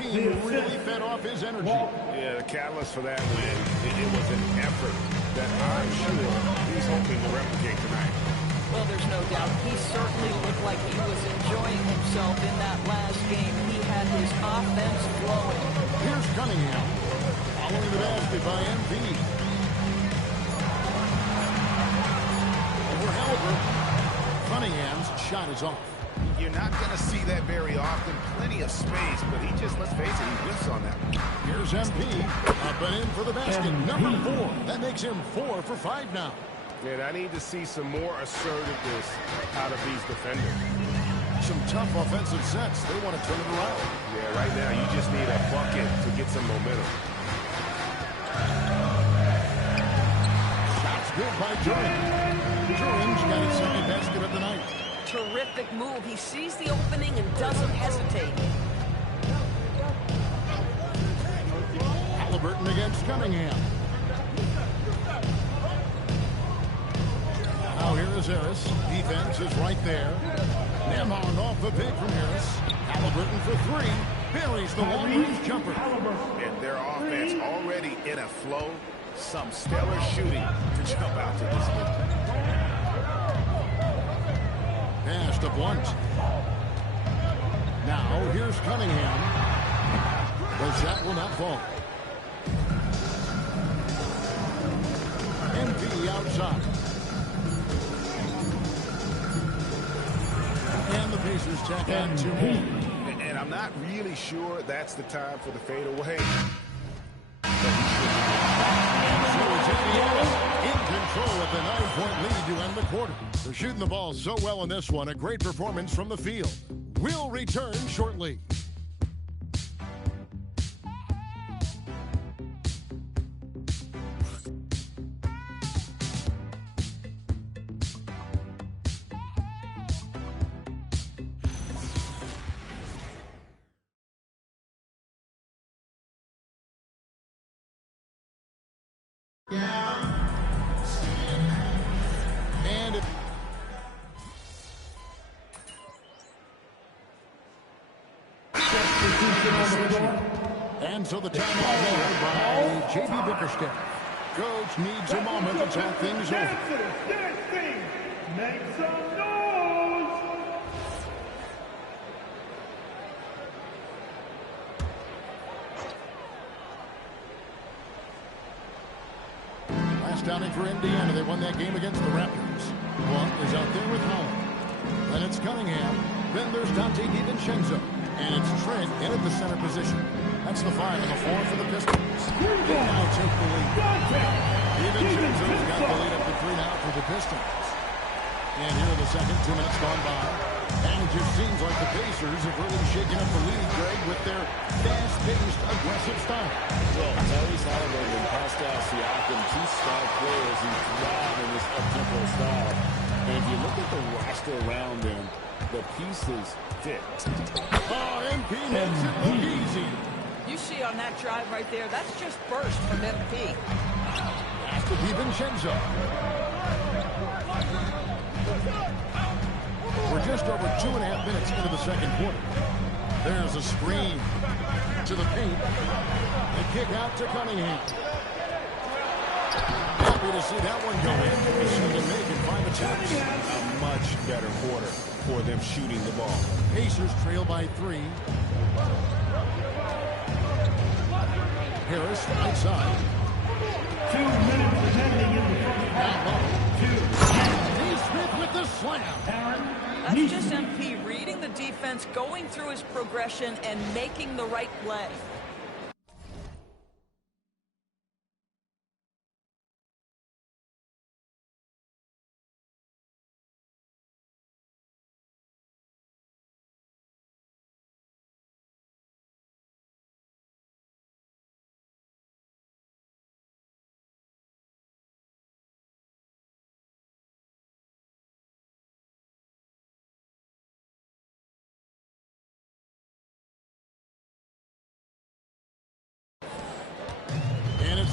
team really fed off his energy. Yeah, the catalyst for that win, it was an effort that I'm sure he's hoping to replicate tonight. Well, there's no doubt. He certainly looked like he was enjoying himself in that last game. He had his offense flowing. Here's Cunningham, following the basket by MP. Over Halliburton. Cunningham's shot is off. You're not going to see that very often. Plenty of space, but he just, let's face it, he whiffs on that one. Here's MP, up and in for the basket. Number 4. That makes him 4 for 5 now. And I need to see some more assertiveness out of these defenders. Some tough offensive sets. They want to turn it around. Yeah, right now you just need a bucket to get some momentum. Shots good by Jordan. Jordan's got his second basket of the night. Terrific move. He sees the opening and doesn't hesitate. Halliburton against Cunningham. Now here is Harris. Defense is right there. Nembhard off the pick from Harris. Halliburton for 3. Buries the long-range jumper. And their offense already in a flow. Some stellar shooting to jump out to this lead. Pass to Blunt. Now here's Cunningham. The shot will not fall. MP outside. And the Pacers tack on 2 more. And I'm not really sure that's the time for the fadeaway. In control of the 9-point lead to end the quarter. They're shooting the ball so well in this one. A great performance from the field. We'll return shortly. And so the timeout there by J.B. Bickerstaff. Coach needs a moment to talk things over. Make some noise! Last outing for Indiana. They won that game against the Raptors. Blunt is out there with Holland. Then it's Cunningham. Then there's Dante DiVincenzo. And it's Trent in at the center position. That's the 5 and the 4 for the Pistons. They now take the lead. DiVincenzo's got the lead up to 3 now for the Pistons. And here in the second, 2 minutes gone by. And it just seems like the Pacers have really shaken up the lead, Greg, with their fast-paced, aggressive style. Well, Tyrese Halliburton and Pascal Siakam, 2 star players who thrive in this up-tempo style. And if you look at the roster around them, the pieces fit. Oh, MP makes it look easy. You see on that drive right there, that's just burst from MP. After DiVincenzo. We're just over 2.5 minutes into the second quarter. There's a screen to the paint. The kick out to Cunningham. Happy to see that one go in. He's shooting make in 5 attempts. A much better quarter for them shooting the ball. Pacers trail by 3. Harris outside. 2 minutes remaining in the first half. Smith with the slam. That's just MP reading the defense, going through his progression, and making the right play.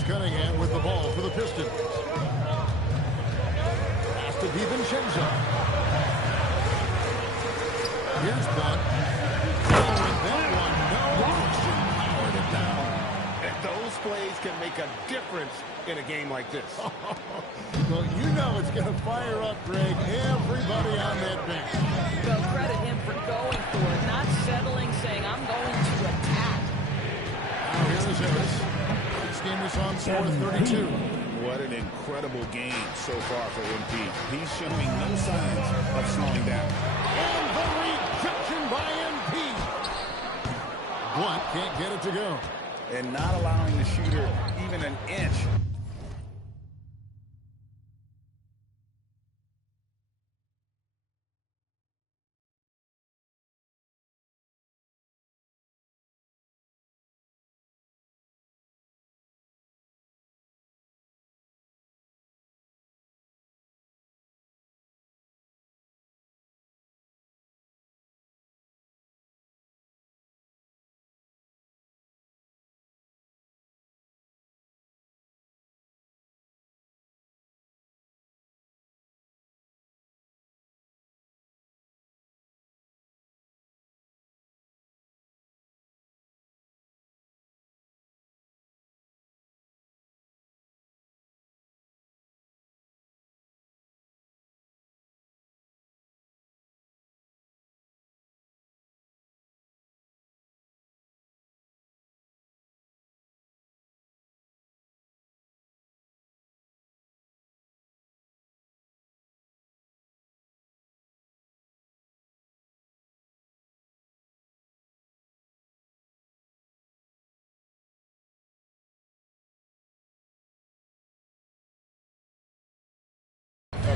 Cunningham with the ball for the Pistons. Pass to DiVincenzo. Here's Blunt. Oh, and that one, no question. plays can make a difference in a game like this. Well, you know it's going to fire up, Greg, everybody on that bench. Well, credit him for going for it, not settling, saying, I'm going to attack. Now here is Harris. This game is on score 32. What an incredible game so far for MP. He's showing no signs of slowing down. And the rejection by MP. Blunt can't get it to go. And not allowing the shooter even an inch.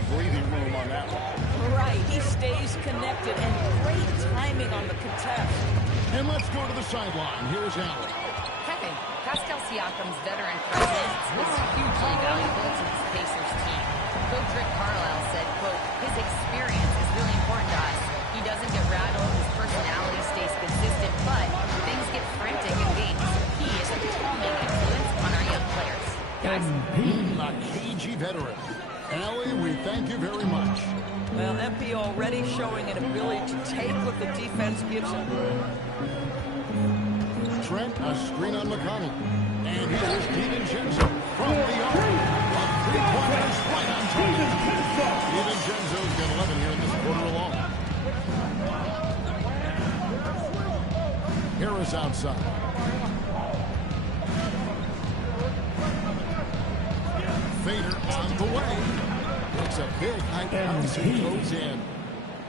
Breathing room on that one. Right, he stays connected, and great timing on the contest. And let's go to the sideline. Here's Allen. Hey, Pascal Siakam's veteran presence was hugely valuable to this Pacers team. Coach Rick Carlisle said, quote, his experience is really important to us. He doesn't get rattled, his personality stays consistent, but things get frantic in games. He is a calming influence on our young players. Guys, A cagey veteran. Allie, we thank you very much. Well, MP already showing an ability to take what the defense gives him. Trent, a screen on McConnell. And here's DiVincenzo from the arc. A three-pointers right on target. DiVincenzo's got 11 here in this quarter alone. Harris outside. Fader on the way. Makes a big high bounce and goes in.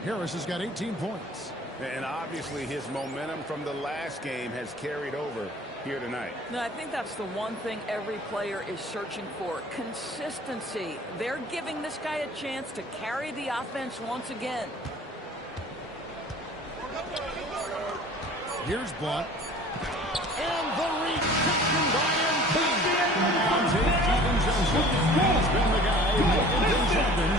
Harris has got 18 points. And obviously his momentum from the last game has carried over here tonight. No, I think that's the one thing every player is searching for. Consistency. They're giving this guy a chance to carry the offense once again. Here's Blunt. And the rejection by MP. Dante DiVincenzo. He's been the guy making things happen.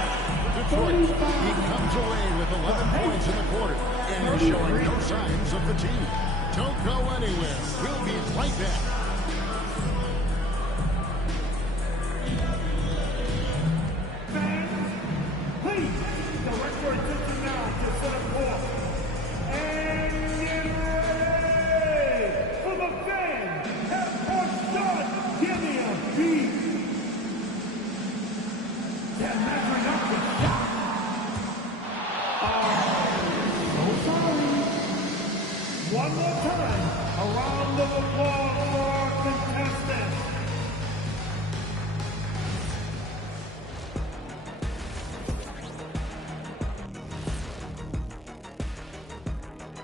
Detroit, he comes away with 11 points in the quarter and is showing no signs of fatigue. Don't go anywhere. We'll be right back. Fans, please direct your attention now to center court. And get ready for the fan. Head coach John, give me a beat. That measuring up the shot. So sorry. One more time, a round of applause for our contestants.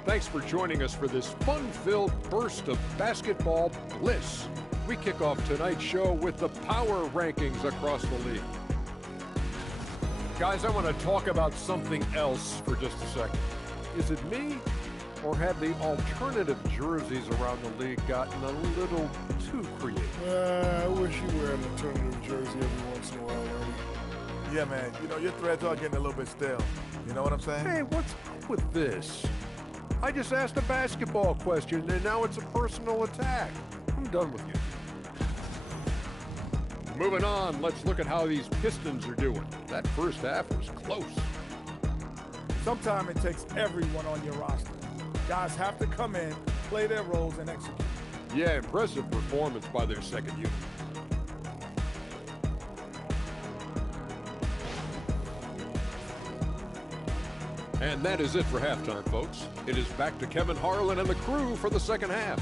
Thanks for joining us for this fun-filled burst of basketball bliss. We kick off tonight's show with the power rankings across the league. Guys, I want to talk about something else for just a second. Is it me, or have the alternative jerseys around the league gotten a little too creative? I wish you wear an alternative jersey every once in a while, Ernie. Yeah, man. You know, your threads are getting a little bit stale. You know what I'm saying? Hey, what's up with this? I just asked a basketball question, and now it's a personal attack. I'm done with you. Moving on, let's look at how these Pistons are doing. That first half was close. Sometimes it takes everyone on your roster. Guys have to come in, play their roles, and execute. Yeah, impressive performance by their second unit. And that is it for halftime, folks. It is back to Kevin Harlan and the crew for the second half.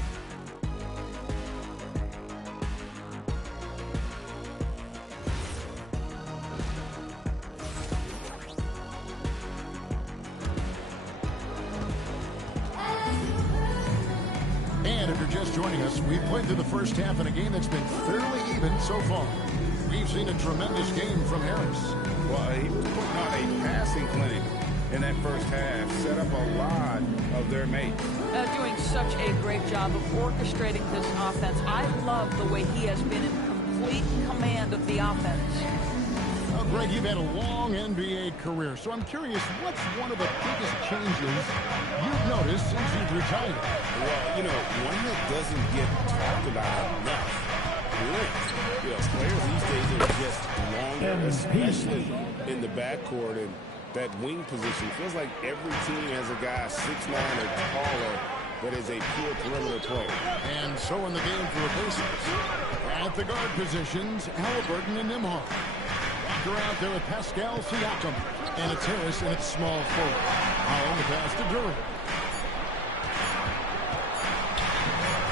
And if you're just joining us, we've played through the first half in a game that's been fairly even so far. We've seen a tremendous game from Harris. Well, he was putting on a passing clinic in that first half, set up a lot of their mates. Doing such a great job of orchestrating this offense. I love the way he has been in complete command of the offense. Well, Greg, you've had a long NBA career, so I'm curious, what's one of the biggest changes you've noticed since you've retired? Well, you know, one that doesn't get talked about enough. You know, players these days are just longer, especially in the backcourt, and that wing position. Feels like every team has a guy 6'9" or taller that is a pure perimeter player. And so in the game for the Pacers. At the guard positions, Halliburton and Nembhard. Walker out there with Pascal Siakam. And it's Harris and it's small forward. Holland the pass to Durant.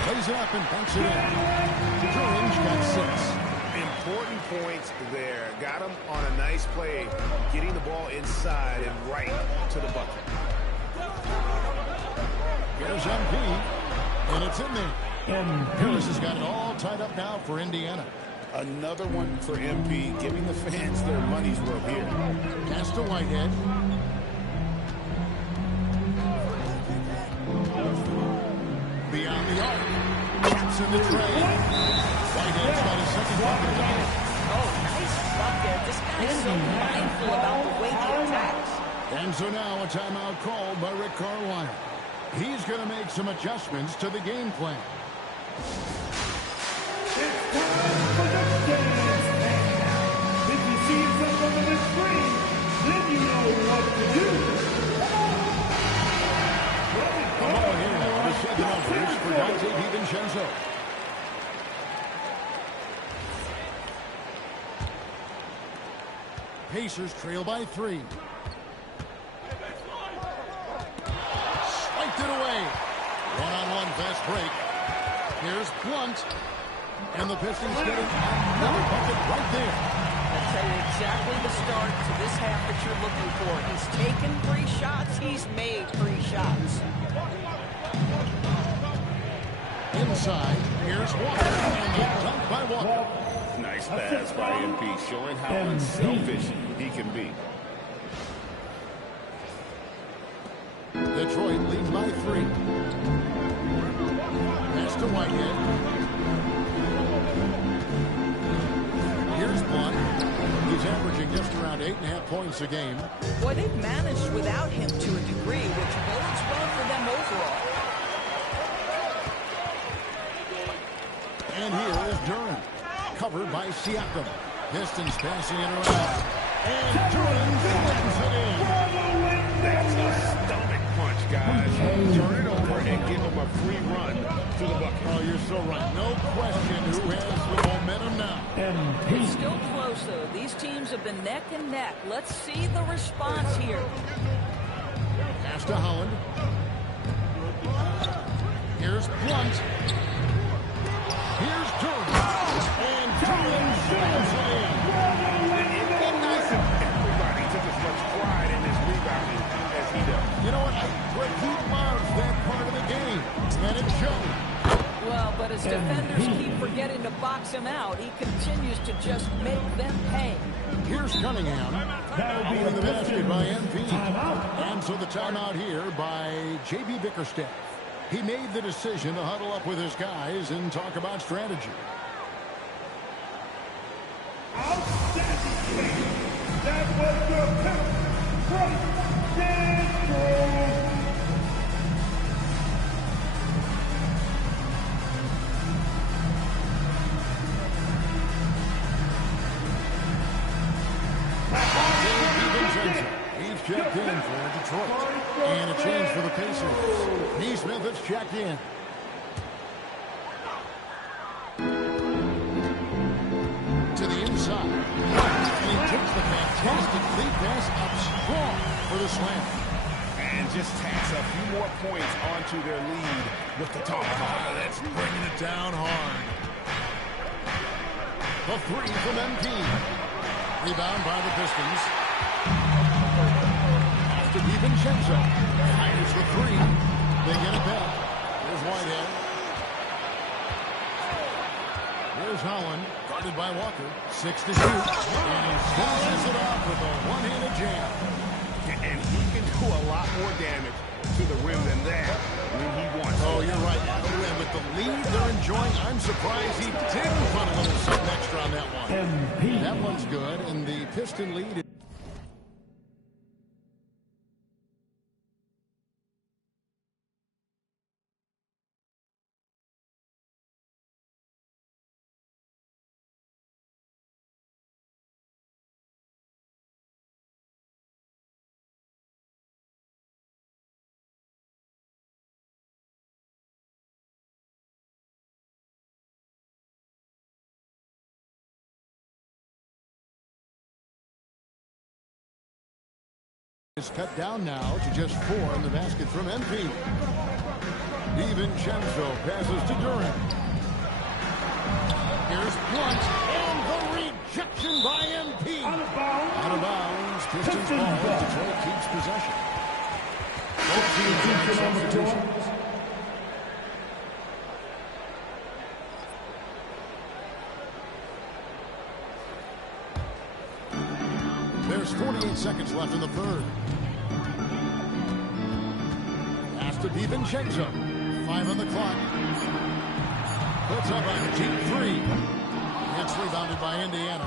Plays it up and banks it in. Durant got 6. Important points there. Got him on a nice play, getting the ball inside and right to the bucket. Here's MP, and it's in there. Harris has got it all tied up now for Indiana. Another one for MP, giving the fans their money's worth here. Pass to Whitehead. Beyond the arc. Taps in the tray. Whitehead's got his second bucket of the game. Oh, nice bucket. This guy is so mindful about the way he attacks. And so now a timeout called by Rick Carlisle. He's going to make some adjustments to the game plan. It's time for the dance now. If you see something on the screen, then you know what to do. Come on here now to set the numbers for Donte DiVincenzo. Pacers trail by 3. Swiped it away. One-on-one fast break. Here's Blunt. And the Pistons getting another bucket right there. I'll tell you exactly the start to this half that you're looking for. He's taken 3 shots. He's made 3 shots. Inside, here's Walker. And the dunk by Walker. Nice pass by MP, showing how unselfish he can be. Detroit leads by 3. Pass to Whitehead. Here's Blunt. He's averaging just around 8.5 points a game. Boy, they've managed without him to a degree, which bodes well for them overall. And here is Durant. Covered by Siakam. Pistons passing it around. And Durant wins it in. That's a stomach punch, guys. Turn it over and give him a free run to the bucket. Oh, you're so right. No question who has the momentum now. It's still close, though. These teams have been neck and neck. Let's see the response here. Pass to Holland. Here's Blunt. Here's Durant. And Durant slams it in. It'd be nice if everybody took as much pride in his rebounding as he does. You know what? Greg, he loves that part of the game. And it shows. Well, but as defenders keep forgetting to box him out, he continues to just make them pay. Here's Cunningham. Holding the basket by MP. And so the timeout here by J.B. Bickerstaff. He made the decision to huddle up with his guys and talk about strategy. Outstanding play. That was your pick. Great dance. He's checked in for Detroit. And a change for the Pacers. Nesmith has checked in. fantastic lead pass up strong for the slam. And just tacks a few more points onto their lead with the top. That's bringing it down hard. The three from MP. Rebound by the Pistons. After DiVincenzo. Fires the three. They get it back. Here's Whitehead. Here's Holland. Guarded by Walker. 6 to shoot. And he finishes it off with a one-handed jam. And he can do a lot more damage to the rim than that when he wants. Oh, you're right. And with the lead they're enjoying, I'm surprised he didn't put a little something extra on that one. MP. That one's good, and the Piston lead. Is cut down now to just 4 in the basket from MP. DiVincenzo passes to Durant. Here's Blunt, and the rejection by MP. Out of bounds. Out of bounds. Pistons ball. Detroit keeps possession. Both teams have substitutions. There's 48 seconds left in the third. Pass to DiVincenzo. 5 on the clock. Puts up a deep three. It's rebounded by Indiana.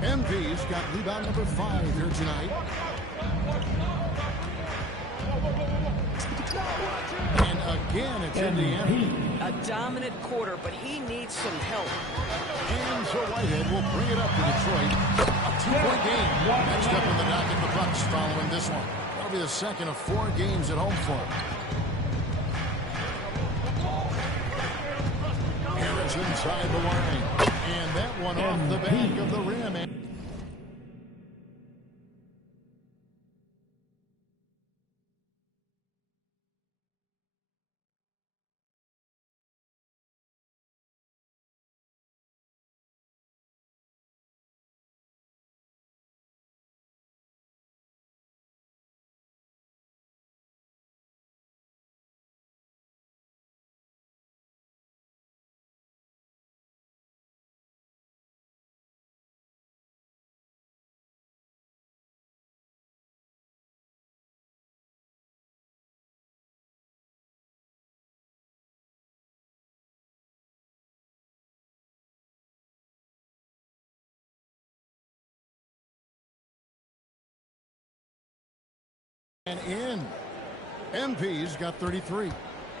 MP's got rebound number 5 here tonight. And again, it's Indiana. A dominant quarter, but he needs some help. And so Whitehead will bring it up to Detroit. A 2-point game. Next up in the docket, the Bucks following this one. That'll be the second of 4 games at home for him. Harris inside the line. And that one off the back of the rim. And in. MP's got 33.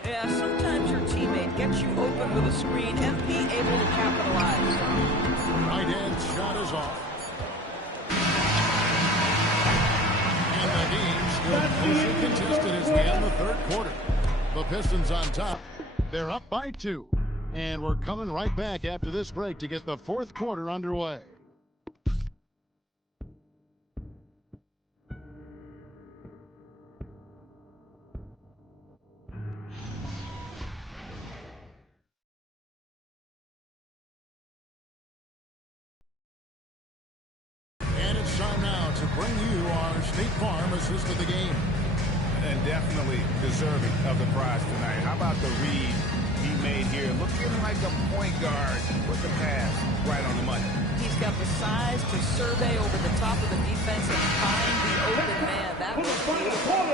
Yeah, sometimes your teammate gets you open with a screen. MP able to capitalize. Right hand shot is off. And the game's still closely contested as we end the third quarter. The Pistons on top. They're up by 2. And we're coming right back after this break to get the fourth quarter underway. Bring you our State Farm assist of the game. And definitely deserving of the prize tonight. How about the read he made here? Looking like a point guard with the pass right on the money. He's got the size to survey over the top of the defense and find the open man. That was beautiful.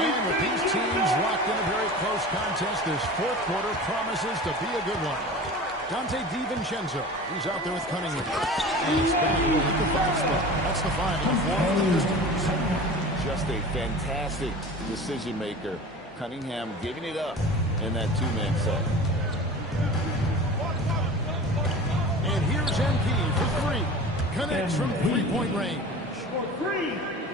And with these teams locked in a very close contest, this fourth quarter promises to be a good one. Donte DiVincenzo, he's out there with Cunningham. And he's back with the 5 spot. That's the 5 and the 4 for the Pistons. Just a fantastic decision maker. Cunningham giving it up in that 2-man set. And here's MP for 3. Connects from 3-point range.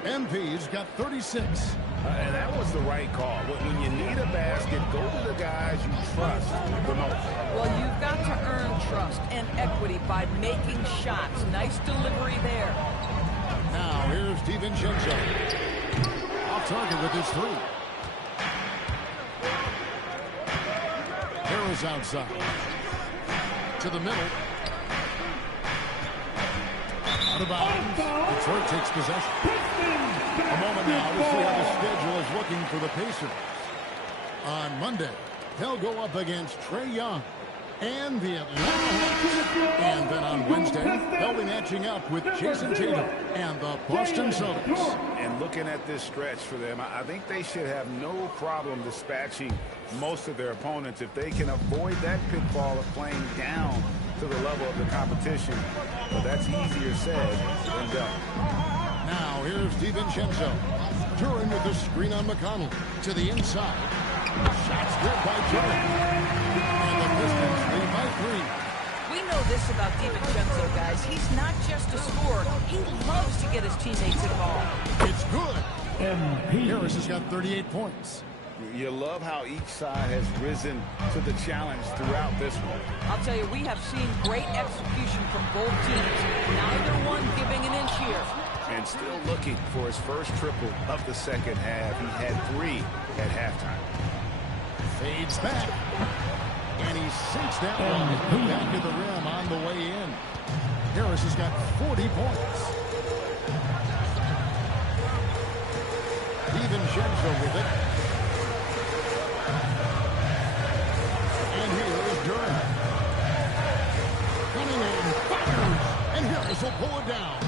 MP's got 36. And that was the right call. When you need a basket, go to the guys you trust the most. Well, you've got to earn trust and equity by making shots. Nice delivery there. Now here's DiVincenzo. Off target with his three. Harris outside. To the middle. Out of bounds. Detroit takes possession. A moment now to see how the schedule is looking for the Pacers. On Monday, they'll go up against Trae Young and the Atlanta Hawks. And then on Wednesday, they'll be matching up with Jason Tatum and the Boston Celtics. And looking at this stretch for them, I think they should have no problem dispatching most of their opponents if they can avoid that pitfall of playing down to the level of the competition. But that's easier said than done. Now here's DiVincenzo. Duran with the screen on McConnell. To the inside. Shots good by Duran. And the Pistons lead by 3. We know this about DiVincenzo, guys. He's not just a scorer. He loves to get his teammates involved. It's good. Harris has got 38 points. You love how each side has risen to the challenge throughout this one. I'll tell you, we have seen great execution from both teams. Neither one giving an inch here. And still looking for his first triple of the second half. He had 3 at halftime. Fades back. And he sinks that one at the back of the rim on the way in. Harris has got 40 points. DiVincenzo with it. And here is Duran. Cunningham fires. And Harris will pull it down.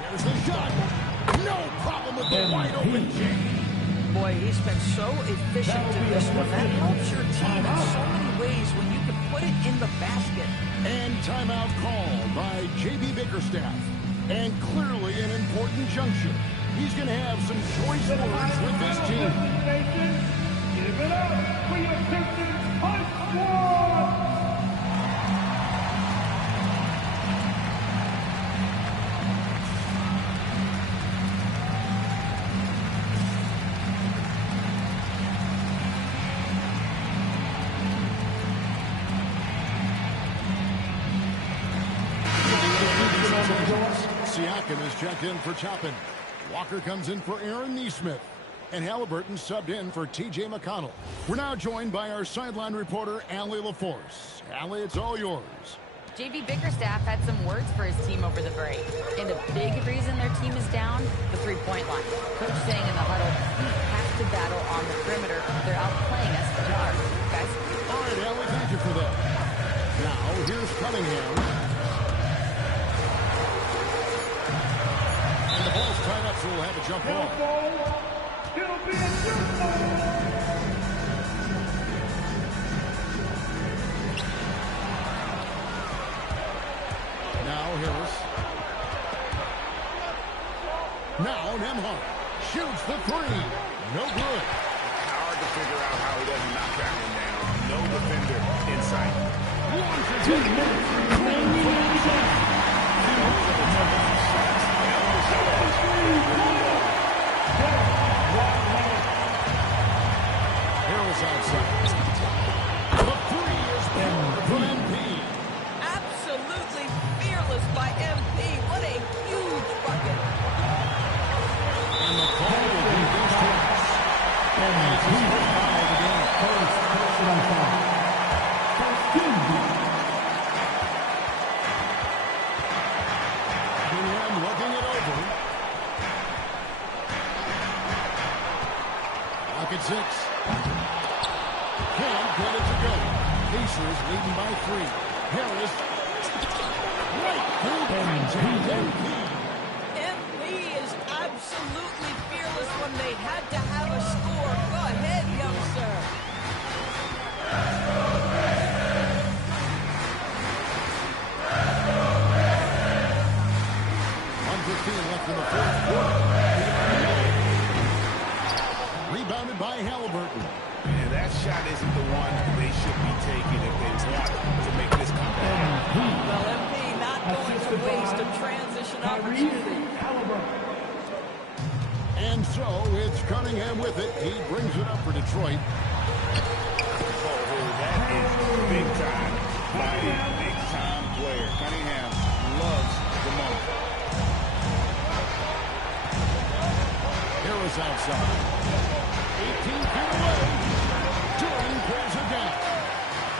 There's the shot. No problem with the wide open James. Boy, he's been so efficient in this one. That helps your team in so many ways when you can put it in the basket. And timeout called by J.B. Bickerstaff. And clearly an important juncture. He's going to have some choice words with this team. Give it up for your Pistons Punch Squad! Siakam is checked in for Toppin. Walker comes in for Aaron Nesmith. And Halliburton subbed in for T.J. McConnell. We're now joined by our sideline reporter, Allie LaForce. Allie, it's all yours. J.B. Bickerstaff had some words for his team over the break. And a big reason their team is down, the three-point line. Coach saying in the huddle, we have to battle on the perimeter. They're outplaying us from the arc. Guys? All right, Allie, thank you for that. Now, here's Cunningham. And the ball's tied up, so we'll have a jump ball. It'll be a jump ball. Now Harris. Now Nembhard shoots the 3. No good. Hard to figure out how he doesn't knock that one down. No defender in sight. 2 Harris outside. The 3 is from MP. Absolutely fearless by MP. What a huge bucket. And the call will be against Harris. And it's his first foul of the game. First personal foul. Cunningham looking it over. Lock at 6. Can't get it to go. Pacers leading by 3. Harris. Right through MP. MP is absolutely fearless when they had to have a score. Go ahead, young sir. 1:15 left in the fourth quarter. Rebounded by Halliburton. And that shot isn't the one they should be taking if they want to make this comeback. Well, MP not going to waste a transition opportunity. And so it's Cunningham with it. He brings it up for Detroit. That is big time by a big-time player. Cunningham loves the moment. Harris outside. 18 feet away. Jordan pulls it down.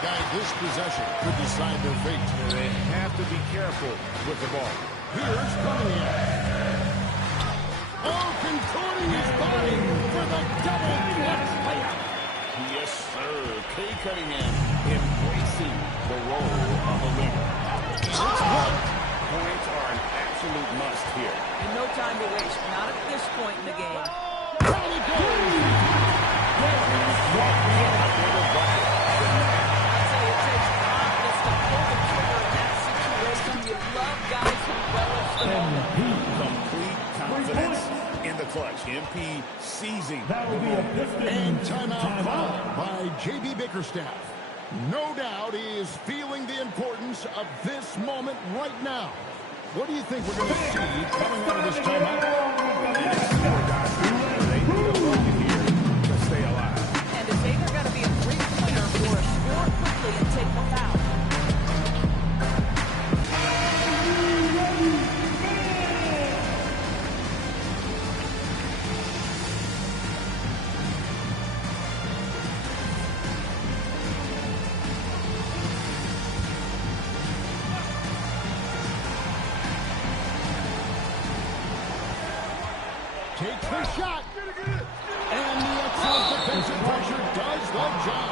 Guys, this possession could decide their fate. They have to be careful with the ball. Here's Cunningham. Oh, contorting his body for the double clutch layup. Yes, sir. Kay Cunningham embracing the role of a leader. Points are an absolute must here. And no time to waste. Not at this point in the game. Down he goes. I'd say it takes confidence to pull the trigger in that situation. You love guys who relish the moment. Complete confidence in the clutch. MP seizing the moment. And timeout called by J.B. Bickerstaff. No doubt he is feeling the importance of this moment right now. What do you think we're going to see coming out of this timeout? They need a run here to stay alive. And it's either going to be a three-pointer or score quickly and take the foul. Takes the shot. And the excellent defensive pressure does the job.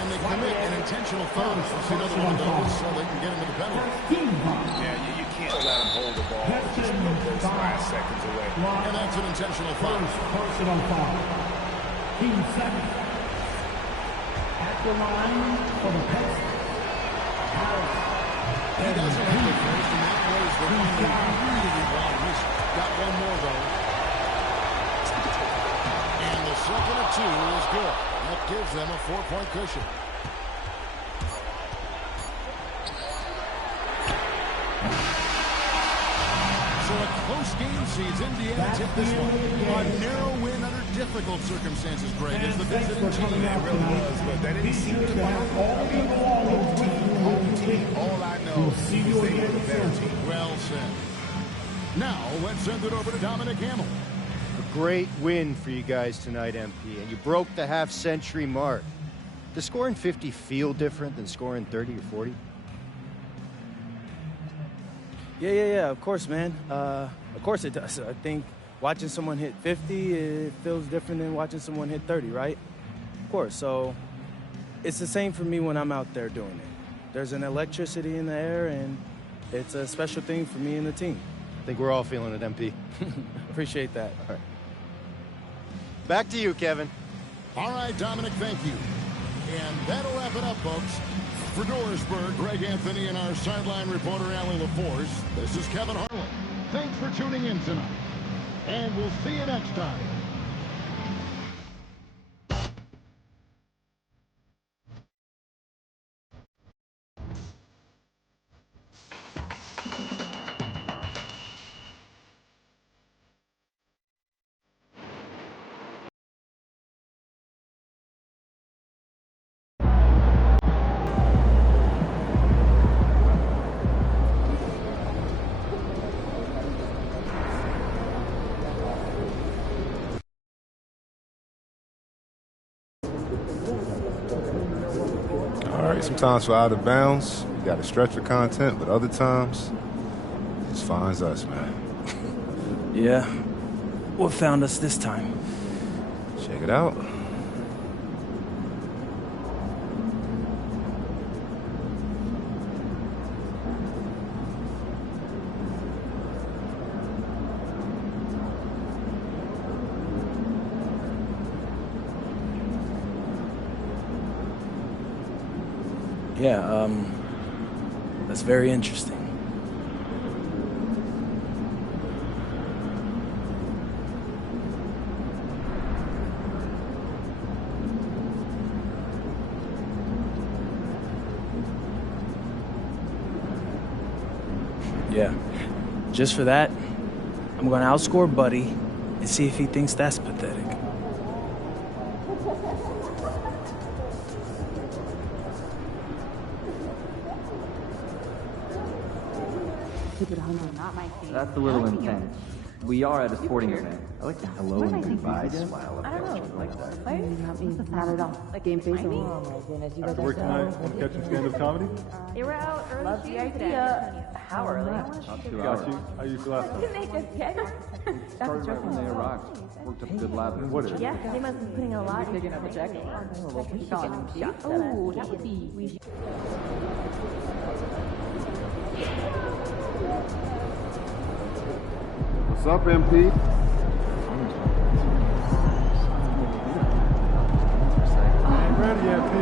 And they commit an intentional foul. That's another one of those so they can get into the penalty. Yeah, you can't let them hold the ball. Just move those 5 seconds away. And that's an intentional foul. Personal foul. Team 7. At the line for the Pets. He doesn't have the first, and that was the one he really wanted. He's got one more, though. And the second of 2 is good. That gives them a 4-point cushion. So a close game sees Indiana tip this one. A narrow win under difficult circumstances, Greg, as the visiting team. It really was, but that didn't seem to matter. Home team. All I know is they were the better team. Well said. Now, let's send it over to Dominic Hamill. A great win for you guys tonight, MP, and you broke the half-century mark. Does scoring 50 feel different than scoring 30 or 40? Yeah, of course, man. Of course it does. I think watching someone hit 50, it feels different than watching someone hit 30, right? Of course. So it's the same for me when I'm out there doing it. There's an electricity in the air, and it's a special thing for me and the team. I think we're all feeling it, MP. Appreciate that. All right. Back to you, Kevin. All right, Dominic, thank you. And that'll wrap it up, folks. For Dorisburg, Greg Anthony and our sideline reporter, Allie LaForce, this is Kevin Harlan. Thanks for tuning in tonight. And we'll see you next time. Sometimes we're out of bounds, we got to stretch for content, but other times, it's fine as us, man. Yeah. What found us this time? Check it out. Yeah, that's very interesting. just for that, I'm going to outscore Buddy and see if he thinks that's pathetic. That's a little intense. We are at a sporting event. I like the hello and goodbye smile. I don't know. Like that. Not at all. Like game face. Oh my goodness, you guys After work tonight, want to catch some stand-up comedy? They were out early. Love the idea. How early? About 2 hours. Got you. How you feel last time? Didn't they just get it? Started right when they arrived. Worked up a good lather. What is it? Yeah, they must be putting a lot into the jacket. Oh, that would be. What's up, MP? I ain't ready yet, P.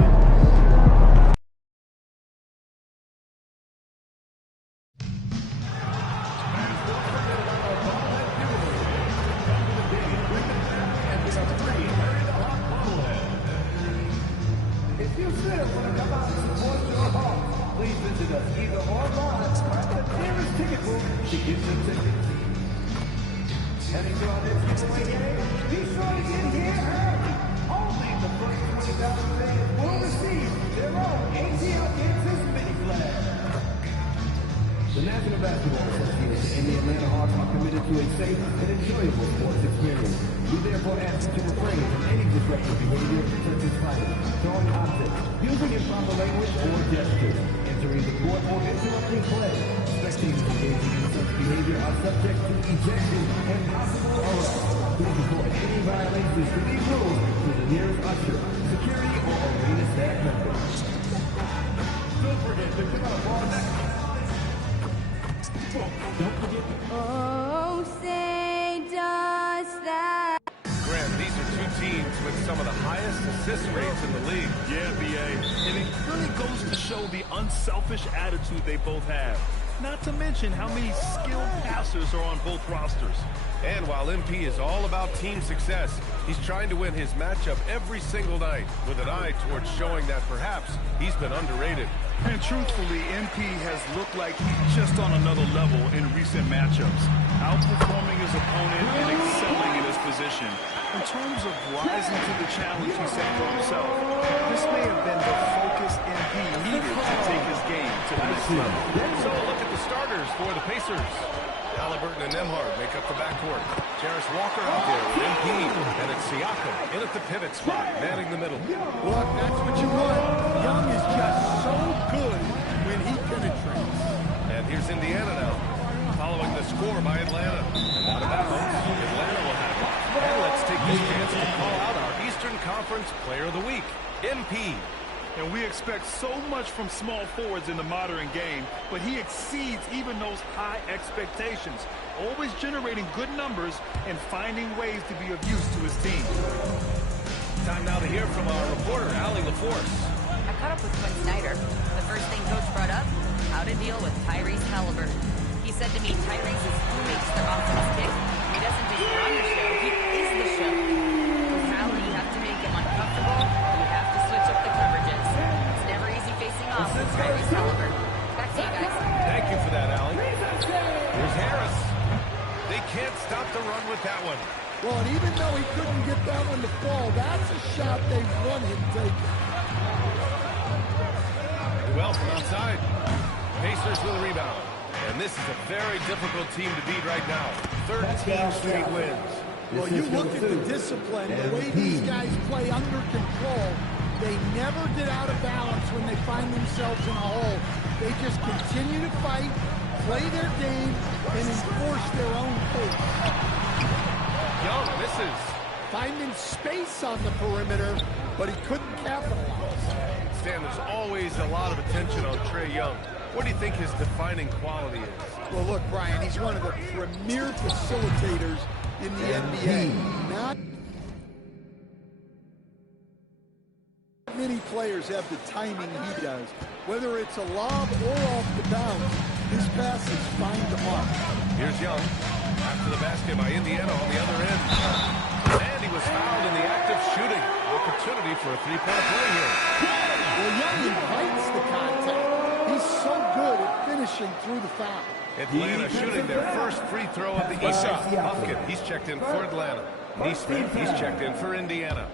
If you still want to come out and support your Hawks, please visit us either online or at the nearest ticket booth to get your tickets. Heading to our next giveaway game, be sure to get here early. Only the first 20,000 fans will receive their own ATL Kansas mini flag. The National Basketball Association and the Atlanta Hawks are committed to a safe and enjoyable sports experience. We therefore ask you to refrain from any disruptive behavior such as fighting, throwing objects, using improper language or gestures, entering the court or interrupting play. Spectators engaging in such behavior are subject to ejection and possible arrest. Please report any violations to these rules to the nearest usher, security, or arena staff member. Don't forget to pick up a ball next. Don't forget. Oh, say does that. Graham, these are two teams with some of the highest assist rates in the league. Yeah, B.A. And it really goes to show the unselfish attitude they both have. Not to mention how many skilled passers are on both rosters. And while MP is all about team success, he's trying to win his matchup every single night with an eye towards showing that perhaps he's been underrated. And truthfully, MP has looked like he's just on another level in recent matchups, outperforming his opponent and excelling in his position. In terms of rising to the challenge he set for himself, this may have been the focus MP needed to take his game to the next level. So look at the starters for the Pacers. Halliburton and Nembhard make up the backcourt. Jarris Walker out there with MP, and it's Siakam in at the pivot spot, manning the middle. Look, that's what you want. Young is just so good when he penetrates. And here's Indiana now, following the score by Atlanta. And out of bounds, Atlanta will have it. And let's take this chance to call out our Eastern Conference Player of the Week, MP. And we expect so much from small forwards in the modern game, but he exceeds even those high expectations, always generating good numbers and finding ways to be of use to his team. Time now to hear from our reporter, Allie LaForce. I caught up with Quinn Snyder. The first thing Coach brought up, how to deal with Tyrese Halliburton. He said to me, Tyrese is who makes their offense tick. He doesn't just run the show, he is the show. With Hallie, you have to make him uncomfortable. You have to switch up the coverages. It's never easy facing off with Tyrese Halliburton. Back to you guys. Thank you for that, Allie. Here's Harris. They can't stop the run with that one. Well, and even though he couldn't get that one to fall, that's a shot they want him taking. Well, from outside. Pacers with a rebound. And this is a very difficult team to beat right now. 13 straight wins. Well, you look at the discipline, the way these guys play under control, they never get out of balance when they find themselves in a hole. They just continue to fight, play their game, and enforce their own pace. Young misses. Finding space on the perimeter, but he couldn't capitalize. Stan, there's always a lot of attention on Trae Young. What do you think his defining quality is? Well, look, Brian, he's one of the premier facilitators in the NBA. Not many players have the timing he does. Whether it's a lob or off the bounce, his passes find the mark. Here's Young. After the basket by Indiana on the other end. And he was fouled in the act of shooting. Opportunity for a three-point play here. Well, Young invites the contact. He's so good at finishing. finishing through the foul. Atlanta shooting their first free throw of the East. Buffkin, he's checked in for Atlanta. Neesmith, he's checked in for Indiana.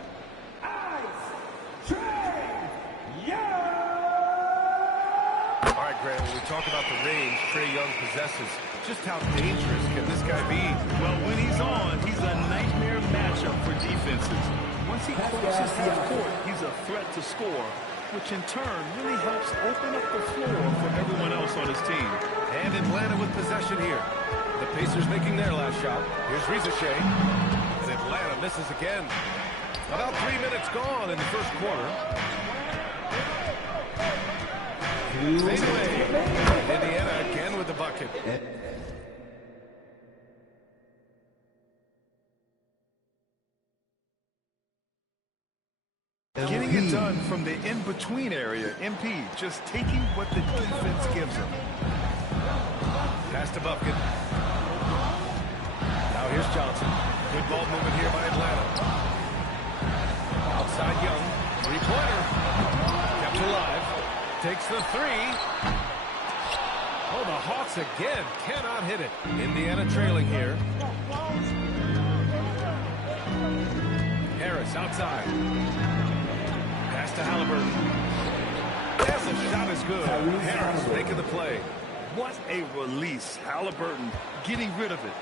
All right, Grant, when we talk about the range Trae Young possesses, just how dangerous can this guy be? Well, when he's on, he's a nightmare matchup for defenses. Once he crosses the court, he's a threat to score, which in turn really helps open up the floor for everyone else on his team. And Atlanta with possession here. The Pacers making their last shot. Here's Rizachet. And Atlanta misses again. About 3 minutes gone in the first quarter. Fade away. Indiana again with the bucket. Getting it done from the in-between area, MP just taking what the defense gives him. Pass to Buffkin. Now here's Johnson. Good ball movement here by Atlanta. Outside Young. Three-pointer. Kept alive. Takes the three. Oh, the Hawks again. Cannot hit it. Indiana trailing here. Harris outside. Pass to Halliburton. As the shot is good. Harris making the play. What a release. Halliburton getting rid of it.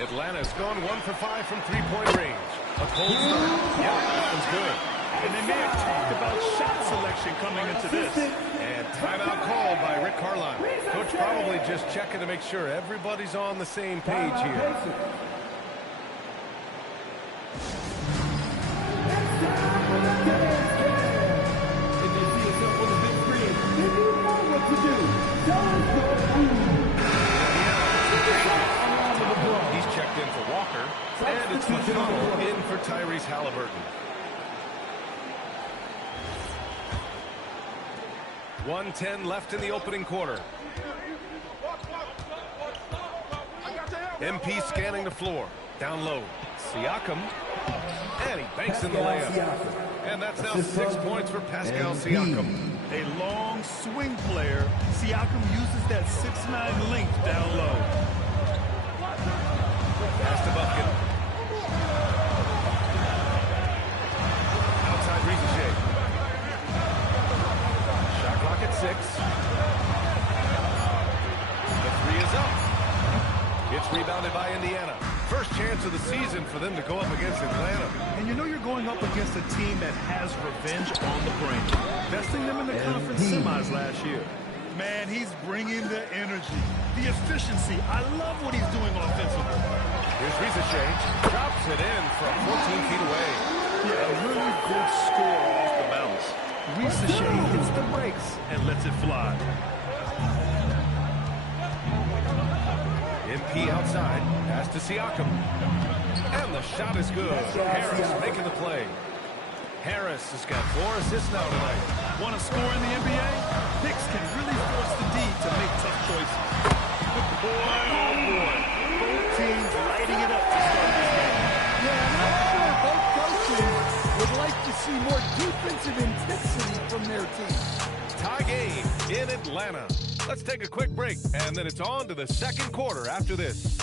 Atlanta's gone 1 for 5 from three-point range. A cold start. Yeah, that one's good. And they may have talked about shot selection coming into this. And timeout called by Rick Carlisle. Coach probably just checking to make sure everybody's on the same page here. He's checked in for Walker. And it's McConnell in for Tyrese Halliburton. 1:10 left in the opening quarter. MP scanning the floor. Down low. Siakam. And he banks in the layup. And that's now 6 points for Pascal Siakam. A long swing player. Siakam uses that 6'9" length down low. Pass to Buffkin. Outside Rizachet. Shot clock at 6. The three is up. It's rebounded by Indiana. First chance of the season for them to go up against Atlanta. And you know you're going up against a team that has revenge on the brain. Besting them in the conference semis last year. Man, he's bringing the energy, the efficiency. I love what he's doing offensively. Here's Rizachet. Drops it in from 14 feet away. Yeah, a really good score off the bounce. Rizachet hits the brakes and lets it fly. MP outside. Pass to Siakam. And the shot is good. Harris making the play. Harris has got 4 assists now tonight. Want to score in the NBA? Picks can really force the D to make tough choices. Boy, oh boy. Both teams lighting it up to start this game. Yeah, I'm not sure both coaches would like to see more defensive intensity from their team. Tie game in Atlanta. Let's take a quick break, and then it's on to the second quarter after this.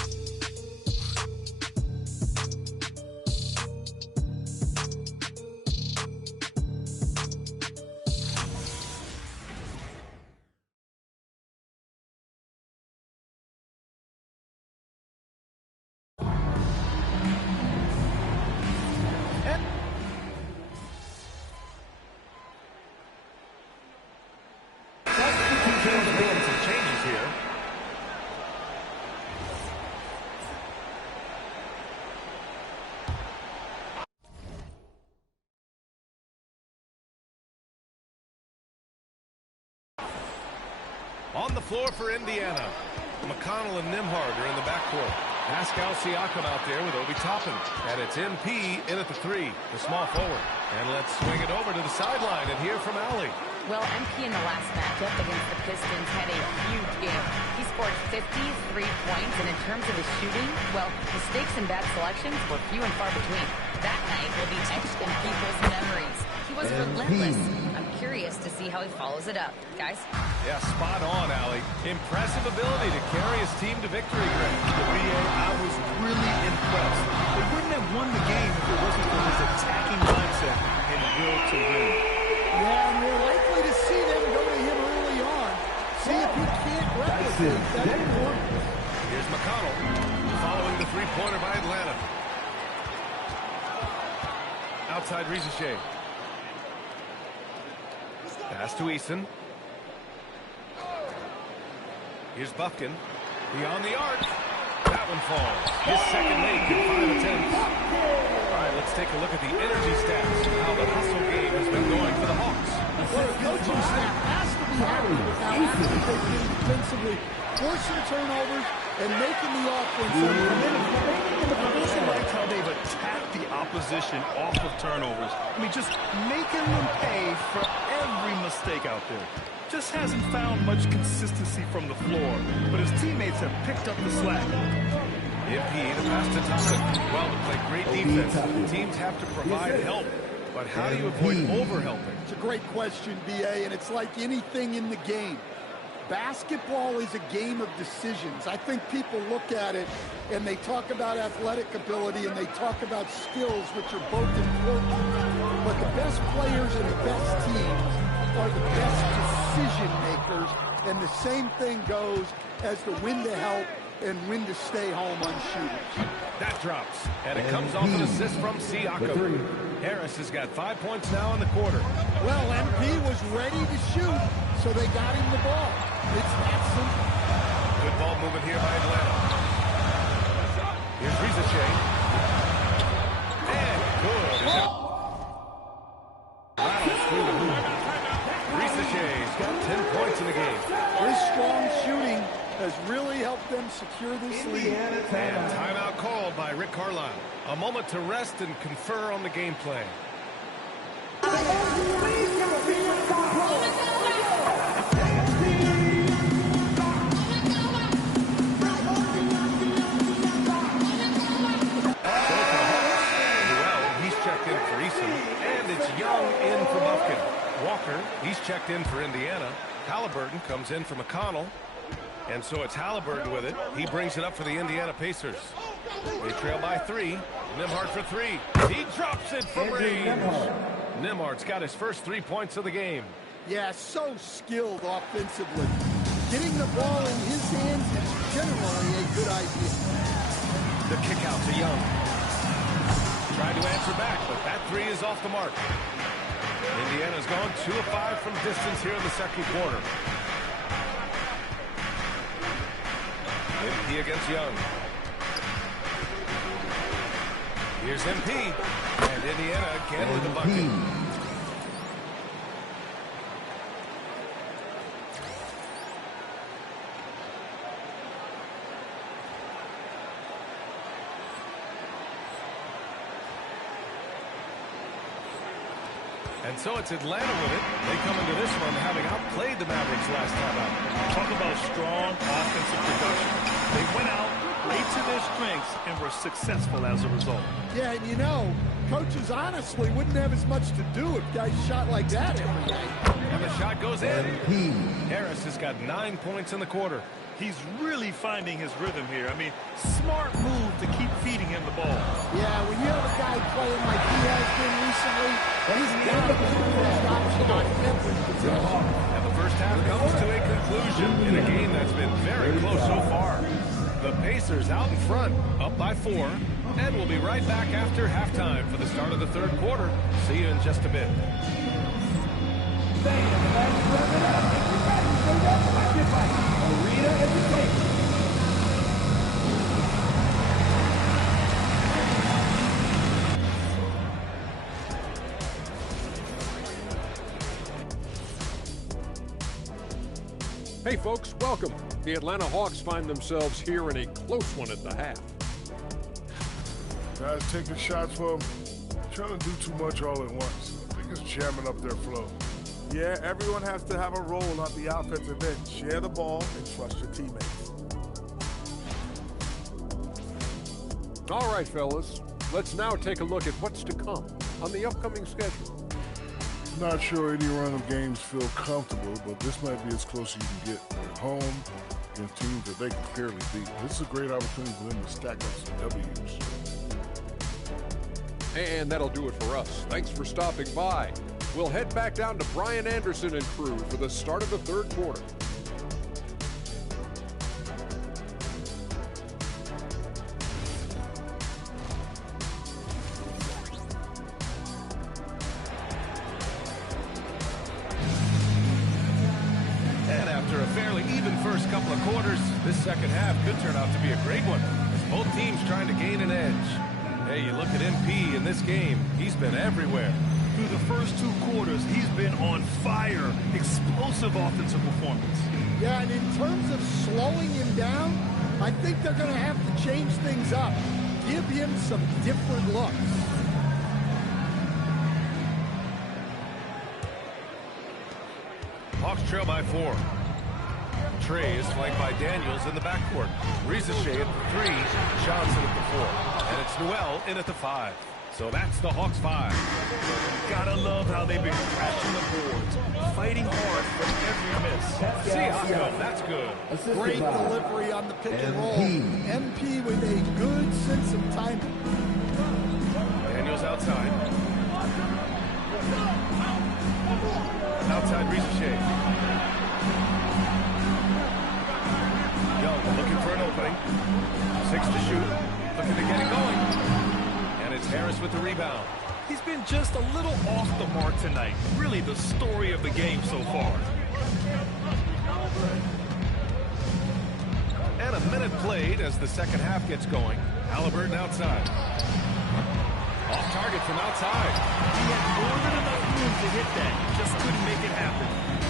On the floor for Indiana. McConnell and Nembhard are in the backcourt. Pascal Siakam out there with Obi Toppin. And it's MP in at the 3, the small forward. And let's swing it over to the sideline and hear from Allie. Well, MP in the last matchup against the Pistons had a huge game. He scored 53 points, and in terms of his shooting, well, mistakes and bad selections were few and far between. That night will be etched in people's memories. He was relentless. I'm curious to see how he follows it up. Guys? Yeah, spot on, Allie. Impressive ability to carry his team to victory, Greg. I was really impressed. They wouldn't have won the game if it wasn't for his attacking mindset and will to win. Yeah, and we're likely to see them go to him early on. See if he can't replicate that performance. Here's McConnell following the three-pointer by Atlanta. Outside Rizachet. Pass to Eason. Here's Bufkin. Beyond the arc. That one falls. His second make in 5 attempts. All right, let's take a look at the energy stats. How the hustle game has been going for the Hawks. Well, the coaching staff has to be happy with how active they've been defensively, forcing turnovers and making the offense. I also liked how they've attacked the opposition off of turnovers. I mean, just making them pay for every mistake out there. Just hasn't found much consistency from the floor, but his teammates have picked up the slack. MP, the pass to Thompson. Well, to play great defense, teams have to provide help. But how do you avoid over-helping? It's a great question, B.A., and it's like anything in the game. Basketball is a game of decisions. I think people look at it and they talk about athletic ability and they talk about skills, which are both important. But the best players and the best teams are the best decision makers, and the same thing goes as to when to help and when to stay home on shooters. That drops, and it comes off an assist from Siakam. Harris has got 5 points now in the quarter. Well, MP was ready to shoot, so they got him the ball. It's that simple. Good ball movement here by Atlanta. Here's Rizachet. And good. Rattles through the hoop. Risachet's got 10 points in the game. His strong shooting has really helped them secure this lead. And timeout called by Rick Carlisle. A moment to rest and confer on the game plan. Walker, he's checked in for Indiana. Halliburton comes in for McConnell. And so it's Halliburton with it. He brings it up for the Indiana Pacers. They trail by 3. Nembhard for 3. He drops it from range. Nembhard's got his first 3 points of the game. Yeah, so skilled offensively. Getting the ball in his hands is generally a good idea. The kick out to Young. Tried to answer back, but that 3 is off the mark. Indiana's gone 2 of 5 from distance here in the second quarter. MP against Young. Here's MP. And Indiana again with the bucket. And so it's Atlanta with it. They come into this one having outplayed the Mavericks last time out. Talk about strong offensive production. They went out, played to their strengths, and were successful as a result. Yeah, and you know, coaches honestly wouldn't have as much to do if guys shot like that every day. And the shot goes in. Harris has got 9 points in the quarter. He's really finding his rhythm here. I mean, smart move to keep feeding him the ball. Yeah, when you have a guy playing like he has been recently, he's got to be the best option on every possession. And the first half comes to a conclusion in a game that's been very close so far. The Pacers out in front, up by 4, and we'll be right back after halftime for the start of the third quarter. See you in just a bit. Hey folks, welcome. The Atlanta Hawks find themselves here in a close one at the half. Guys taking shots for them, trying to do too much all at once. I think it's jamming up their flow. Yeah, everyone has to have a role on the offensive end. Share the ball and trust your teammates. All right, fellas, let's now take a look at what's to come on the upcoming schedule. Not sure any run of games feel comfortable, but this might be as close as you can get. They're at home against teams that they can clearly beat. This is a great opportunity for them to stack up some W's. And that'll do it for us. Thanks for stopping by. We'll head back down to Brian Anderson and crew for the start of the third quarter. And after a fairly even first couple of quarters, this second half could turn out to be a great one, as both teams trying to gain an edge. Hey, you look at MP in this game, he's been everywhere. Through the first 2 quarters, he's been on fire. Explosive offensive performance. Yeah, and in terms of slowing him down, I think they're going to have to change things up. Give him some different looks. Hawks trail by 4. Trey is flanked by Daniels in the backcourt. Rizachet at the 3, Johnson at the 4. And it's Noel in at the 5. So that's the Hawks 5. Gotta love how they've been crashing the boards, fighting hard for every miss. Siakam, that's good. Great delivery on the pick and roll. MP with a good sense of timing. Daniels outside. Outside Rizachet. Young looking for an opening. 6 to shoot. Looking to get it going. And it's Harris with the rebound. He's been just a little off the mark tonight. Really the story of the game so far. And a minute played as the second half gets going. Halliburton outside. Off target from outside. He had more than enough room to hit that. Just couldn't make it happen.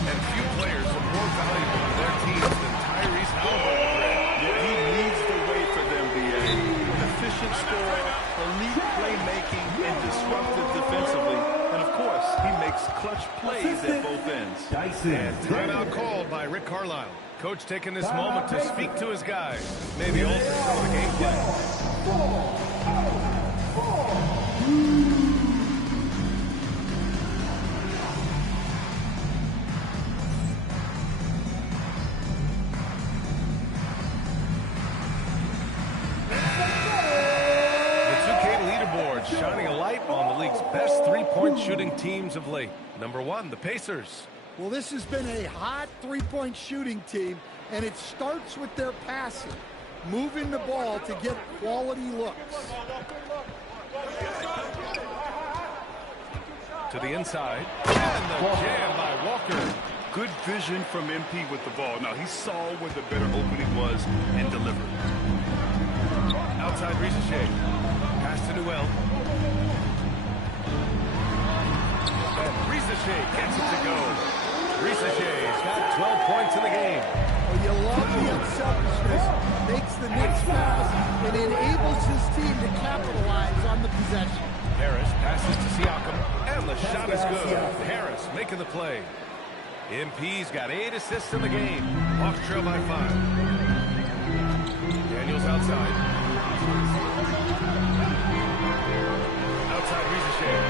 And few players are more valuable to their teams than Tyrese Halliburton. Yeah, he leads the way for them, BA. An efficient scorer, elite playmaking, and disruptive defensively. And of course, he makes clutch plays at both ends. And timeout called by Rick Carlisle. Coach taking this moment to speak to his guys. Maybe alter some of the game plan. Shining a light on the league's best three-point shooting teams of late. Number 1, the Pacers. Well, this has been a hot three-point shooting team, and it starts with their passing, moving the ball to get quality looks. To the inside, and the jam by Walker. Good vision from MP with the ball. Now, he saw where the better opening was and delivered. Outside Rizachet. Pass to Noel. And Rizachet gets it to go. Rizachet's got 12 points in the game. Well, you love the unselfishness. Makes the next pass and enables his team to capitalize on the possession. Harris passes to Siakam, and the shot is good. Harris making the play. MP's got 8 assists in the game. Hawks trail by 5. Daniels outside. Outside Rizachet.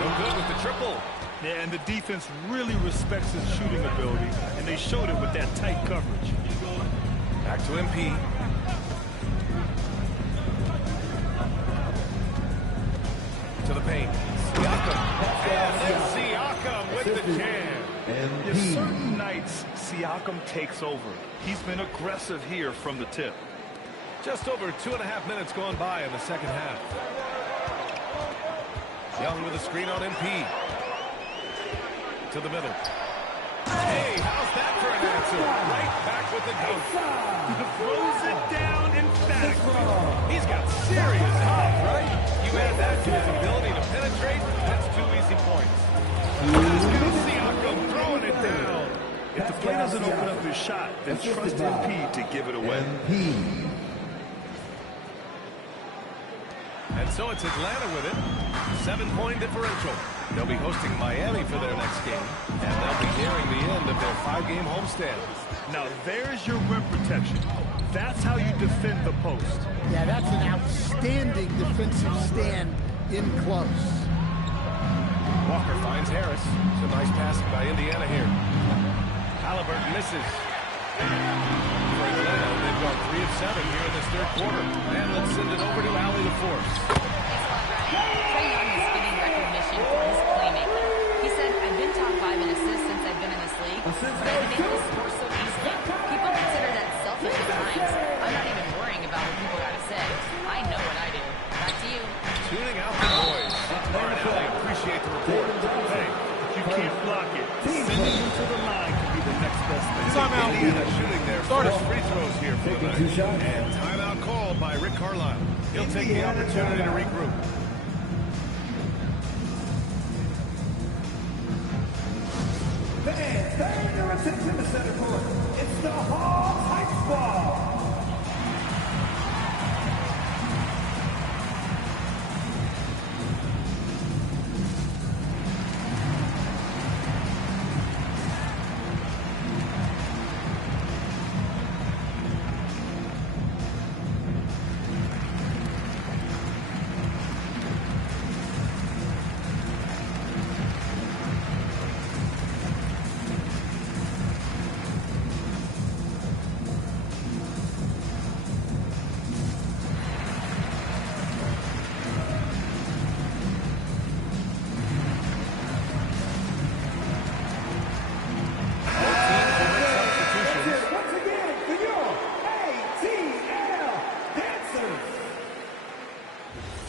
No good with the triple. Yeah, and the defense really respects his shooting ability, and they showed it with that tight coverage. Back to MP. To the paint. Siakam. And then Siakam with the jam. Yeah, certain nights, Siakam takes over. He's been aggressive here from the tip. Just over 2.5 minutes gone by in the second half. Young with a screen on MP. To the middle. Hey, how's that for an answer? Right back with the dunk. Throws it down emphatically. He's got serious height, right? You add that to his ability to penetrate, that's 2 easy points. Siakam throwing it down. If the play doesn't open up his shot, then trust MP to give it away. And so it's Atlanta with it. 7-point differential. They'll be hosting Miami for their next game, and they'll be nearing the end of their 5-game homestand. Now there's your rim protection. That's how you defend the post. Yeah, that's an outstanding defensive stand in close. Walker finds Harris. It's a nice pass by Indiana here. Halliburton misses. For Atlanta, they've gone 3 of 7 here in this third quarter. And let's send it over to Allie LaForce. Trae Young is getting recognition for his playmaking. He said, I've been top 5 in assists since I've been in this league, but I've been able to score so easily. People consider that selfish at times. I'm not even worrying about what people got to say. I know what I do. Back to you. Tuning out the noise. All right, Allie, appreciate the report. Hey, you can't block it. Sending him to the line could be the next best thing. Timeout. Indiana shooting their first free throws here for the night. And timeout called by Rick Carlisle. He'll take the opportunity to regroup. Fans, turn your attention to center court. It's the Hawks Heights Ball.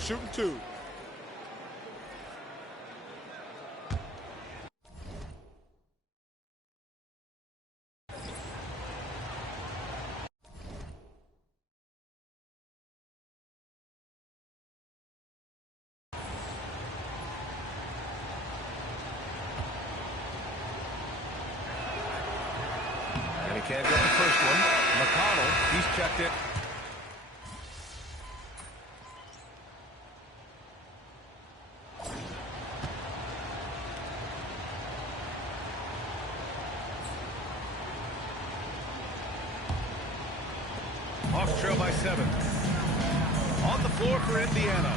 Shooting 2. And he can't get the first one. McConnell, he's checked it. Hawks trail by 7. On the floor for Indiana.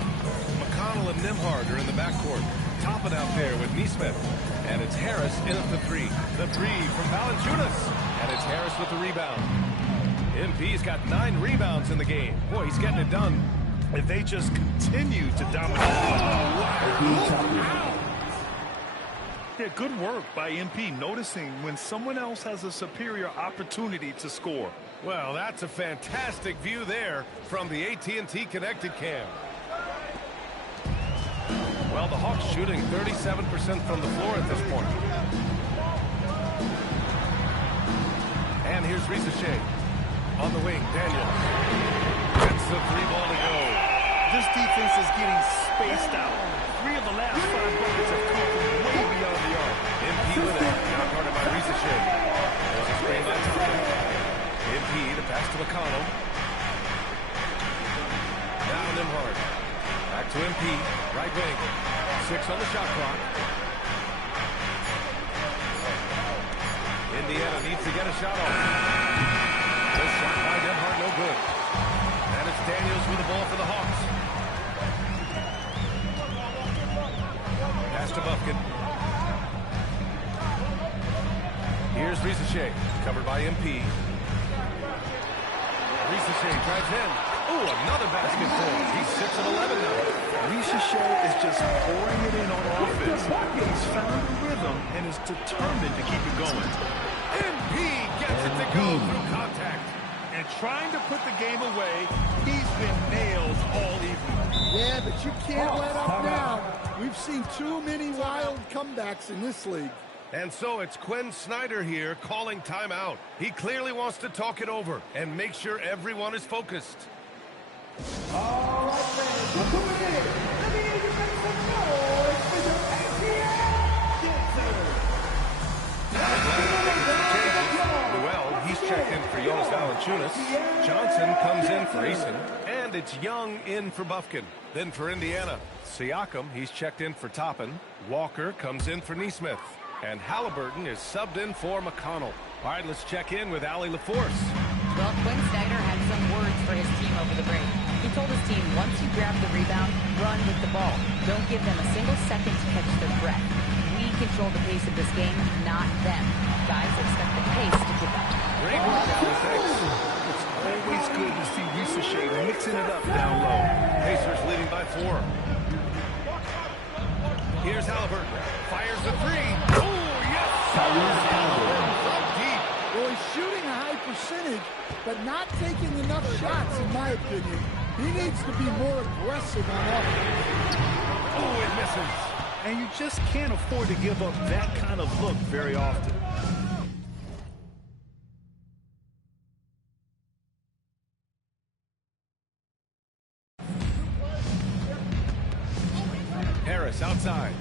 McConnell and Nembhard are in the backcourt. Topping out there with Nesmith. And it's Harris in at the 3. The 3 from Valanciunas. And it's Harris with the rebound. MP's got 9 rebounds in the game. Boy, he's getting it done. If they just continue to dominate. Yeah, good work by MP, noticing when someone else has a superior opportunity to score. Well, that's a fantastic view there from the AT&T Connected Cam. Well, the Hawks shooting 37% from the floor at this point. And here's Risa Shea. On the wing, Daniels. Gets the 3-ball to go. This defense is getting spaced out. 3 of the last 5 buckets have come from way beyond the arc. MP with it. Now guarded by Risa Shea. There's a screen by Thompson. MP, the pass to McConnell. Now Nembhard. Back to MP. Right wing. 6 on the shot clock. Indiana needs to get a shot off. This shot by Nembhard, no good. And it's Daniels with the ball for the Hawks. Pass to Bufkin. Here's Risa Shea, covered by MP. Risa Shea drives in. Oh, another basket for him. He's 6 of 11 now. Risa Shea is just pouring it in on offense. He's found a rhythm and is determined to keep it going. MP gets it to go through contact. And trying to put the game away, he's been nailed all evening. Yeah, but you can't let up now. We've seen too many wild comebacks in this league. And so it's Quinn Snyder here calling timeout. He clearly wants to talk it over and make sure everyone is focused. All right, fans, we're coming in. Let me hear you make some noise for your ATL dancers. Well, he's checked in for Jonas Valanciunas. Johnson comes in for Eason. And it's Young in for Bufkin. Then for Indiana, Siakam, he's checked in for Toppin. Walker comes in for Nesmith. And Halliburton is subbed in for McConnell. All right, let's check in with Allie LaForce. Well, Quinn Snyder had some words for his team over the break. He told his team, once you grab the rebound, run with the ball. Don't give them a single second to catch their breath. We control the pace of this game, not them. Guys, expect the pace to pick up. Great work, Alex. It's always good to see Risa Shea mixing it up down low. Pacers leading by 4. Here's Halliburton. Fires the 3. Oh, yes! From deep. Well, he's shooting a high percentage, but not taking enough shots, in my opinion. He needs to be more aggressive on offense. Oh, it misses. And you just can't afford to give up that kind of look very often. Harris outside.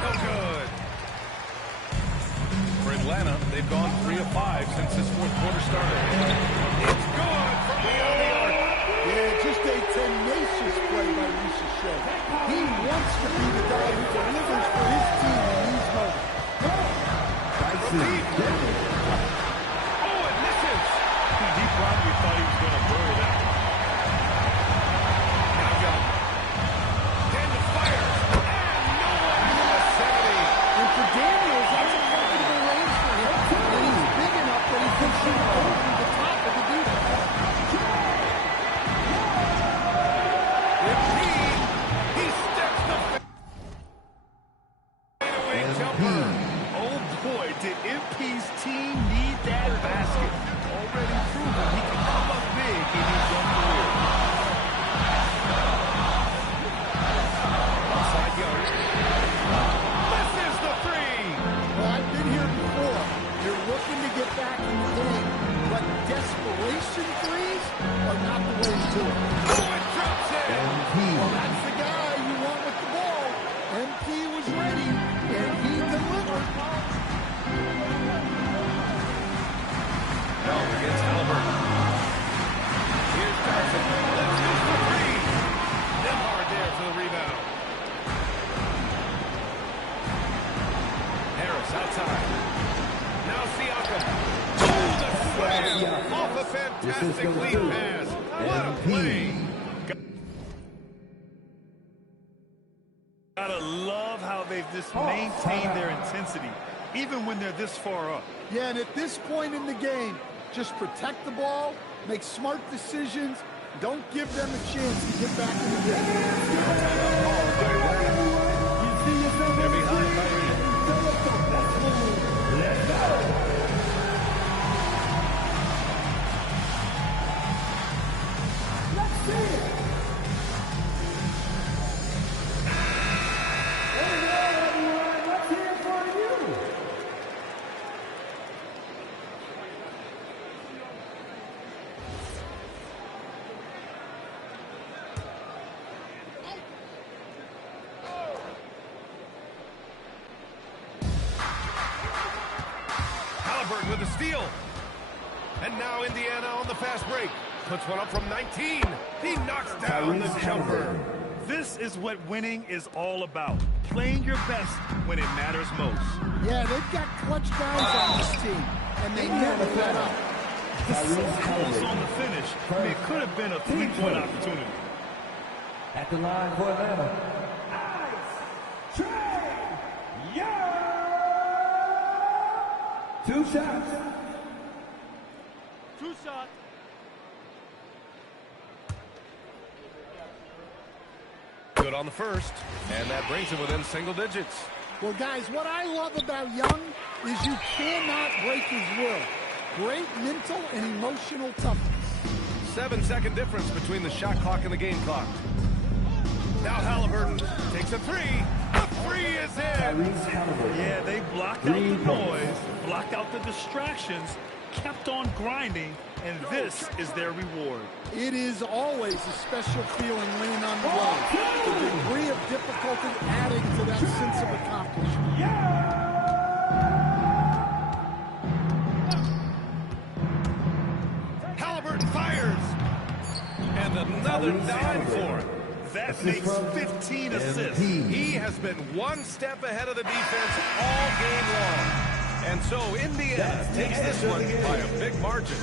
No good. For Atlanta, they've gone 3 of 5 since this fourth quarter started. It's good from beyond the arc. Yeah, just a tenacious play by Risa Shea. He wants to be the guy who delivers for his team in these moments. Oh, it misses. Deep line, we thought he was going to bury that. Now Young. Daniels fires. And no one in the vicinity. And for Daniels, that's a comfortable range for him. And he's big enough that he can shoot over the top of the defense. He steps the fadeaway jumper. Oh boy, did MP's team need that basket. Already proven he can come up big in his young career. Outside Young. This is the 3. Well, I've been here before. You're looking to get back in the game, but desperation threes are not the way to do it. Oh, it drops it. Well, that's the guy you want with the ball. MP was ready, and he delivered. Bell against Halliburton. Here's Johnson. Let's go for 3. Nembhard there for the rebound. Harris outside. Now Siakam. Oh, the slam. Off a fantastic lead pass. What a play. Gotta love how they've just maintained their intensity, even when they're this far up. Yeah, and at this point in the game, just protect the ball, make smart decisions, don't give them a chance to get back in the game. They're behind Kyrie. Let's go. Let's see it. Everyone, let's hear it for you. Halliburton with the steal. And now Indiana on the fast break. Puts one up from 19. He knocks down the jumper. This is what winning is all about. Playing your best when it matters most. Yeah, they've got clutch guys on this team, and they never let up. So close on the finish. I mean, it could have been a three-point opportunity. At the line for Atlanta, Alex Trae Young. 2 shots. 2 shots. Good on the first, and that brings him within single digits. Well, guys, what I love about Young is you cannot break his will. Great mental and emotional toughness. 7-second difference between the shot clock and the game clock. Now Halliburton takes a 3. The 3 is in. Yeah, they blocked out the noise, blocked out the distractions, kept on grinding, and this is their reward. It is always a special feeling winning on the road. The degree of difficulty adding to that sense of accomplishment. Halliburton fires. And another dime for him. That makes 15 assists. He has been one step ahead of the defense all game long. And so Indiana takes this one by a big margin.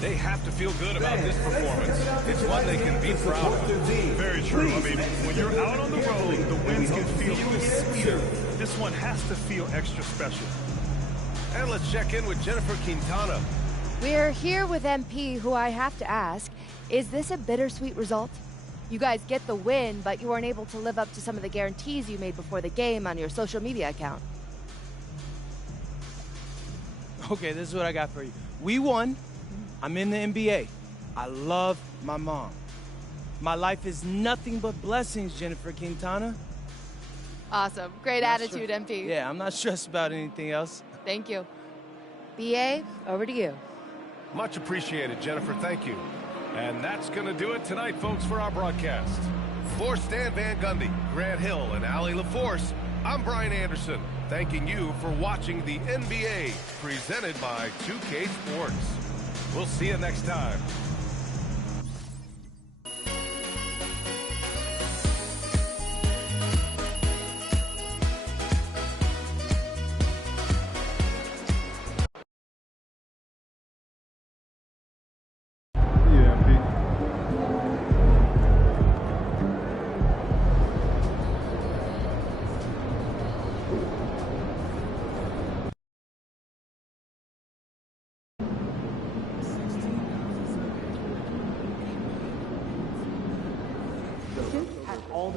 They have to feel good about this performance. It's one they can be proud of. Very true. I mean, when you're out on the road, the wins can feel even sweeter. This one has to feel extra special. And let's check in with Jennifer Quintana. We're here with MP, who I have to ask, is this a bittersweet result? You guys get the win, but you weren't able to live up to some of the guarantees you made before the game on your social media account. Okay, this is what I got for you. We won. I'm in the NBA. I love my mom. My life is nothing but blessings, Jennifer Quintana. Awesome. Great attitude, MP. Yeah, I'm not stressed about anything else. Thank you. BA, over to you. Much appreciated, Jennifer. Thank you. And that's going to do it tonight, folks, for our broadcast. For Stan Van Gundy, Grant Hill, and Allie LaForce, I'm Brian Anderson, thanking you for watching the NBA, presented by 2K Sports. We'll see you next time.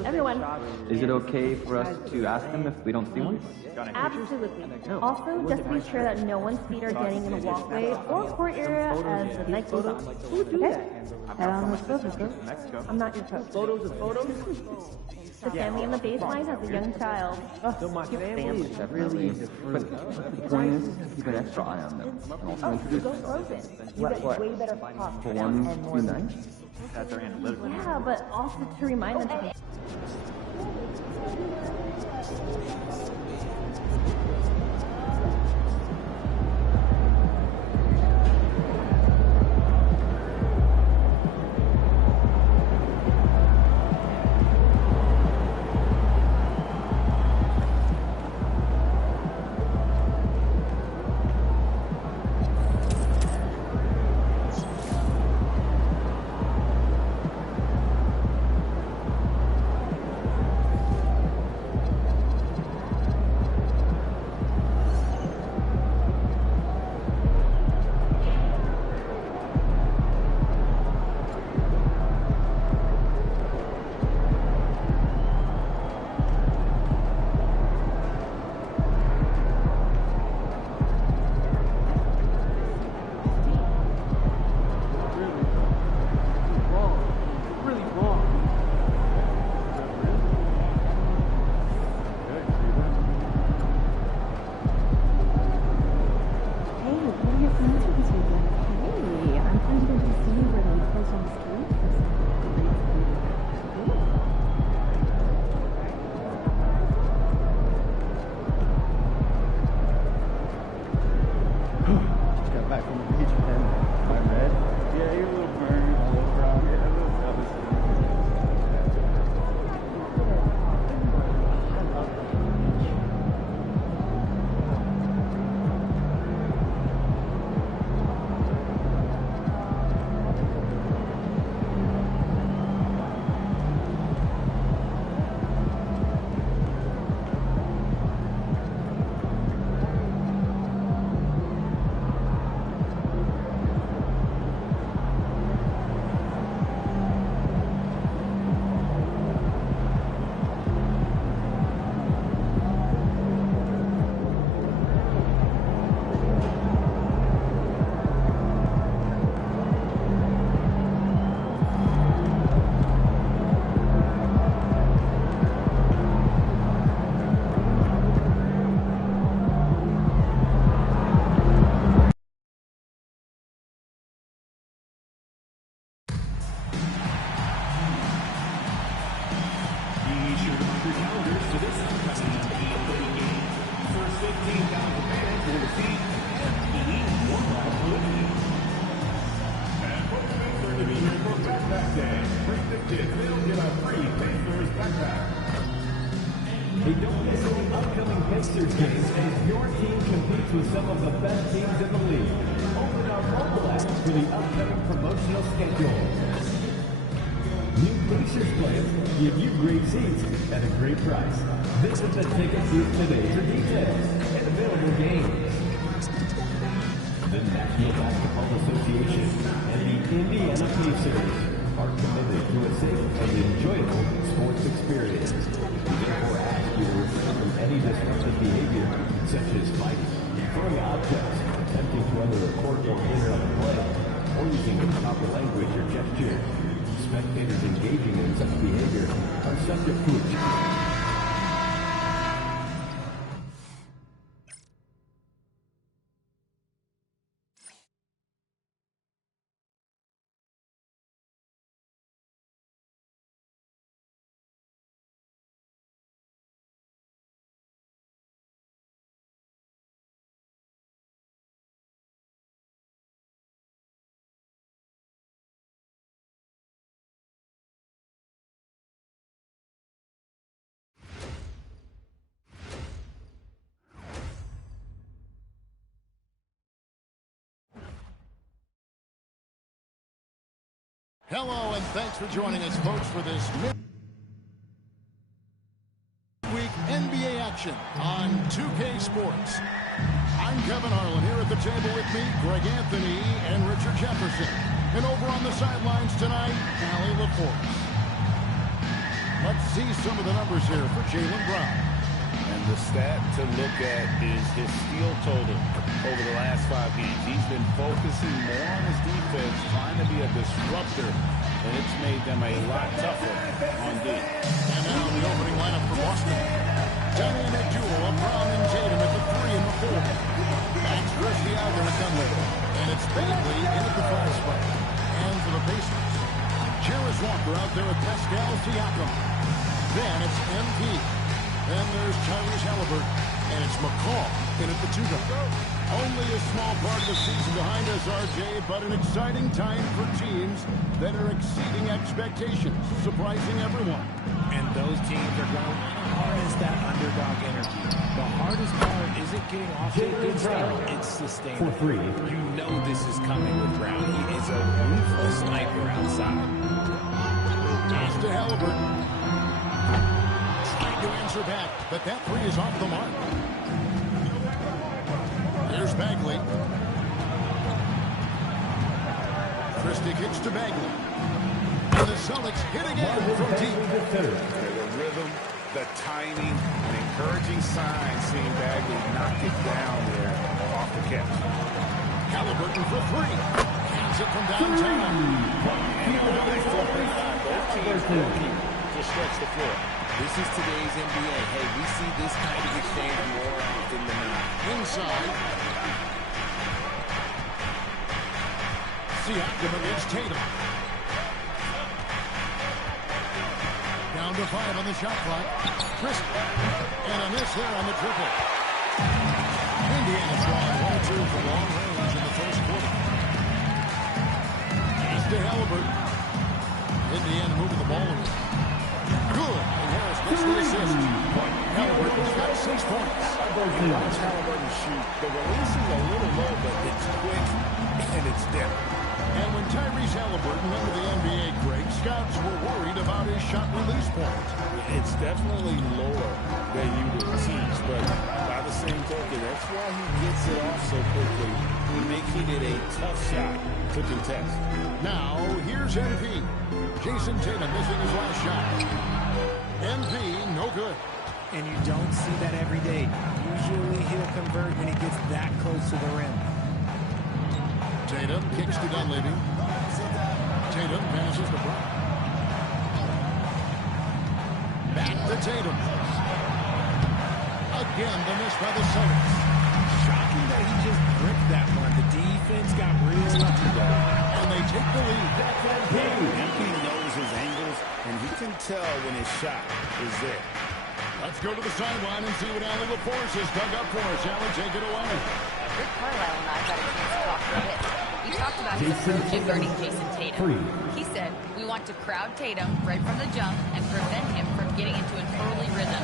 Everyone. Is it okay for us to ask them if we don't see one? Absolutely. Also, just be sure that no one's feet are getting in the walkway or court area as the night goes on. Okay? Head on, let's go. I'm not your coach. Photos of photos? The family in the baseline has a young child. So my family is Definitely. But the point is, keep an extra eye on them. And also introduce Go frozen. You get way better pop. for 1 few nights. That's our analytical. Yeah, but also to remind them to be... Hey, don't miss any upcoming Pacers games as your team competes with some of the best teams in the league. Open our mobile app for the upcoming promotional schedule. New Pacers players give you great seats at a great price. Visit the ticket booth today for details and available games. The National Basketball Association and the Indiana Pacers are committed to a safe and enjoyable sports experience. We therefore ask you to refrain from any disruptive behavior, such as fighting, throwing objects, attempting to enter a court or interrupt play, or using improper language or gestures. Spectators engaging in such behavior are subject to a Hello, and thanks for joining us, folks, for this midweek NBA action on 2K Sports. I'm Kevin Harlan. Here at the table with me, Greg Anthony and Richard Jefferson. And over on the sidelines tonight, Allie LaForce. Let's see some of the numbers here for Jaylen Brown. And the stat to look at is his steal total over the last 5 games. He's been focusing more on his defense, trying to be a disruptor, and it's made them a lot tougher on D. And now the opening lineup for Boston. Dynamic duo of Brown and Tatum at the 3 and the 4. Max Christie out there at Dunleavy. And it's Bagley in at the 5 spot. And for the Pacers, Jarris Walker out there with Pascal Siakam. Then it's MP. And there's Tyrese Halliburton. And it's McCall in at the 2 guard. Only a small part of the season behind us, RJ, but an exciting time for teams that are exceeding expectations, surprising everyone. And those teams are going to harness that underdog energy. The hardest part isn't getting off to a good start, it's sustaining. For 3. You know this is coming with Brown. He is a ruthless sniper outside. Pass to Halliburton. Trying to answer back, but that 3 is off the mark. There's Bagley. Christie kicks to Bagley. And the Celtics hit again from deep. The rhythm, the timing, an encouraging sign seeing Bagley knock it down there off the catch. Halliburton for 3. Hands it from downtown. Both teams working to stretch the floor. This is today's NBA. Hey, we see this kind of exchange more often than not. Inside. Siakam against Tatum. Down to 5 on the shot clock. Chris, and a miss there on the triple. Indiana's gone 1-2 from long range in the first quarter. Pass to Halliburton. Indiana moving the ball around. Good. And Harris gets the assist. Halliburton's got 6 points. Watch Halliburton shoot. The release is a little low, but it's quick and it's depth. And when Tyrese Halliburton went to the NBA, Greg, scouts were worried about his shot release point. It's definitely lower than you would teach, but by the same token, that's why he gets it off so quickly, making it a tough shot to contest. Now, here's MP. Jason Tatum missing his last shot. MP, no good. And you don't see that every day. Usually he'll convert when he gets that close to the rim. Tatum kicks to Dunleavy. Tatum passes to Brown. Back to Tatum. Again, the miss by the Celtics. Shocking that he just bricked that one. The defense got real lucky there. And they take the lead. That's MP. MP knows his angles, and he can tell when his shot is there. Let's go to the sideline and see what Allie LaForce has dug up for us. Allie, take it away. Rick Carlisle and I got a chance to talk for a bit. We talked about his approach at guarding Jason Tatum. He said, we want to crowd Tatum right from the jump and prevent him from getting into an early rhythm,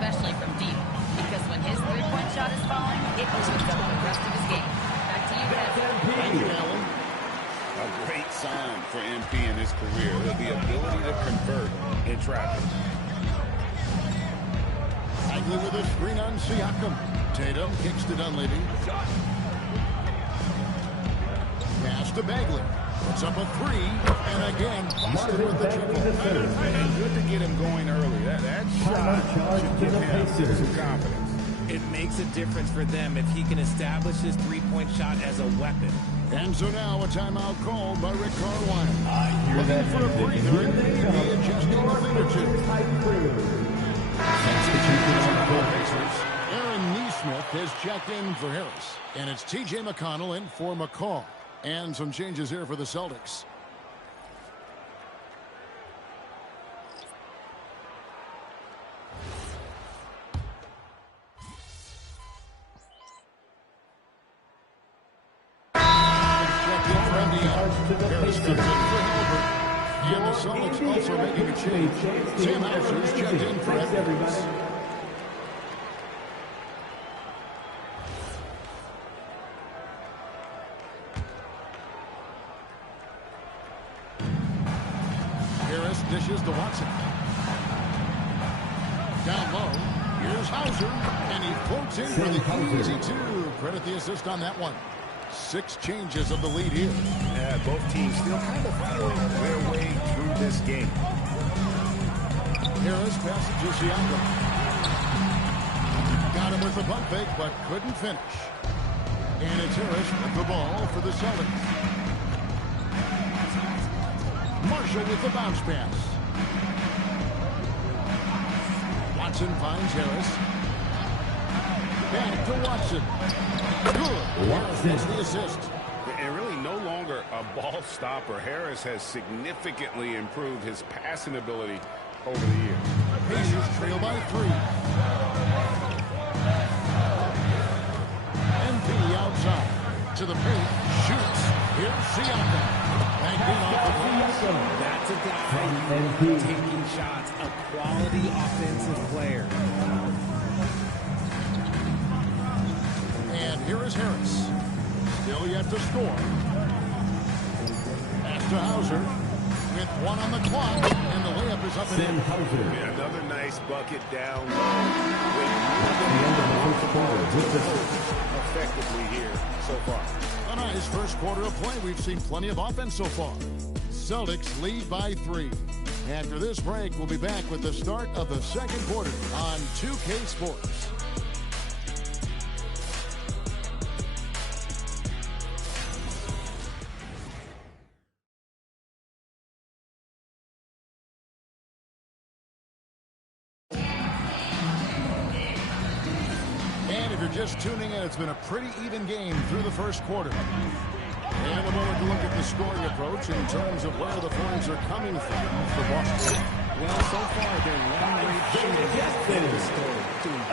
especially from deep, because when his three-point shot is falling, it opens up the rest of his game. Back to you, guys. Thank you, Alan. A great sign for MP in his career, the ability to convert in traffic. Bagley with a screen on Siakam. Tatum kicks to Dunleavy. Pass to Bagley. Puts up a three, and again, busted with the triple. And good to get him going early. That shot should give him some confidence. It makes a difference for them if he can establish his three-point shot as a weapon. And so now a timeout called by Rick Carlisle. I hear Looking that for a breather and maybe adjusting a thing or two. Aaron Neesmith has checked in for Harris. And it's T.J. McConnell in for McCall. And some changes here for the Celtics. Harris comes in for Hilbert. And the Celtics also making a change. Sam Hauser's checked in for Edwards. Harris dishes to Watson. Down low. Here's Hauser. And he floats in for the easy two. Credit the assist on that one. 6 changes of the lead here. Yeah, both teams still kind of feeling their way through this game. Harris passes to Siakam. Got him with the pump fake, but couldn't finish. And it's Harris with the ball for the Celtics. Marshall with the bounce pass. Watson finds Harris. Back to Watson. Good. Watson the assist. And really no longer a ball stopper. Harris has significantly improved his passing ability over the years. Pacers trail by 3. MP outside. To the paint. Shoots. Here's Siakam. Banked in off the glass. That's a guy taking shots. A quality offensive player. And here is Harris. Still yet to score. Pass to Hauser. With 1 on the clock. And the layup is up and in. Yeah, another nice bucket down low. Effectively here so far. A nice first quarter of play. We've seen plenty of offense so far. Celtics lead by 3. After this break, we'll be back with the start of the second quarter on 2K Sports. Just tuning in, it's been a pretty even game through the first quarter. And a moment to look at the scoring approach in terms of where the points are coming from for Boston. Well, so far they're long-range shooting the story, doing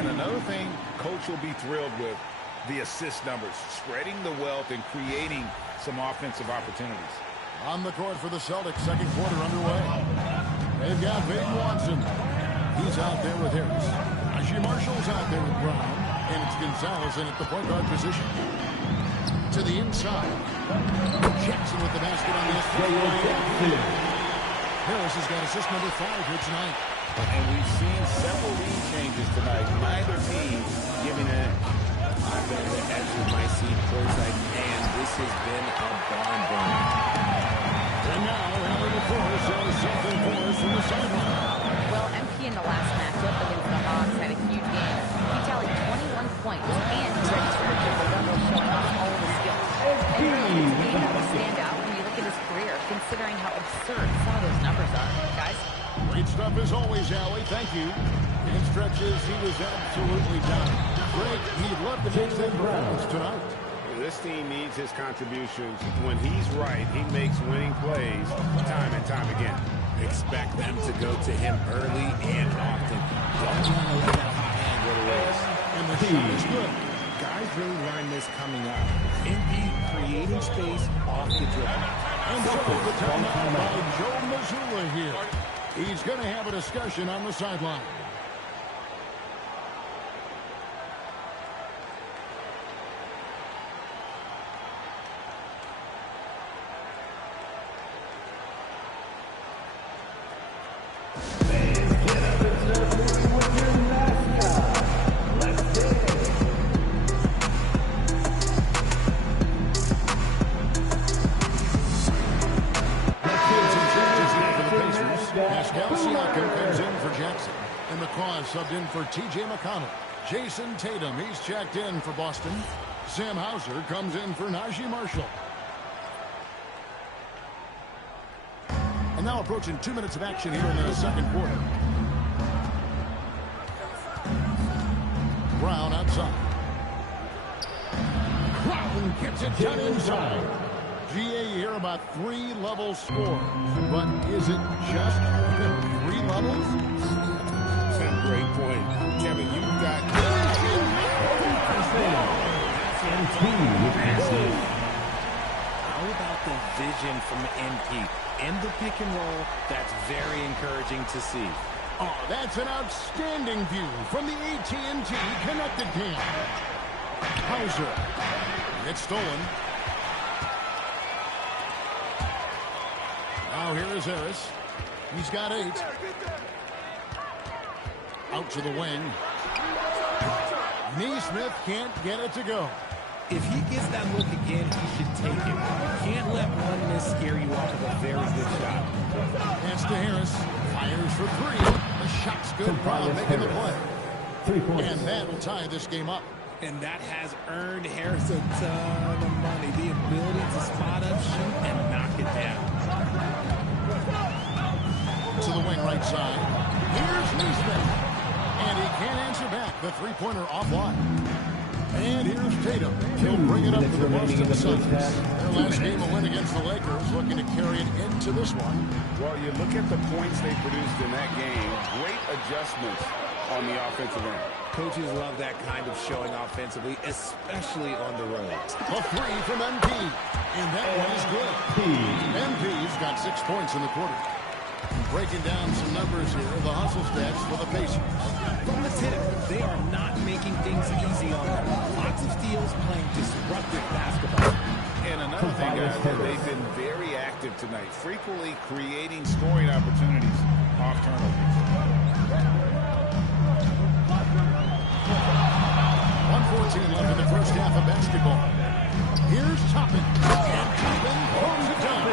And another thing Coach will be thrilled with, the assist numbers, spreading the wealth and creating some offensive opportunities. On the court for the Celtics, second quarter underway. They've got Peyton Watson. He's out there with Harris. Marshall's out there with Brown, and it's Gonzalez in at the point guard position. To the inside. Jackson with the basket on the assist. Harris has got assist number 5 here tonight. And we've seen several lead changes tonight. Neither team giving an edge. I've been the edge with my seat courtside, and this has been a barn burner. And now, Allen McCoy says something for us from the sideline. Well, MP in the last matchup against the Hawks had a huge game. He tallied 21 points and registered at the level showing off all of his skills. And really, his game will stand out when you look at his career, considering how absurd some of those numbers are. Guys? Great stuff as always, Allie. Thank you. In stretches, he was absolutely done. Greg, he'd love to make them rounds tonight. This team needs his contributions. When he's right, he makes winning plays time and time again. Expect them to go to him early and often. Don't want to let that hot hand go to waste. And the shot is good. Guys really learned this coming up. MP creating space off the dribble. And so the timeout by Joe Mazzulla here. He's going to have a discussion on the sideline. Pascal Siakam comes in for Jackson. And McCaw subbed in for T.J. McConnell. Jason Tatum, he's checked in for Boston. Sam Hauser comes in for Najee Marshall. And now approaching 2 minutes of action here in the second quarter. Brown outside. Brown gets it done inside. GA here about 3 level scores. But is it just 3 levels? That's a great point. Kevin, you've got... How about the vision from MP? In the pick and roll, that's very encouraging to see. Oh, that's an outstanding view from the AT&T connected team. Hauser. It's stolen. Now here is Harris. He's got 8. Out to the wing. Neesmith can't get it to go. If he gets that look again, he should take it. Can't let one miss scare you off of a very good shot. Pass to Harris. Fires for 3. The shot's good. Brown making the play. 3 points. And that'll tie this game up. And that has earned Harris a ton of money. The ability to spot up, shoot, and knock it down. To the wing right side. Here's Neesmith. And he can't answer back. The three-pointer offline. And here's Tatum. He'll bring it up to the Boston Celtics. Their last game a win against the Lakers, looking to carry it into this one. Well, you look at the points they produced in that game. Great adjustments on the offensive end. Coaches love that kind of showing offensively, especially on the road. A 3 from MP. And that one is good. MP's got 6 points in the quarter. Breaking down some numbers here, the hustle stats for the Pacers. From the tip, they are not making things easy on them. Lots of steals, playing disruptive basketball. And another thing, guys, that they've been very active tonight, frequently creating scoring opportunities off turnovers. 1:14 left in the first half of basketball. Here's Toppin. And Toppin pulls it down.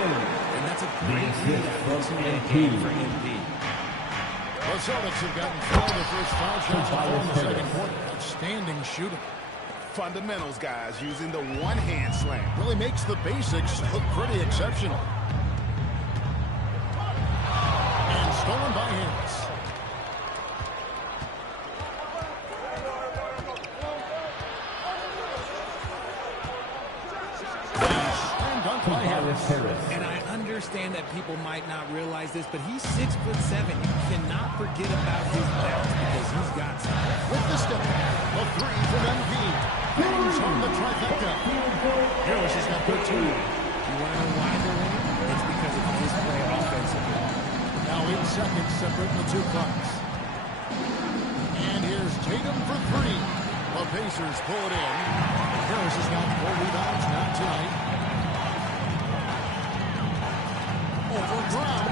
And that's a great lead for MP. The Celtics have gotten 4 of the first 5 shots in the second quarter. Outstanding shooting. Fundamentals, guys, using the one-hand slam. Really makes the basics look pretty exceptional. And stolen by Harris. And dunk by Harris. And I understand that people might not realize this, but he's 6'7". You cannot forget about his bounce because he's got some. With the step, a 3 from MP. Brings home the trifecta. Harris has got 13. You want to know why they're winning? It's because of his play offensively. Now 8 seconds separating the 2 clocks. And here's Tatum for 3. The Pacers pull it in. Harris has got 4 rebounds, not tonight. Over Brown.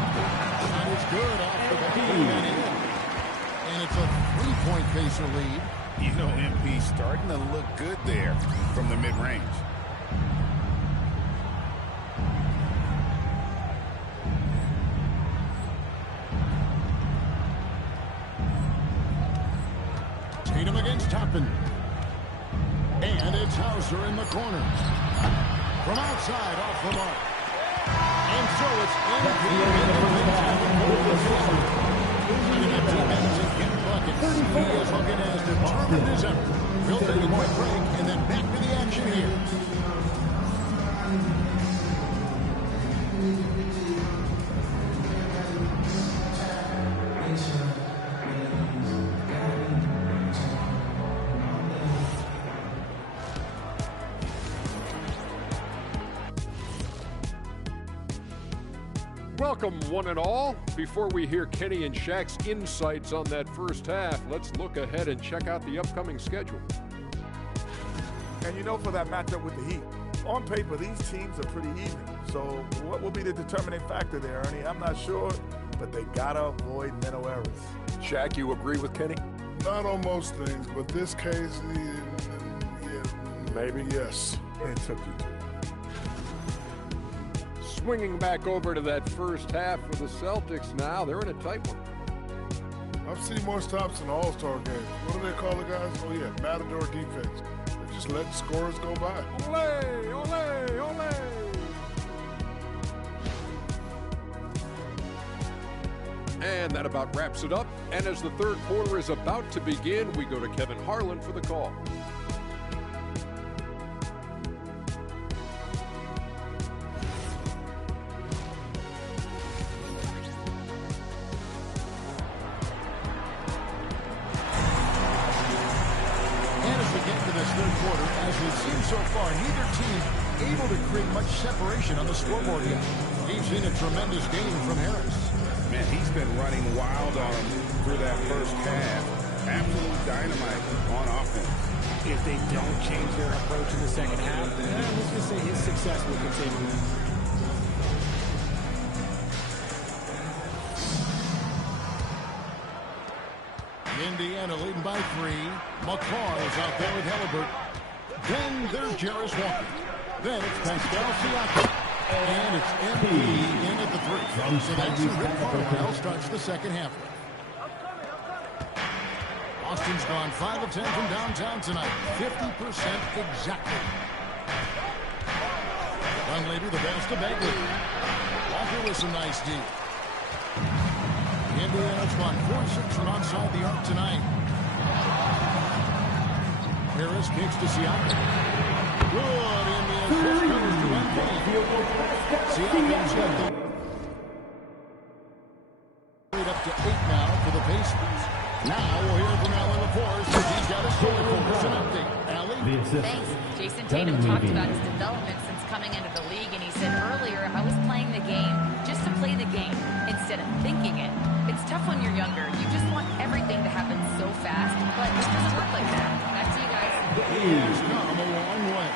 Shot is good off the back and in. And it's a 3-point Pacer lead. You know, MP starting to look good there from the mid-range. Tatum against Toppin. And it's Hauser in the corner. From outside, off the mark. And so it's MP. Running up 2 minutes and getting buckets. He is looking as determined as ever. We'll take a quick break and then back to the action here. Welcome, one and all. Before we hear Kenny and Shaq's insights on that first half, let's look ahead and check out the upcoming schedule. And you know, for that matchup with the Heat, on paper, these teams are pretty even. So what will be the determining factor there, Ernie? I'm not sure, but they gotta avoid mental errors. Shaq, you agree with Kenny? Not on most things, but this case, yeah, maybe. Yes. It took you to. Swinging back over to that first half for the Celtics now. They're in a tight one. I've seen more stops in All-Star games. What do they call the guys? Oh, yeah, Matador defense. They just let scorers go by. Ole, ole, ole. And that about wraps it up. And as the third quarter is about to begin, we go to Kevin Harlan for the call. So far, neither team able to create much separation on the scoreboard yet. We've seen a tremendous game from Harris. Man, he's been running wild on him through that first half. Absolute dynamite on offense. If they don't change their approach in the second half, let's just say his success will continue. Indiana leading by 3. McCall is out there with Halliburton. Then there's Jarris Walker. Then it's Pascal Siakam. And it's MP in at the 3. So that's who Rick Carlisle starts the second half with. Austin's gone 5 of 10 from downtown tonight. 50% exactly. Dunleavy the best to Bagley. Walker with some nice D. Indiana's gone 4-6 from outside the arc tonight. Harris kicks to Siakam. Good in the assist. Covers to MP. Siakam's got the lead up to 8 now for the Pacers. Now we'll hear from Allen LaForce as he's got a story for us an update. Allie? Thanks. Jason Tatum talked about his development since coming into the league, and he said earlier, I was playing the game just to play the game instead of thinking it. It's tough when you're younger. You just want everything to happen so fast, but it doesn't work like that. Back to you guys. He's come a long way.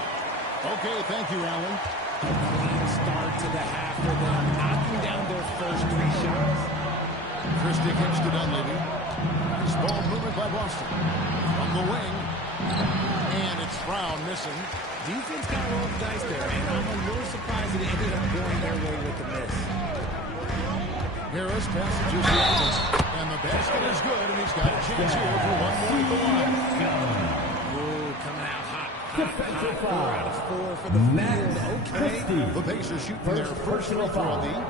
Okay, thank you, Allen. A clean start to the half for them, knocking down their first 3 shots. Christie kicks to Dunleavy. Nice ball movement by Boston. From the wing. And it's Brown missing. Defense got a roll of dice there, and I'm a little surprised that it ended up going their way with the miss. Harris passes to Siakam. And the basket is good, and he's got a chance here for one more at the line. Ooh, coming out hot. 4 out of 4 for the field. Okay. The Pacers shooting their first free throw lead.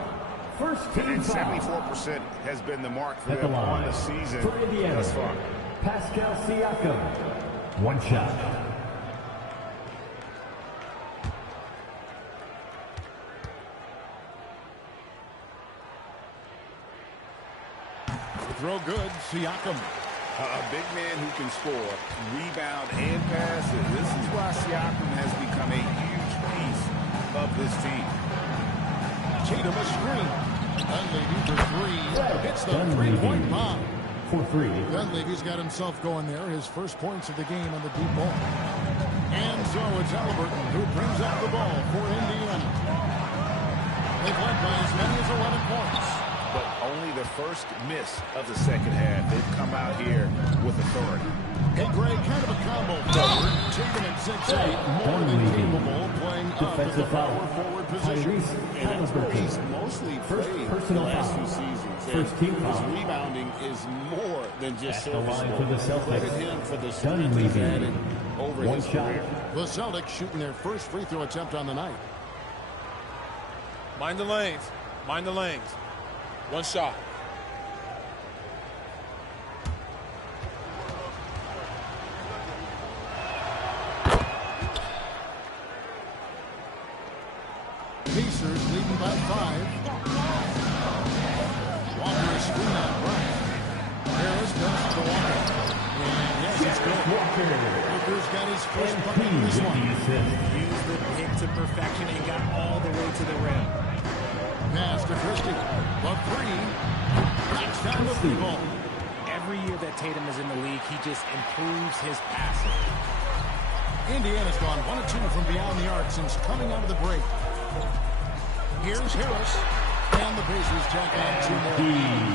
And 74% has been the mark for them on the season thus far. Pascal Siakam, 1 shot. Throw good, Siakam. A big man who can score, rebound, and pass. This is why Siakam has become a huge piece of this team. Tatum a screen. Dunleavy for 3. Hits the 3-point bomb. For 3. Dunleavy's got himself going there. His first points of the game on the deep ball. And so it's Halliburton who brings up the ball for Indiana. They've led by as many as 11 points. But only the first miss of the second half. They've come out here with authority. Hey, Greg, kind of a combo forward. Tatum at 6'8", more than capable of playing up at the power forward position. And that's where he's mostly played the last few seasons. First team his foul. rebounding is more than just At the line serviceable. for the Celtics. Credit him for the strength he's added over 1 his shot. career. The Celtics shooting their first free throw attempt on the night. Mind the lanes. Mind the lanes. 1 shot. Pacers leading by 5. Walker is screen on right. Harris passes to Walker. And yes, it's good. Walker's got his first bucket in this one. Used the pick to perfection and got all the way to the rim. Pass to Christie. The three. Knocks down the three ball. Every year that Tatum is in the league, he just improves his passing. Indiana's gone 1 of 2 from beyond the arc since coming out of the break. Here's Harris. And the Pacers tack on 2 more.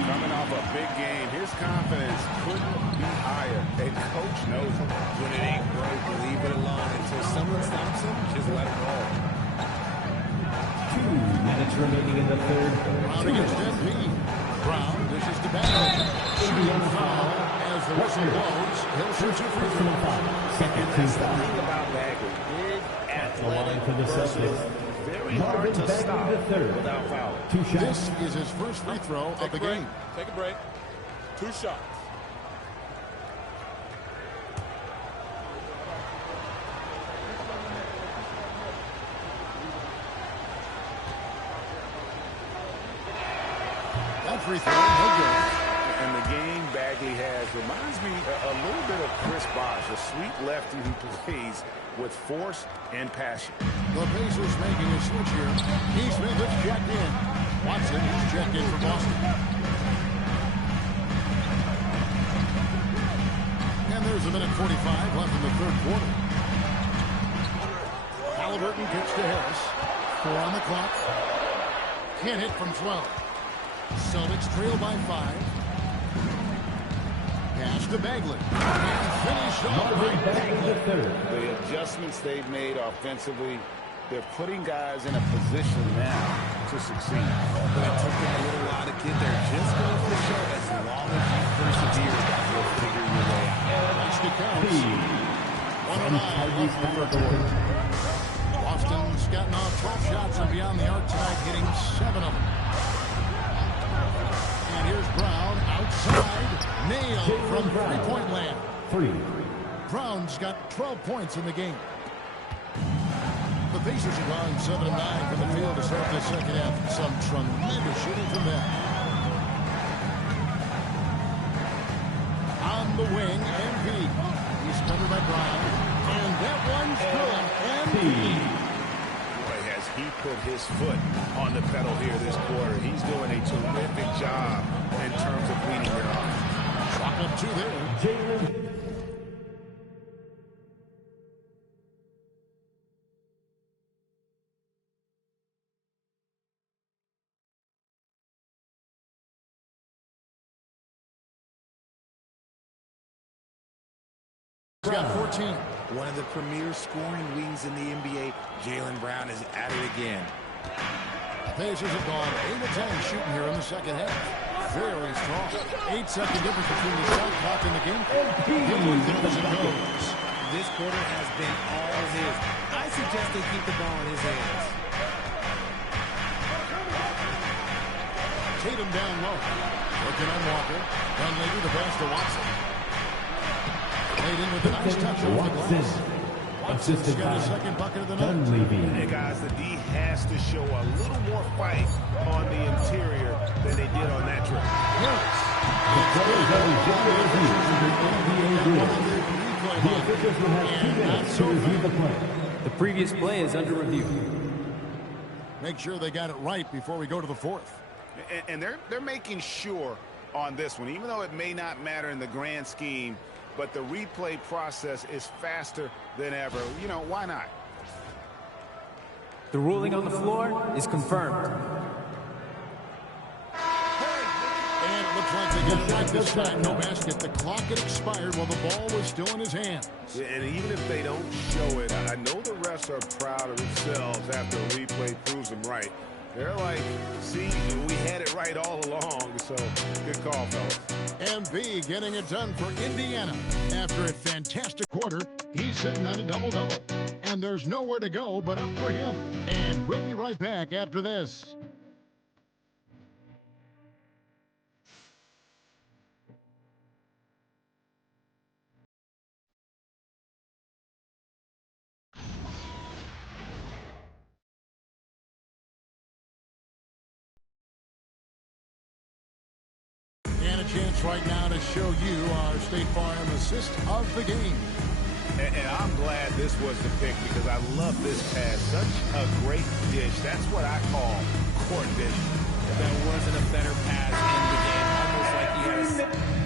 Coming off a big game, his confidence couldn't be higher. And coach knows it. When it ain't broke, leave it alone. Until someone stops him, just let it roll. 2 minutes remaining in the third. Brown against MP. Brown dishes to Bagley. Shooting foul as the whistle blows. He'll shoot 2 free throws. Second team foul. Thing about Bagley, big, The line for the Celtics. very hard to stop without foul. 2 shots. This is his first free throw of the game. Take a break. 2 shots. That free throw, no good. And the game Bagley has reminds me a little bit of Chris Bosh, a sweet lefty who plays with force and passion. The Pacers making a switch here. Smith is checked in. Watson is checked in for Boston. And there's a minute 45 left in the third quarter. Halliburton gets to Harris. 4 on the clock. Can't hit from 12. Celtics trail by 5. Pass to Bagley. And finished off by Bagley. The adjustments they've made offensively, they're putting guys in a position now to succeed. But it took them a little while to get there. Just goes to show as long as you persevere, you'll figure your way out. Basket counts. 109 left in the third quarter. Boston's gotten off 12 shots from beyond the arc tonight, hitting 7 of them. And here's Brown outside. Nailed from three-point land. 3. Brown's got 12 points in the game. The Pacers have gone 7 of 9 from the field to start the second half. Some tremendous shooting from them. On the wing, MP. He's covered by Brown. And that one's good. MP. Boy, has he put his foot on the pedal here this quarter. He's doing a terrific job in terms of leading their offense. Drop up 2 there. Jalen. He's got 14. One of the premier scoring wings in the NBA, Jaylen Brown is at it again. Pacers have gone 8 of 10 shooting here in the second half. Very strong. 8-second difference between the shot clock and the game. This quarter has been all his. I suggest they keep the ball in his hands. Tatum down low. Looking on Walker. Dunleavy the pass to Watson. Laid in with a nice touch off the glass. Watson's got a second bucket of the night. And guys, the D has to show a little more fight on the interior than they did on that trip. The previous play is under review. Make sure they got it right before we go to the fourth. And they're making sure on this one, even though it may not matter in the grand scheme, but the replay process is faster than ever. You know, why not? The ruling on the floor is confirmed. And it looks like they got it right this time. No basket. The clock had expired while the ball was still in his hands. Yeah, and even if they don't show it, I know the refs are proud of themselves after a replay proves them right. They're like, see, we had it right all along, so good call, fellas. MB getting it done for Indiana. After a fantastic quarter, he's sitting on a double-double. And there's nowhere to go but up for him. And we'll be right back after this. And a chance right now to show you our State Farm assist of the game. And I'm glad this was the pick because I love this pass. Such a great dish. That's what I call court dish. There wasn't a better pass in the game. Almost like he had a...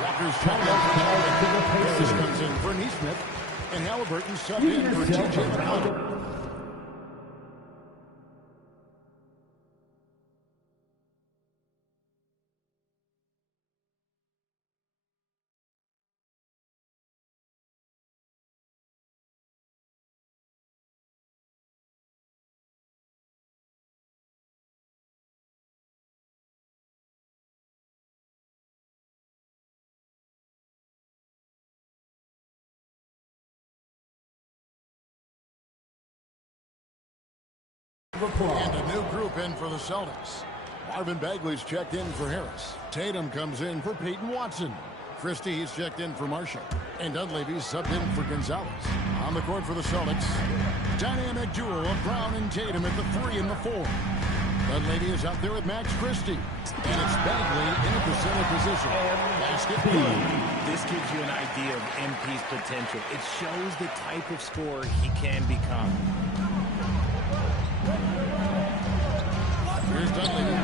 Walker's trying to Harris comes in for Neesmith, and Halliburton subbed in for T.J. McConnell. And a new group in for the Celtics. Marvin Bagley's checked in for Harris. Tatum comes in for Peyton Watson. Christie's checked in for Marshall. And Dunleavy's subbed in for Gonzalez. On the court for the Celtics, dynamic duo of Brown and Tatum at the 3 and the 4. Dunleavy is out there with Max Christie. And it's Bagley in at the center position. Basket good. This gives you an idea of MP's potential. It shows the type of scorer he can become. Here's Dunleavy.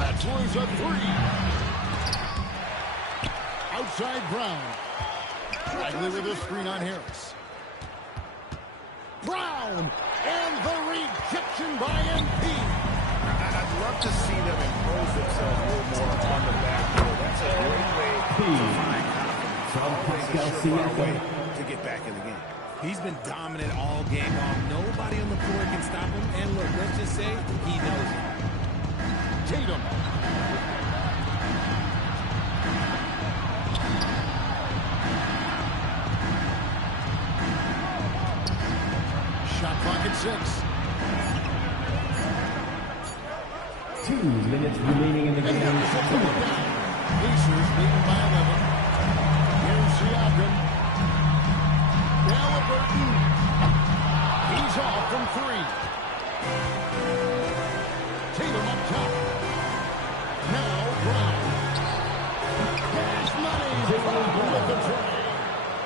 Let's lose a 3. Outside Brown. Bagley with a screen on Harris. Brown! And the rejection by MP. I'd love to see them impose themselves a little more on the backboard. That's a great way to find confidence. Always a surefire way to get back in the game. He's been dominant all game long. Nobody on the floor can stop him. And look, let's just say he knows it. Tatum. Shot clock at 6. 2 minutes remaining in the game. Pacers leading by 11. Here's Siakam. Halliburton. He's off from 3. Tatum up top. Now Brown. Cash money. With the try.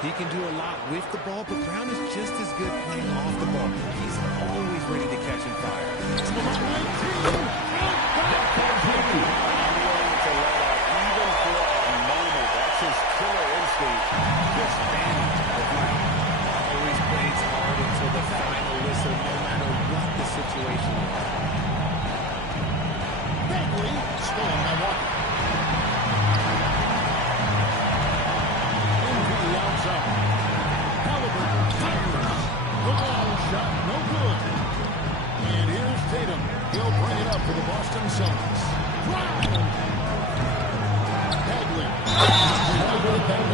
He can do a lot with the ball, but Brown is just as good playing off the ball. He's always ready to catch and fire. I'm willing to let up even for a moment. That's his killer instinct. Just standing the ground. Always plays hard until the final whistle, no matter what the situation is. Bagley stolen by Walker. Into the outside. Halliburton fires. The long shot, no good. And here's Tatum. He'll bring it up for the Boston Celtics. Brown. Bagley. Out of contact.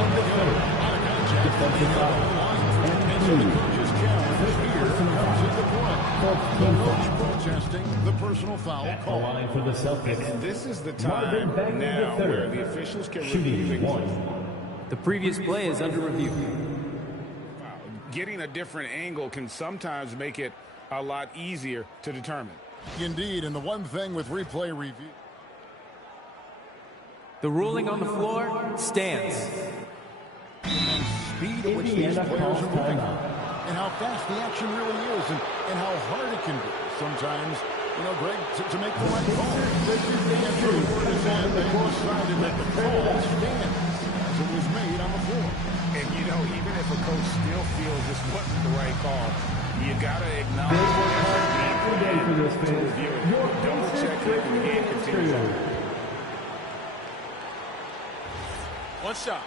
And the coach's challenge here comes into play. The coach protesting the personal foul call. Line for the Celtics. And this is the time now where the officials can review things. The previous play is under review. Getting a different angle can sometimes make it a lot easier to determine. Indeed, and the one thing with replay review. The ruling on the floor stands. And speed at which these players are moving, and how fast the action really is, and how hard it can be. Sometimes, you know, Greg, to make the right call. After the word is in, they decided that the call stands as it was made on the floor. And, you know, even if a coach still feels this wasn't the right call, you got to acknowledge the effort being put in to review it. Double check it and the game continues. One shot.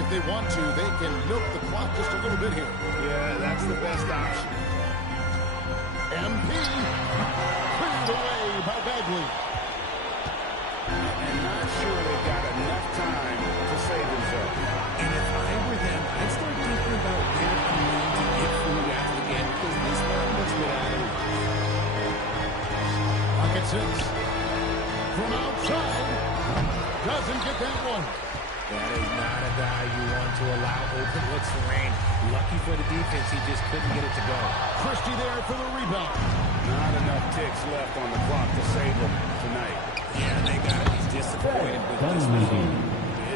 If they want to, they can milk the clock just a little bit here. Yeah, that's the best option. MP cleared away by Bagley. And not sure they've got enough time to save themselves. And if I were them, I'd start thinking about where I'm going to get food after the game because this not much that I do. Pocket 6. From outside. Doesn't get that one. That is not a guy you want to allow open looks for Rain. Lucky for the defense, he just couldn't get it to go. Christie there for the rebound. Not enough ticks left on the clock to save them tonight. Yeah, they got to be disappointed with this result.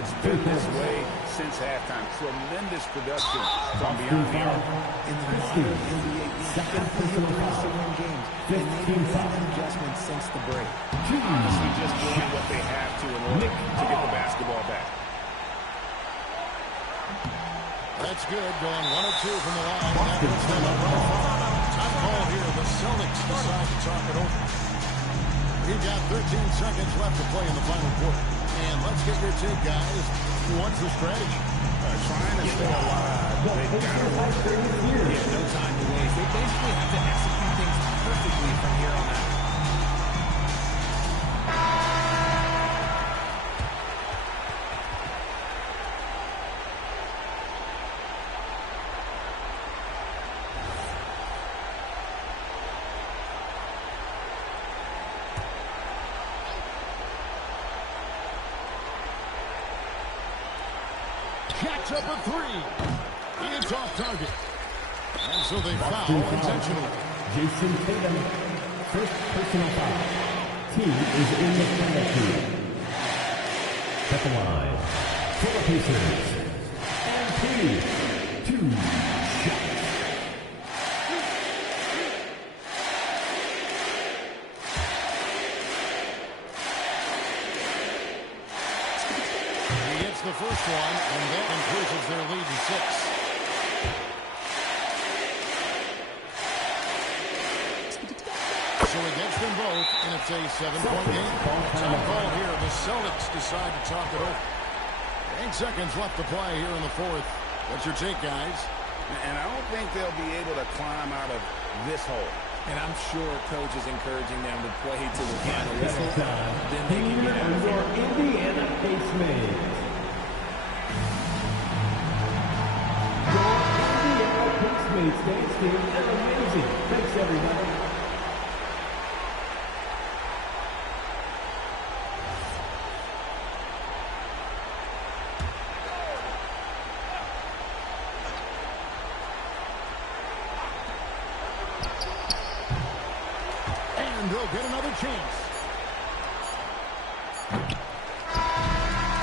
It's been this way since halftime. Tremendous production from beyond the arc. In the modern NBA, you have to win games. And they made some adjustments since the break. Honestly, just doing what they have to in order to get the basketball back. That's good. Going 1 of 2 from the line. That puts them up by 5. Time call here. The Celtics decide to talk it over. We've got 13 seconds left to play in the final quarter. And let's get your take, guys. What's the strategy? Trying to stay alive. They've got to work. Yeah, no time to waste. They basically have to execute things perfectly from here on out. Jacks up a 3. It's off target. And so they foul intentionally. Jason Tatum, first personal foul. Team is in the penalty. At the line, for the Pacers. And 2 shots. The first one, and that increases their lead to 6. So he gets them both, and it's a 7-point game. Time call here. The Celtics decide to talk it over. 8 seconds left to play here in the fourth. What's your take, guys? And I don't think they'll be able to climb out of this hole. And I'm sure Coach is encouraging them to play to the final whistle. Then they can get out of your Indiana Pacers. Thanks, team. That's amazing. Thanks, everybody. And they'll get another chance.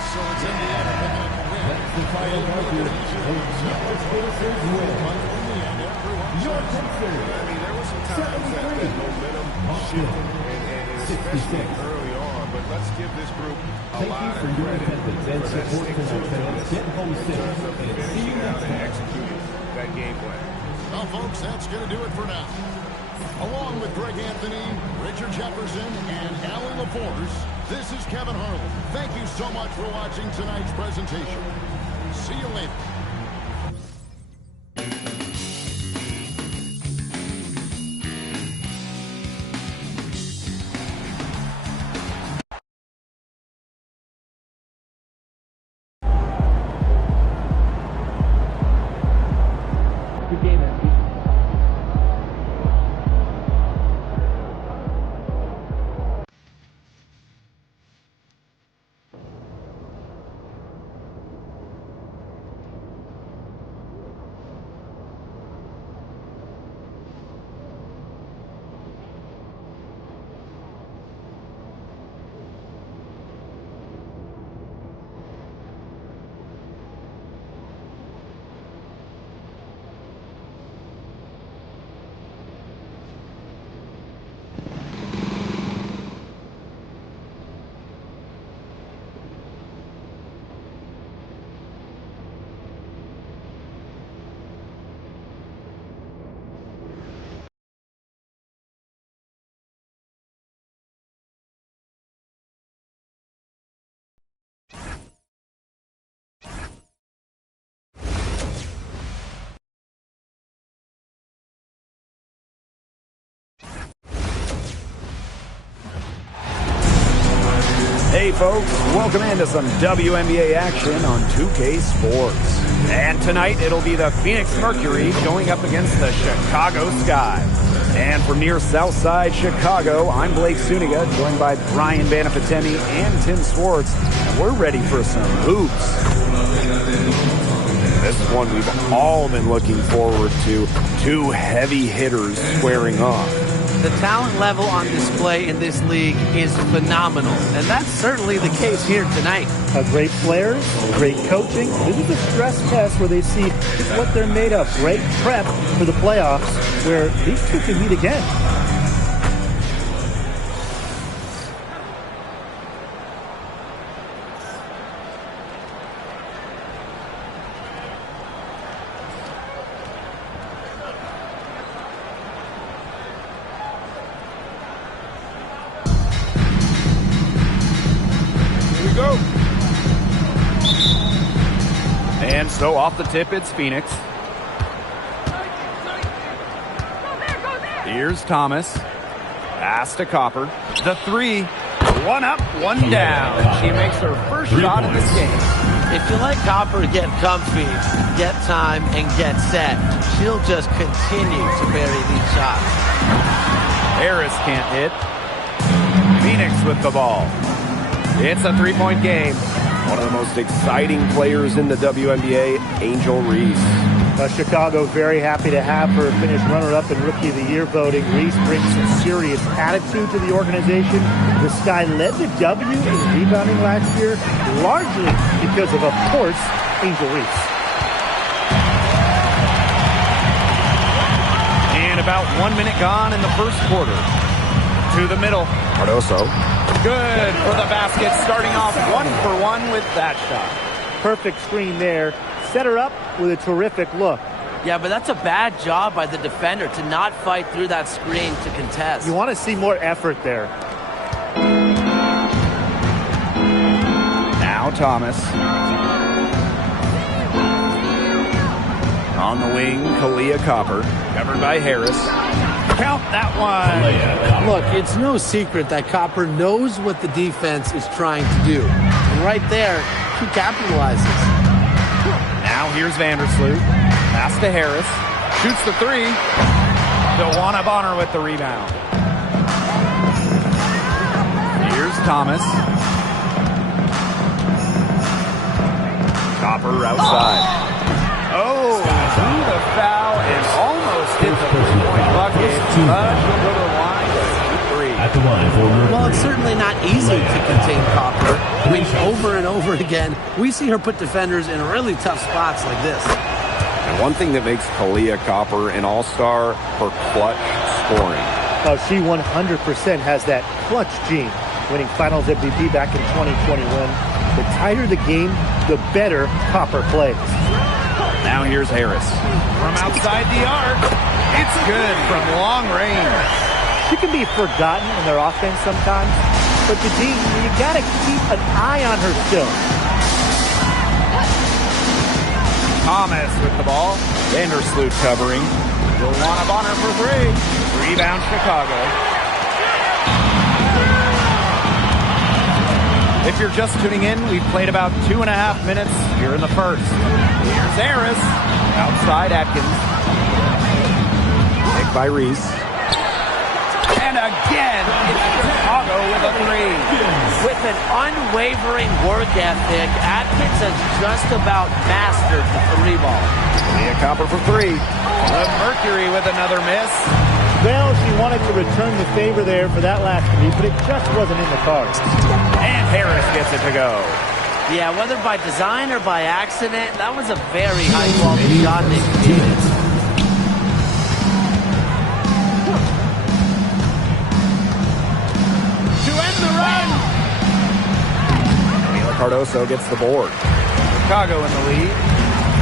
So it's Indiana picking up the win. That's the final marker. Pacers win. Your Pacers. I mean, there was some times that momentum shifted, and especially early on. But let's give this group a lot of credit for that stick to it in terms of finishing out and executing that game plan. Well, folks, that's going to do it for now. Along with Greg Anthony, Richard Jefferson, and Alan LaForce, this is Kevin Harlan. Thank you so much for watching tonight's presentation. See you later. Hey folks, welcome into some WNBA action on 2K Sports. And tonight it'll be the Phoenix Mercury going up against the Chicago Sky. And from near Southside Chicago, I'm Blake Suniga, joined by Brian Banafitemi and Tim Swartz. And we're ready for some hoops. This is one we've all been looking forward to. Two heavy hitters squaring off. The talent level on display in this league is phenomenal, and that's certainly the case here tonight. Great players, great coaching. This is a stress test where they see what they're made of. Great prep for the playoffs where these two can meet again. And so off the tip, it's Phoenix. Here's Thomas. Pass to Copper. The three. One up, one down. She makes her first shot in this game. If you let Copper get comfy, get time, and get set, she'll just continue to bury these shots. Harris can't hit. Phoenix with the ball. It's a three-point game. One of the most exciting players in the WNBA, Angel Reese. Chicago very happy to have her finish runner-up in Rookie of the Year voting. Reese brings some serious attitude to the organization. The Sky led the W in rebounding last year, largely because of course, Angel Reese. And about 1 minute gone in the first quarter. To the middle. Cardoso. Good for the basket, starting off 1-for-1 with that shot. Perfect screen there. Set her up with a terrific look. Yeah, but that's a bad job by the defender to not fight through that screen to contest. You want to see more effort there. Now Thomas. On the wing, Kalia Copper. Covered by Harris. Count that one. Look, it's no secret that Copper knows what the defense is trying to do. And right there, she capitalizes. Now here's Vandersloot. Pass to Harris. Shoots the three. DeWanna Bonner with the rebound. Here's Thomas. Copper outside. Oh, through the foul and almost hit the three-point bucket. But she'll go to the line for three. At the line for well, it's certainly not easy to contain Copper. I mean, over and over again, we see her put defenders in really tough spots like this. And one thing that makes Kalia Copper an all-star, her clutch scoring. Oh, she 100% has that clutch gene, winning Finals MVP back in 2021. The tighter the game, the better Copper plays. Now here's Harris. From outside the arc, it's good from long range. She can be forgotten in their offense sometimes, but the team, you got to keep an eye on her still. Thomas with the ball. Vandersloot covering. DeWanna Bonner for three. Rebound Chicago. If you're just tuning in, we've played about 2.5 minutes here in the first. Here's Harris. Outside Atkins. Picked by Reese. And again, it's Chicago with a three. With an unwavering work ethic, Atkins has just about mastered the three ball. Leah Copper for three. The Mercury with another miss. Well, she wanted to return the favor there for that last three, but it just wasn't in the cards. And Harris gets it to go. Yeah, whether by design or by accident, that was a very high-quality shot they created. To end the run. Mila Cardoso gets the board. Chicago in the lead.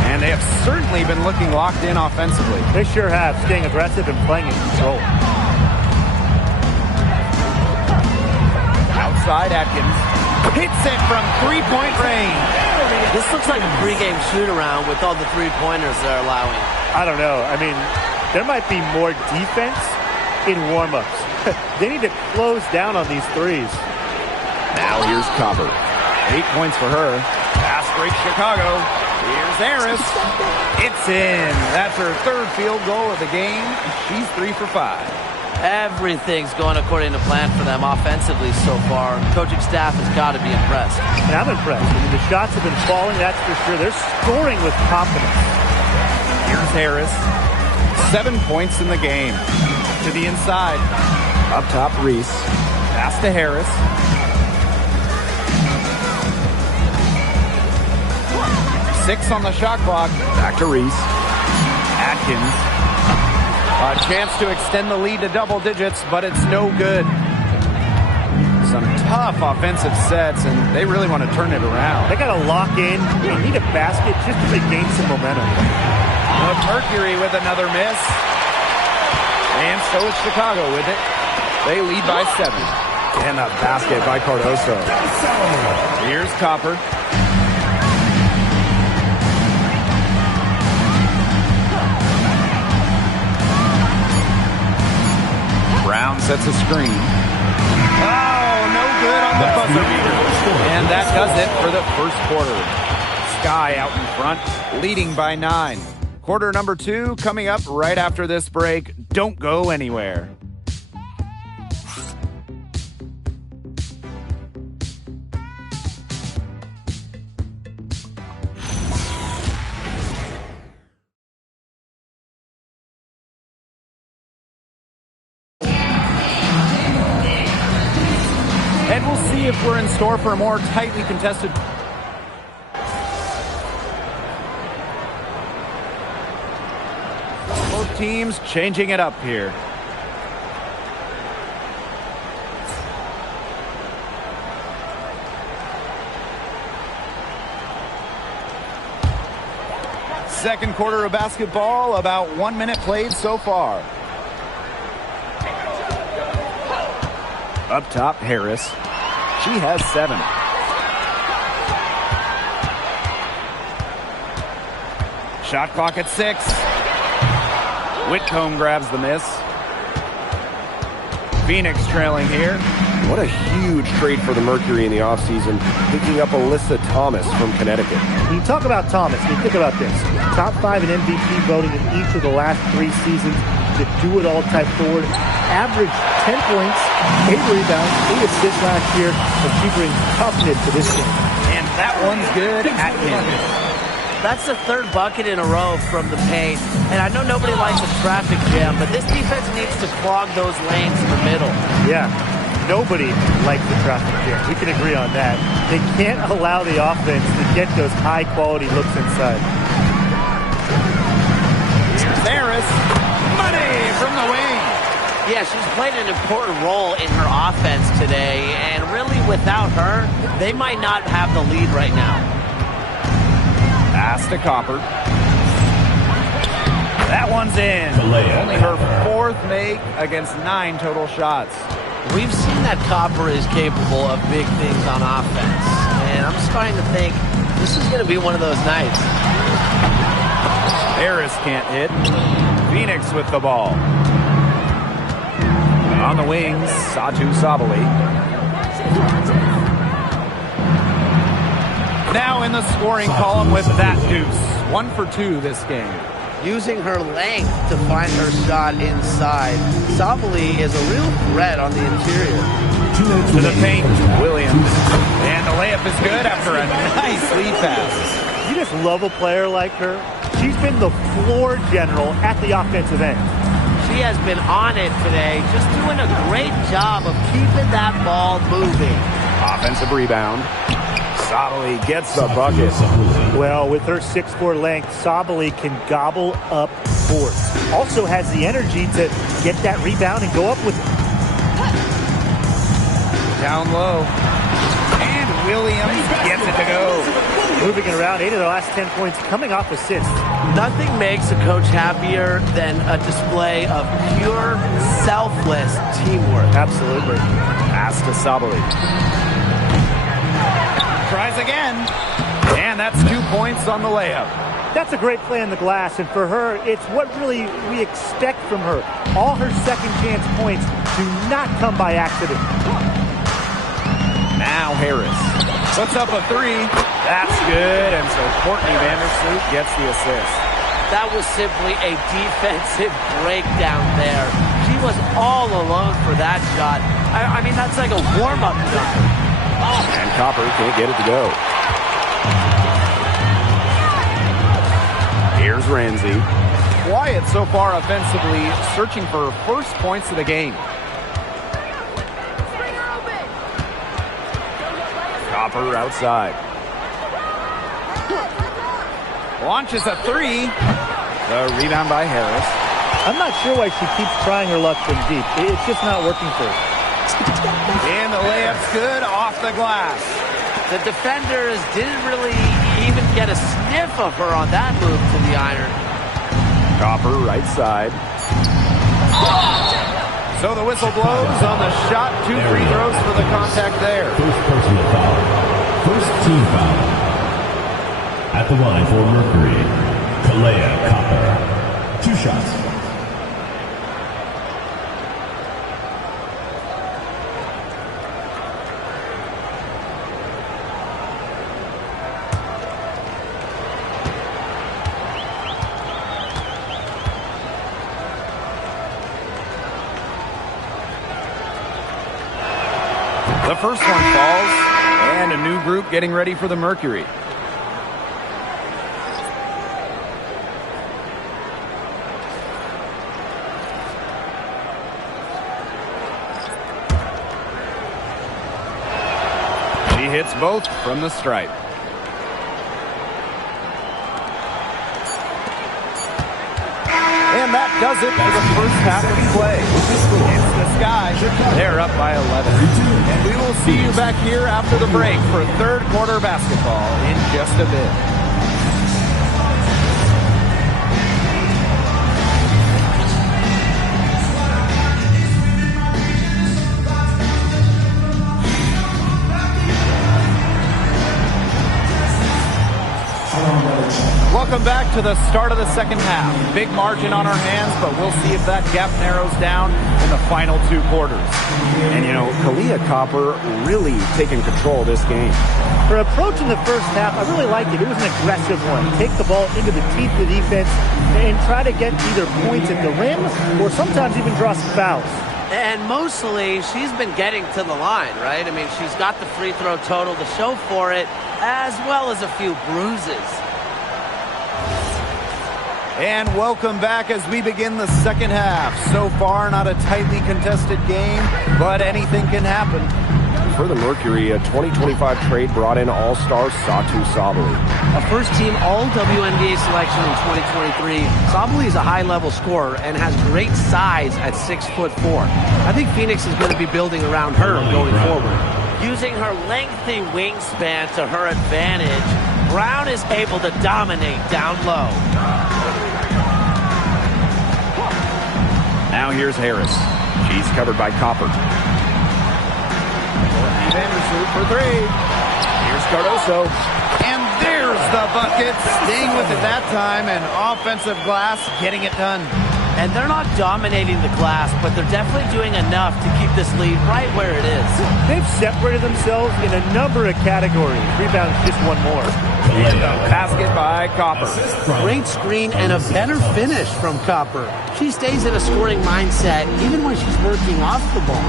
And they have certainly been looking locked in offensively. They sure have, staying aggressive and playing in control. Outside Atkins. Hits it from three-point range. This looks like a pregame shoot-around with all the three-pointers they're allowing. I don't know. I mean, there might be more defense in warm-ups. They need to close down on these threes. Now here's Copper. 8 points for her. Pass break Chicago. Here's Harris. It's in. That's her third field goal of the game. She's 3 for 5. Everything's going according to plan for them offensively so far. Coaching staff has got to be impressed. And I'm impressed. I mean, the shots have been falling, that's for sure. They're scoring with confidence. Here's Harris. 7 points in the game. To the inside. Up top, Reese. Pass to Harris. Six on the shot clock. Back to Reese. Atkins. A chance to extend the lead to double digits, but it's no good. Some tough offensive sets, and they really want to turn it around. They got to lock in. They need a basket just to gain some momentum. But Mercury with another miss. And so is Chicago with it. They lead by 7. And a basket by Cardoso. Here's Copper. Brown sets a screen. Oh, no good on the buzzer beater. And that does it for the first quarter. Sky out in front, leading by 9. Quarter number 2 coming up right after this break. Don't go anywhere. And we'll see if we're in store for a more tightly contested. Both teams changing it up here. Second quarter of basketball, about 1 minute played so far. Up top, Harris. She has 7. Shot clock at 6. Whitcomb grabs the miss. Phoenix trailing here. What a huge trade for the Mercury in the offseason, picking up Alyssa Thomas from Connecticut. When you talk about Thomas, you think about this. Top 5 in MVP voting in each of the last 3 seasons. The do-it-all type forward. Averaged 10 points, 8 rebounds, 8 assists last year, and she brings toughness to this game. And that one's good. Atkins. That's the third bucket in a row from the paint. And I know nobody likes a traffic jam, but this defense needs to clog those lanes in the middle. Yeah, nobody likes the traffic jam. We can agree on that. They can't allow the offense to get those high-quality looks inside. Here's Harris. Money from the wing. Yeah, she's played an important role in her offense today, and really without her, they might not have the lead right now. Pass to Copper. That one's in. Only her 4th make against 9 total shots. We've seen that Copper is capable of big things on offense, and I'm starting to think this is going to be one of those nights. Harris can't hit. Phoenix with the ball. On the wings, Satu Sabali. Now in the scoring column with that deuce. 1 for 2 this game. Using her length to find her shot inside. Sabali is a real threat on the interior. To the paint, Williams. And the layup is good after a nice lead pass. You just love a player like her. She's been the floor general at the offensive end. She has been on it today, just doing a great job of keeping that ball moving. Offensive rebound. Sabali gets the bucket. Well, with her 6'4" length, Sabali can gobble up boards. Also has the energy to get that rebound and go up with it. Down low. And Williams gets it to go. Moving it around, 8 of the last 10 points coming off assists. Nothing makes a coach happier than a display of pure, selfless teamwork. Absolutely. Pass to Sabali. Tries again. And that's 2 points on the layup. That's a great play on the glass, and for her, it's what really we expect from her. All her second chance points do not come by accident. Now Harris puts up a 3. That's good, and so Courtney Vandersloot gets the assist. That was simply a defensive breakdown there. She was all alone for that shot. I mean, that's like a warm-up shot. And Copper can't get it to go. Here's Ramsey. Quiet so far offensively, searching for first points of the game. Copper outside. Launches a three. The rebound by Harris. I'm not sure why she keeps trying her luck from deep. It's just not working for her. And the layup's good off the glass. The defenders didn't really even get a sniff of her on that move to the iron. Copper right side. So the whistle blows on the shot. 2 free throws for the contact there. First personal foul. First team foul. At the line for Mercury, Kalea Copper. 2 shots. The first one falls, and a new group getting ready for the Mercury. She hits both from the stripe. And that does it for the first half of play. It's the Sky. They're up by 11. And we will see you back here after the break for third quarter basketball in just a bit. Welcome back to the start of the second half. Big margin on our hands, but we'll see if that gap narrows down in the final 2 quarters. And, you know, Kalea Copper really taking control of this game. Her approach in the first half, I really liked it. It was an aggressive one. Take the ball into the teeth of the defense and try to get either points at the rim or sometimes even draw some fouls. And mostly, she's been getting to the line, right? I mean, she's got the free throw total to show for it, as well as a few bruises. And welcome back as we begin the second half. So far, not a tightly contested game, but anything can happen. For the Mercury, a 2025 trade brought in All-Star Satu Sabally. A first-team All-WNBA selection in 2023. Sabally is a high-level scorer and has great size at 6'4". I think Phoenix is going to be building around her going forward. Using her lengthy wingspan to her advantage, Brown is able to dominate down low. Now here's Harris. She's covered by Copper. Vandersloot for 3. Here's Cardoso. And there's the bucket. Staying with it that time, and offensive glass getting it done. And they're not dominating the glass, but they're definitely doing enough to keep this lead right where it is. They've separated themselves in a number of categories. Rebounds just one more. And the basket by Copper. Great screen and a better finish from Copper. She stays in a scoring mindset even when she's working off the ball.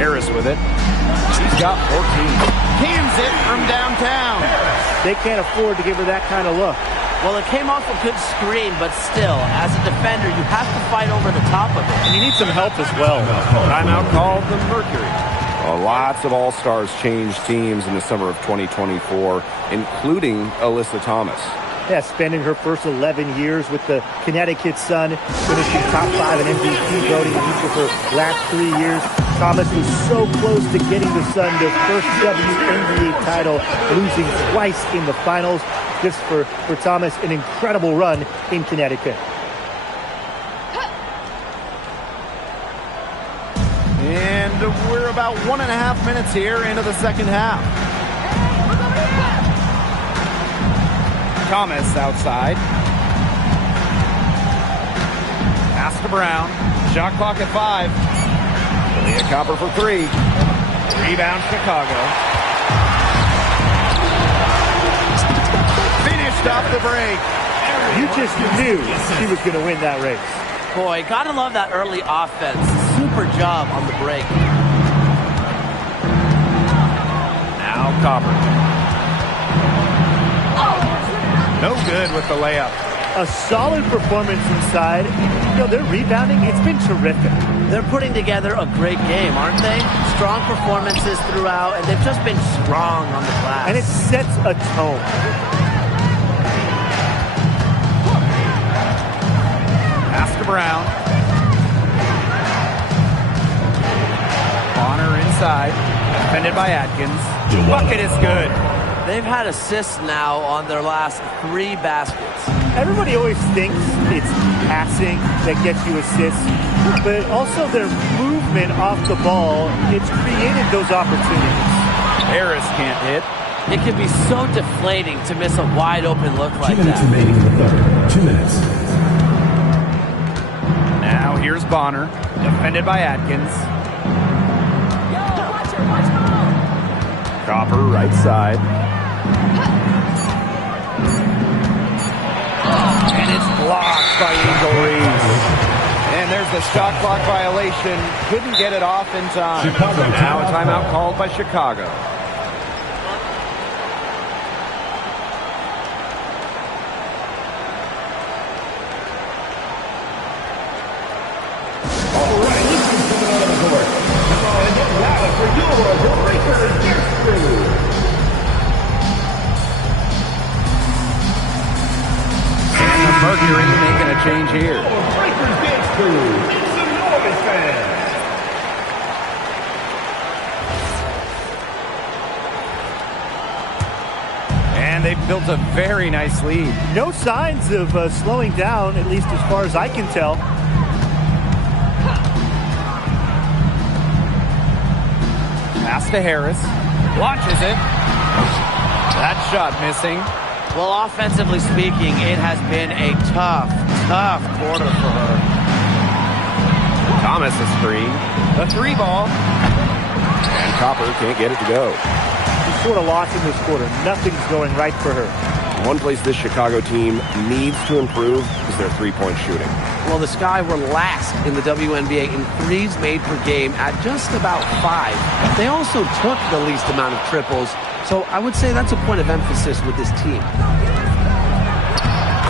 Harris with it. She's got 14. Cans it from downtown. They can't afford to give her that kind of look. Well, it came off a good screen, but still, as a defender, you have to fight over the top of it. And you need some help as well. Timeout called the Mercury. Lots of All-Stars changed teams in the summer of 2024, including Alyssa Thomas. Yeah, spending her first 11 years with the Connecticut Sun, finishing top 5 in MVP voting in each of her last 3 years. Thomas was so close to getting the Sun their first WNBA title, losing twice in the finals. Just for Thomas, an incredible run in Connecticut. And we're about 1.5 minutes here into the second half. Thomas outside. Pass to Brown. Shot clock at 5. Kalea Copper for 3. Rebound Chicago. Finished off the break. You just knew he was going to win that race. Boy, gotta love that early offense. Super job on the break. Now Copper. No good with the layup. A solid performance inside. You know, their rebounding, it's been terrific. They're putting together a great game, aren't they? Strong performances throughout, and they've just been strong on the glass. And it sets a tone. Pass to Brown. Bonner inside. Defended by Atkins. Bucket is good. They've had assists now on their last 3 baskets. Everybody always thinks it's passing that gets you assists, but also their movement off the ball, it's created those opportunities. Harris can't hit. It can be so deflating to miss a wide open look like that. 2 minutes remaining in the third. 2 minutes. Now here's Bonner. Defended by Atkins. Copper right side. And it's blocked by Angel Reese. And there's the shot clock violation. Couldn't get it off in time. Now a timeout called by Chicago. All right, this is coming out of the court. Come on and get loud for your Breakers Dance Crew. Mercury making a change here. Breakers Dance Crew. Make some noise, fans. And they've built a very nice lead. No signs of slowing down, at least as far as I can tell. Pass to Harris. Launches it. That shot missing. Well, offensively speaking, it has been a tough quarter for her. Thomas a screen. The 3 ball. And Copper can't get it to go. She's sort of lost in this quarter. Nothing's going right for her. One place this Chicago team needs to improve is their three-point shooting. Well, the Sky were last in the WNBA in threes made per game at just about 5. They also took the least amount of triples, so I would say that's a point of emphasis with this team.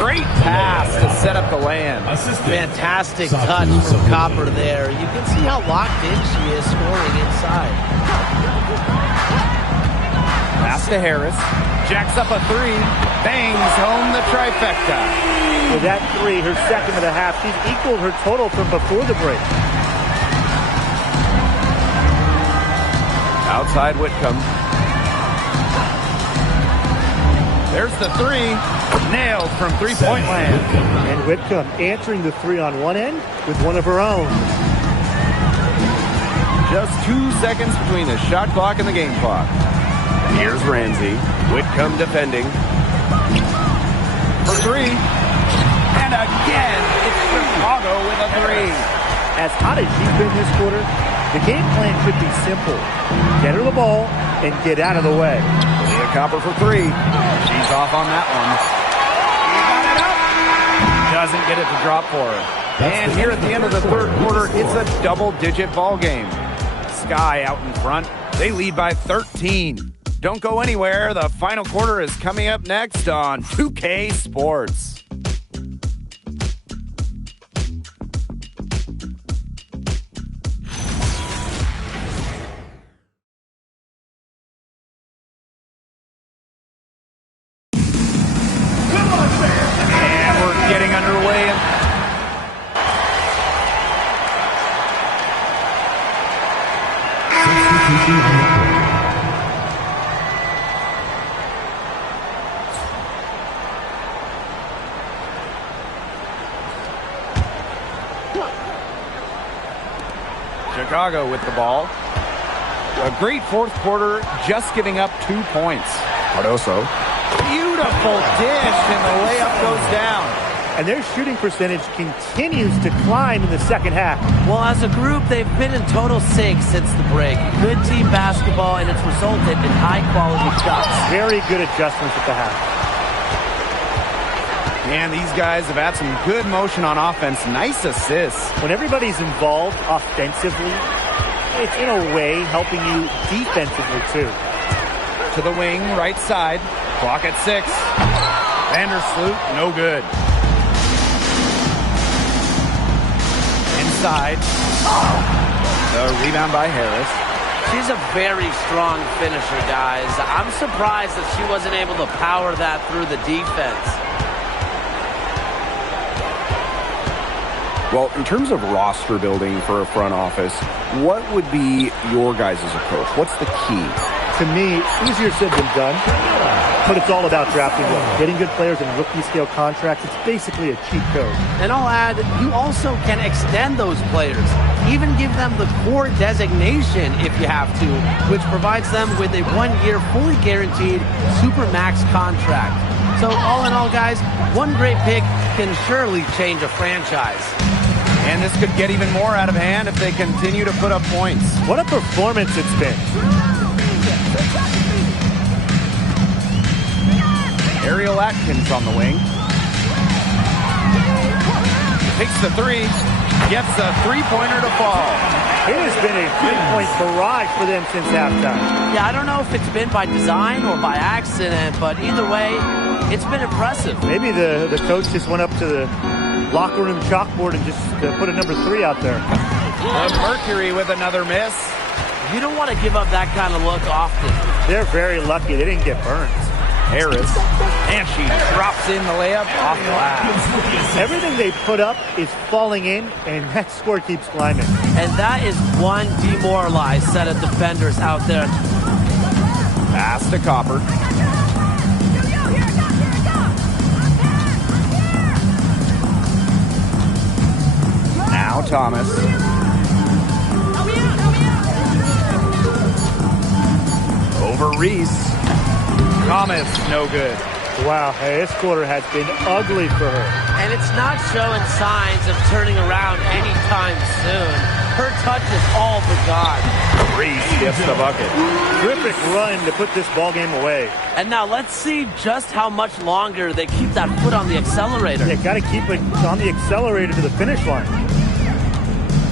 Great pass to set up the land. Fantastic touch from Copper there. You can see how locked in she is scoring inside. Pass to Harris. Jacks up a 3. Bangs home the trifecta. With that 3, her second of the half, she's equaled her total from before the break. Outside Whitcomb. There's the 3. Nailed from three-point land. And Whitcomb answering the 3 on one end with one of her own. Just 2 seconds between the shot clock and the game clock. Here's Ramsey. Whitcomb defending. For 3. And again, it's Chicago with a 3. As hot as she's been this quarter, the game plan could be simple. Get her the ball and get out of the way. Leah Copper for 3. She's off on that one. Doesn't get it to drop for her. And here at the end of the third quarter, it's a double-digit ball game. Sky out in front. They lead by 13. Don't go anywhere. The final quarter is coming up next on 2K Sports. And we're getting underway. Chicago with the ball. A great fourth quarter, just giving up 2 points. Cardoso. Beautiful dish, and the layup goes down. and their shooting percentage continues to climb in the second half. Well, as a group, they've been in total sync since the break. Good team basketball, and it's resulted in high-quality shots. Very good adjustments at the half. And these guys have had some good motion on offense. Nice assists. When everybody's involved offensively, it's in a way helping you defensively too. To the wing, right side. Clock at 6. Vandersloot, no good. Inside. The rebound by Harris. She's a very strong finisher, guys. I'm surprised that she wasn't able to power that through the defense. Well, in terms of roster building for a front office, what would be your guys' approach? What's the key? To me, easier said than done, but it's all about drafting well. Getting good players in rookie-scale contracts, it's basically a cheat code. And I'll add, you also can extend those players. Even give them the core designation if you have to, which provides them with a 1-year, fully guaranteed Supermax contract. So all in all, guys, one great pick can surely change a franchise. And this could get even more out of hand if they continue to put up points. What a performance it's been. Ariel Atkins on the wing. Takes the 3. Gets a three-pointer to fall. It has been a three-point barrage for them since halftime. Yeah, I don't know if it's been by design or by accident, but either way, it's been impressive. Maybe the coach just went up to the locker room chalkboard and just put a number 3 out there. The Mercury with another miss. You don't want to give up that kind of look often. They're very lucky they didn't get burned. Harris, and she drops in the layup off glass. Everything they put up is falling in, and that score keeps climbing. And that is one demoralized set of defenders out there. Pass to Copper. Now Thomas. Over Reese. Thomas, no good. Wow, hey, this quarter has been ugly for her. And it's not showing signs of turning around anytime soon. Her touch is all but gone. Reese gets the bucket. Terrific run to put this ball game away. And now let's see just how much longer they keep that foot on the accelerator. Yeah, got to keep it on the accelerator to the finish line.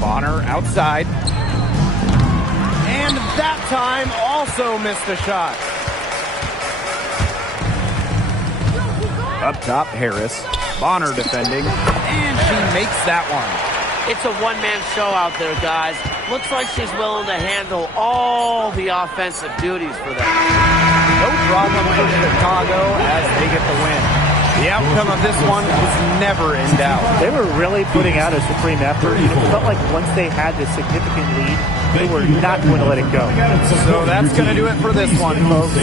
Bonner outside. And that time also missed a shot. Up top, Harris. Bonner defending. And she makes that one. It's a one-man show out there, guys. Looks like she's willing to handle all the offensive duties for them. No problem for Chicago as they get the win. The outcome of this one was never in doubt. They were really putting out a supreme effort. It felt like once they had this significant lead, they were not going to let it go. So that's going to do it for this one, folks.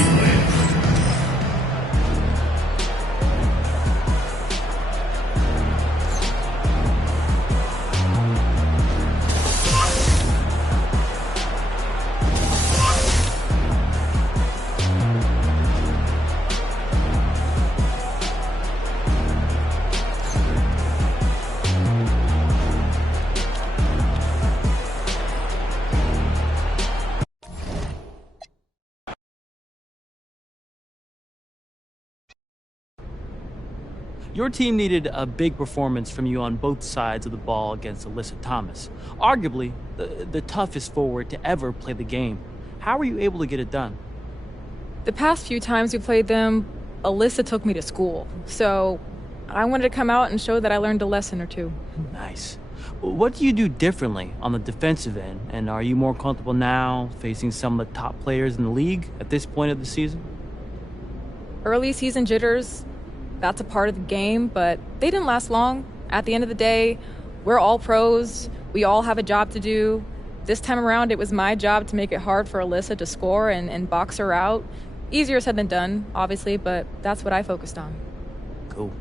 Your team needed a big performance from you on both sides of the ball against Alyssa Thomas, arguably the toughest forward to ever play the game. How were you able to get it done? The past few times we played them, Alyssa took me to school, so I wanted to come out and show that I learned a lesson or two. Nice. What do you do differently on the defensive end, and are you more comfortable now facing some of the top players in the league at this point of the season? Early season jitters, that's a part of the game, but they didn't last long. At the end of the day, we're all pros. We all have a job to do. This time around, it was my job to make it hard for Alyssa to score and box her out. Easier said than done, obviously, but that's what I focused on. Cool.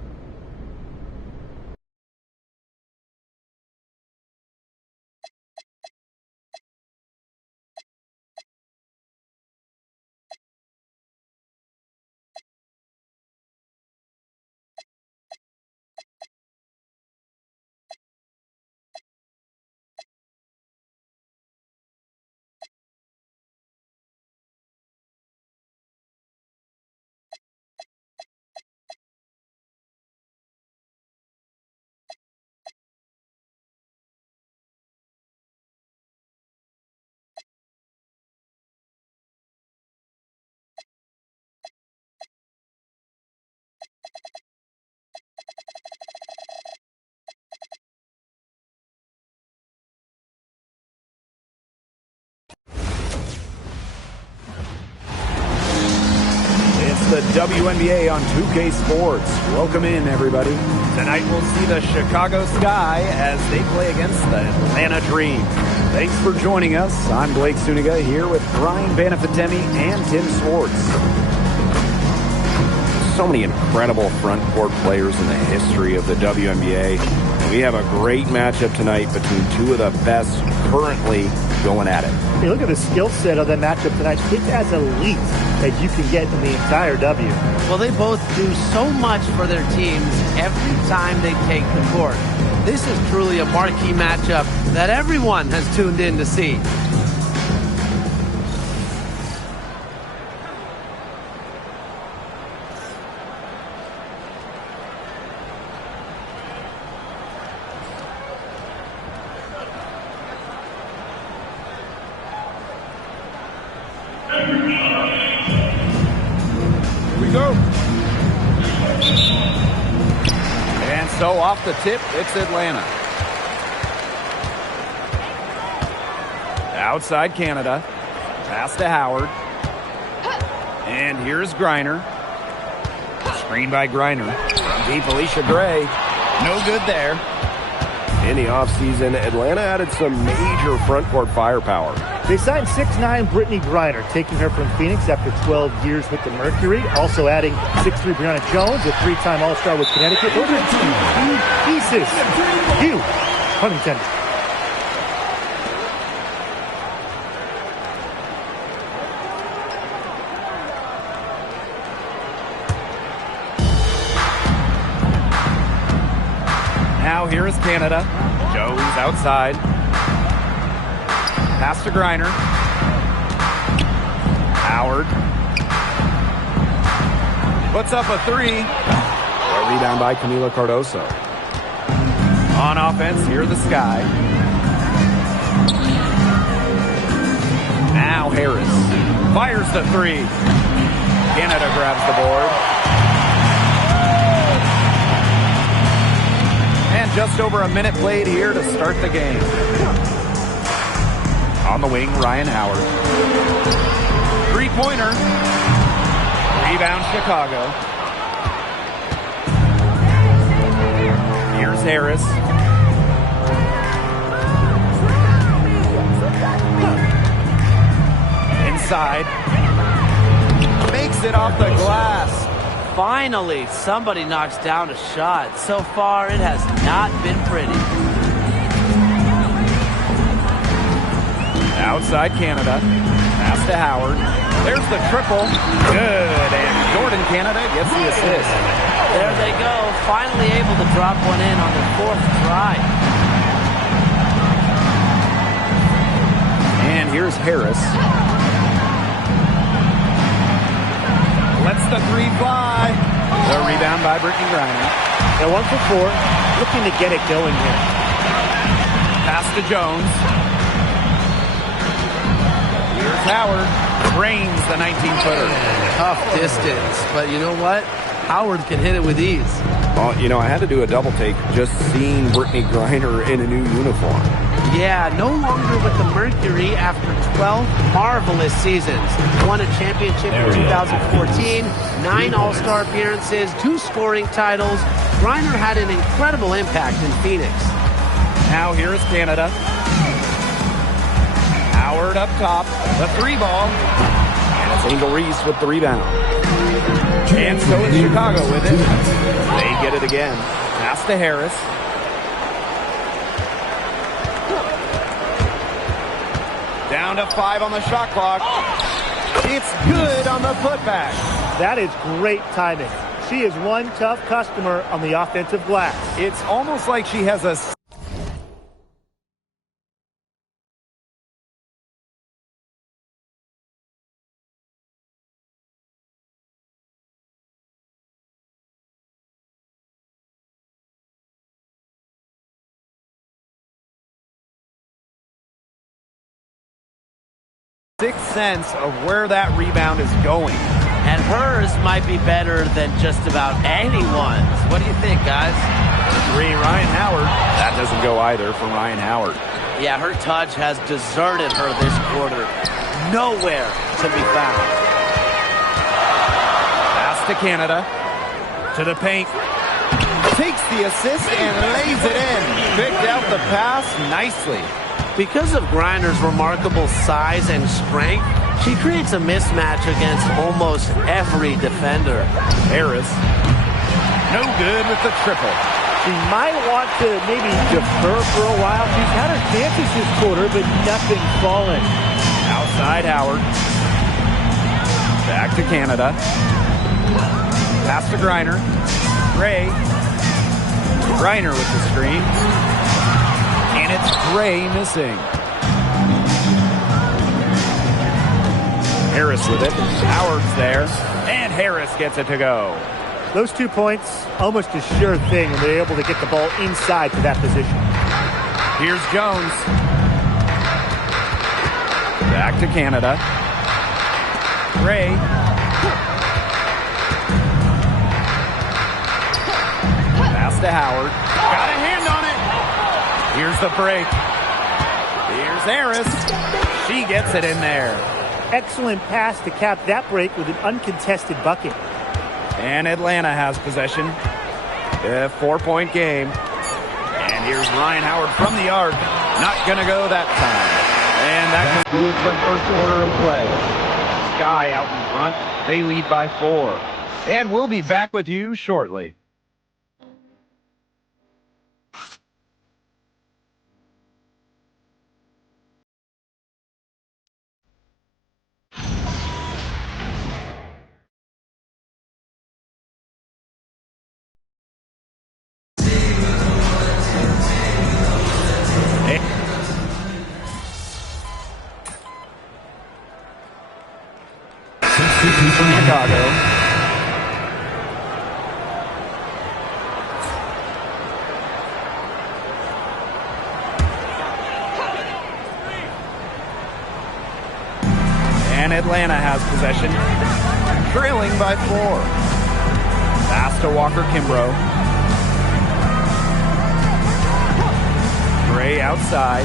WNBA on 2K Sports. Welcome in, everybody. Tonight we'll see the Chicago Sky as they play against the Atlanta Dream. Thanks for joining us. I'm Blake Suniga here with Brian Banafitemi and Tim Swartz. So many incredible front court players in the history of the WNBA. We have a great matchup tonight between two of the best currently going at it. Hey, look at the skill set of the matchup tonight. It's as elite as you can get in the entire W. Well, they both do so much for their teams every time they take the court. This is truly a marquee matchup that everyone has tuned in to see. So off the tip, it's Atlanta. Outside Canada. Pass to Howard. And here's Griner. Screen by Griner. From deep, Alicia Gray. No good there. In the offseason, Atlanta added some major front court firepower. They signed 6'9" Brittany Griner, taking her from Phoenix after 12 years with the Mercury. Also adding 6'3" Brianna Jones, a 3-time All-Star with Connecticut. Those are two pieces. Huge, pun intended. Now here is Canada. Jones outside. Pass to Griner. Howard. Puts up a three. A rebound by Camila Cardoso. On offense, here the Sky. Now Harris. Fires the three. Canada grabs the board. And just over a minute played here to start the game. On the wing, Ryan Howard. Three-pointer. Rebound, Chicago. Here's Harris. Inside. Makes it off the glass. Finally, somebody knocks down a shot. So far, it has not been pretty. Outside Canada. Pass to Howard. There's the triple. Good. And Jordan Canada gets the assist. There they go. Finally able to drop one in on the fourth try. And here's Harris. Lets the three fly. The rebound by Brittany Griner. They're 1 for 4. Looking to get it going here. Pass to Jones. Here's Howard. Drains the 19-footer. Tough distance, but you know what? Howard can hit it with ease. Well, you know, I had to do a double take just seeing Brittany Griner in a new uniform. Yeah, no longer with the Mercury after 12 marvelous seasons. Won a championship in 2014, 9 All-Star appearances, 2 scoring titles. Griner had an incredible impact in Phoenix. Now here's Canada. Howard up top, the three ball. And it's Angel Reese with the rebound. And so is Chicago with it. They get it again. Pass to Harris. Down to 5 on the shot clock. It's good on the putback. That is great timing. She is one tough customer on the offensive glass. It's almost like she has a... sixth sense of where that rebound is going. And hers might be better than just about anyone's. What do you think, guys? Ryan Howard. That doesn't go either for Ryan Howard. Yeah, her touch has deserted her this quarter. Nowhere to be found. Pass to Canada. To the paint. Takes the assist and lays it in. Picked out the pass nicely. Because of Griner's remarkable size and strength, she creates a mismatch against almost every defender. Harris, no good with the triple. She might want to maybe defer for a while. She's had her chances this quarter, but nothing falling. Outside Howard. Back to Canada. Pass to Griner. Gray. Griner with the screen. And it's Gray missing. Harris with it. Howard's there. And Harris gets it to go. Those 2 points, almost a sure thing when they're able to get the ball inside to that position. Here's Jones. Back to Canada. Gray. Pass to Howard. Got a hand on it. Here's the break. Here's Harris. She gets it in there. Excellent pass to cap that break with an uncontested bucket. And Atlanta has possession. A 4-point game. And here's Ryan Howard from the arc. Not going to go that time. And that concludes the first quarter of play. Sky out in front. They lead by 4. And we'll be back with you shortly. Chicago. And Atlanta has possession. Trailing by 4. Pass to Walker Kimbrough. Gray outside.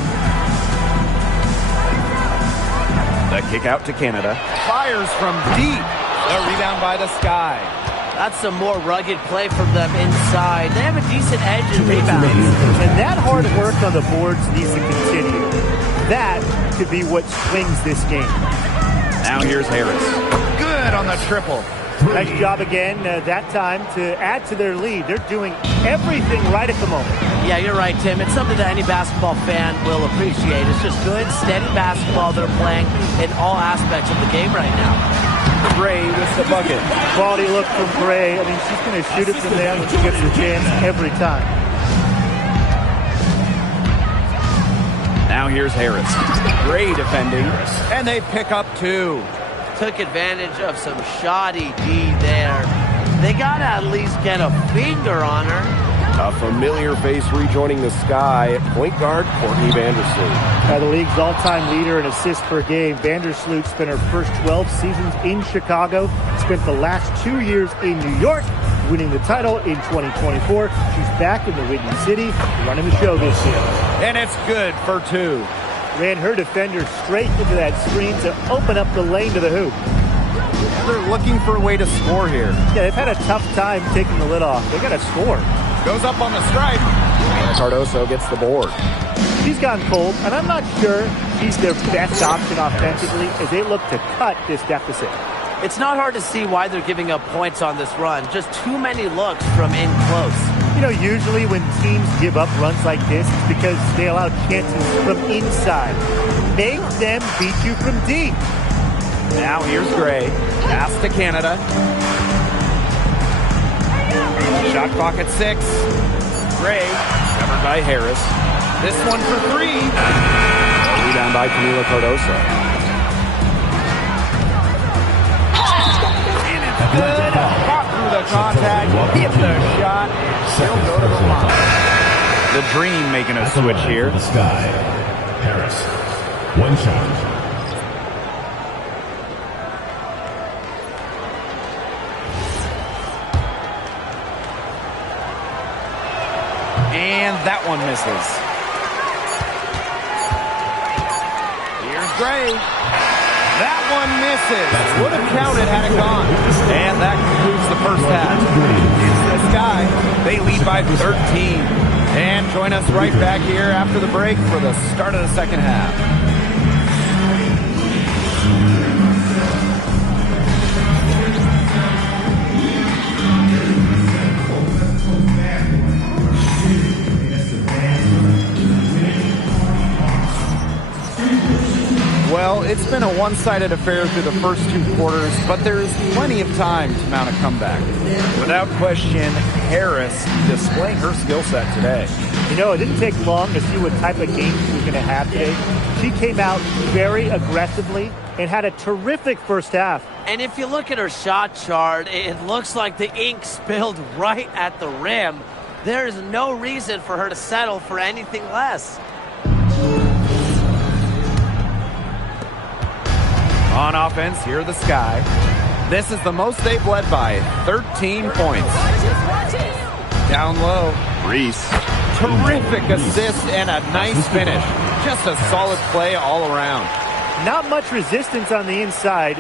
The kick out to Canada. Fires from deep. The rebound by the Sky. That's some more rugged play from them inside. They have a decent edge in rebounds. And that hard work on the boards needs to continue. That could be what swings this game. Now here's Harris. Good on the triple. Nice job again that time to add to their lead. They're doing everything right at the moment. Yeah, you're right, Tim. It's something that any basketball fan will appreciate. It's just good, steady basketball they're playing in all aspects of the game right now. Gray with the bucket. Quality look from Gray. I mean, she's going to shoot it from there when she gets the chance every time. Now here's Harris. Gray defending. And they pick up 2. Took advantage of some shoddy D there. They got to at least get a finger on her. A familiar face rejoining the Sky, point guard Courtney Vandersloot. The league's all-time leader in assists per game. Vandersloot spent her first 12 seasons in Chicago, spent the last 2 years in New York, winning the title in 2024. She's back in the Windy City, running the show this year. And it's good for 2. Ran her defender straight into that screen to open up the lane to the hoop. They're looking for a way to score here. Yeah, they've had a tough time taking the lid off. They got to score. Goes up on the stripe. And Cardoso gets the board. She's gone cold, and I'm not sure she's their best option offensively as they look to cut this deficit. It's not hard to see why they're giving up points on this run. Just too many looks from in close. You know, usually when teams give up runs like this, it's because they allow chances from inside. Make them beat you from deep. Now here's Gray. Pass to Canada. Shot clock at 6. Gray, covered by Harris. This one for 3. Rebound by Camila Cardoso. And it's good. Fought through the contact. Hit the shot. And she'll go to the line. The Dream making a switch here. The Sky. Harris. 1 shot. And that one misses. Here's Gray. That one misses. Would have counted had it gone. And that concludes the first half. It's the Sky. They lead by 13. And join us right back here after the break for the start of the second half. Well, it's been a one-sided affair through the first two quarters, but there is plenty of time to mount a comeback. Without question, Harris displaying her skill set today. You know, it didn't take long to see what type of game she was going to have today. She came out very aggressively and had a terrific first half. And if you look at her shot chart, it looks like the ink spilled right at the rim. There is no reason for her to settle for anything less. On offense, here the Sky. This is the most they've led by, 13 points. Down low, Reese. Terrific assist and a nice finish. Just a solid play all around. Not much resistance on the inside.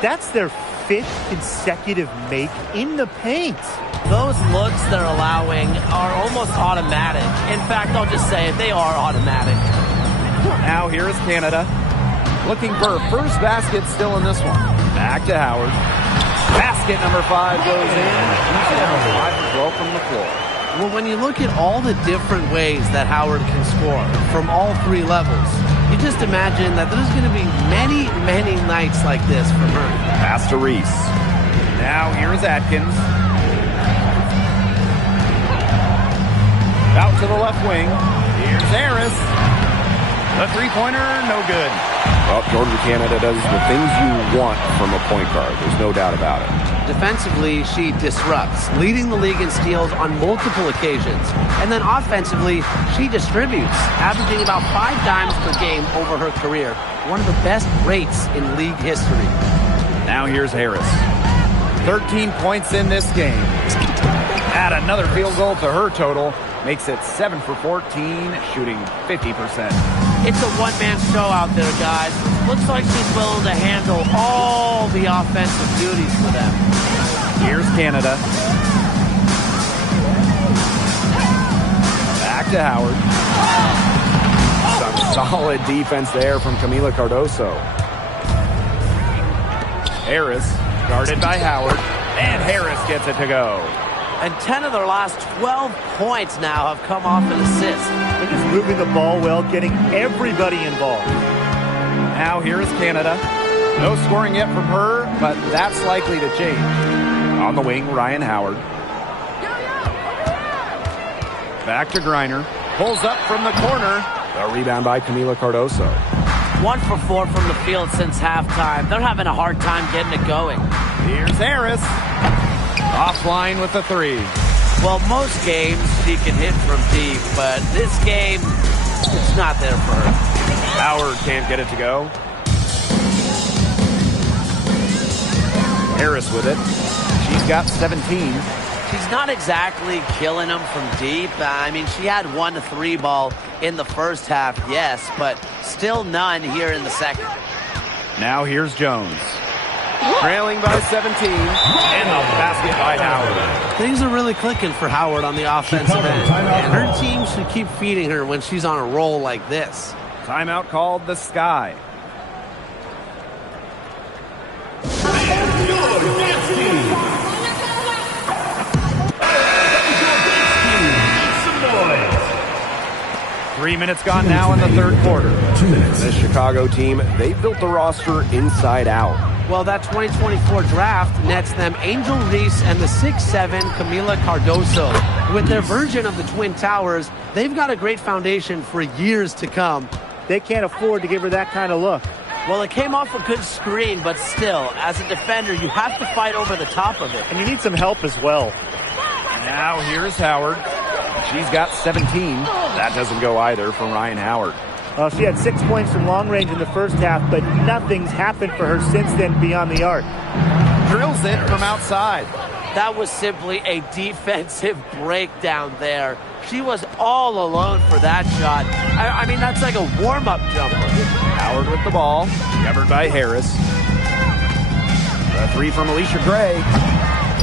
That's their 5th consecutive make in the paint. Those looks they're allowing are almost automatic. In fact, I'll just say it, they are automatic. Now here is Canada. Looking for her first basket still in this one. Back to Howard. Basket number 5 goes in. She's down 5 as well from the floor. Well, when you look at all the different ways that Howard can score from all 3 levels, you just imagine that there's going to be many, many nights like this from her. Pass to Reese. Now here's Atkins. Out to the left wing. Here's Harris. The three-pointer, no good. Well, Jordan Canada does the things you want from a point guard. There's no doubt about it. Defensively, she disrupts, leading the league in steals on multiple occasions. And then offensively, she distributes, averaging about 5 dimes per game over her career. One of the best rates in league history. Now here's Harris. 13 points in this game. Add another field goal to her total. Makes it 7 for 14, shooting 50%. It's a one-man show out there, guys. Looks like she's willing to handle all the offensive duties for them. Here's Canada. Back to Howard. Some solid defense there from Camila Cardoso. Harris, guarded by Howard, and Harris gets it to go. And 10 of their last 12 points now have come off an assist. They're just moving the ball well, getting everybody involved. Now here is Canada. No scoring yet from her, but that's likely to change. On the wing, Ryan Howard. Back to Griner. Pulls up from the corner. A rebound by Camila Cardoso. 1 for 4 from the field since halftime. They're having a hard time getting it going. Here's Harris. Offline with the 3. Well, most games she can hit from deep, but this game, it's not there for her. Howard can't get it to go. Harris with it. She's got 17. She's not exactly killing them from deep. I mean, she had 1 3 ball in the first half, yes, but still none here in the second. Now here's Jones. Trailing by 17, and the basket by Howard. Things are really clicking for Howard on the offensive end, and her team should keep feeding her when she's on a roll like this. Timeout called the Sky. Three minutes gone now in the third quarter. This Chicago team, they built the roster inside out. Well, that 2024 draft nets them Angel Reese and the 6'7" Camila Cardoso. With their version of the Twin Towers, they've got a great foundation for years to come. They can't afford to give her that kind of look. Well, it came off a good screen, but still, as a defender, you have to fight over the top of it. And you need some help as well. Now here's Howard. She's got 17. That doesn't go either for Ryan Howard. She had 6 points from long range in the first half, but nothing's happened for her since then beyond the arc. Drills it from outside. That was simply a defensive breakdown there. She was all alone for that shot. I mean, that's like a warm-up jumper. Howard with the ball, covered by Harris. The three from Alicia Gray.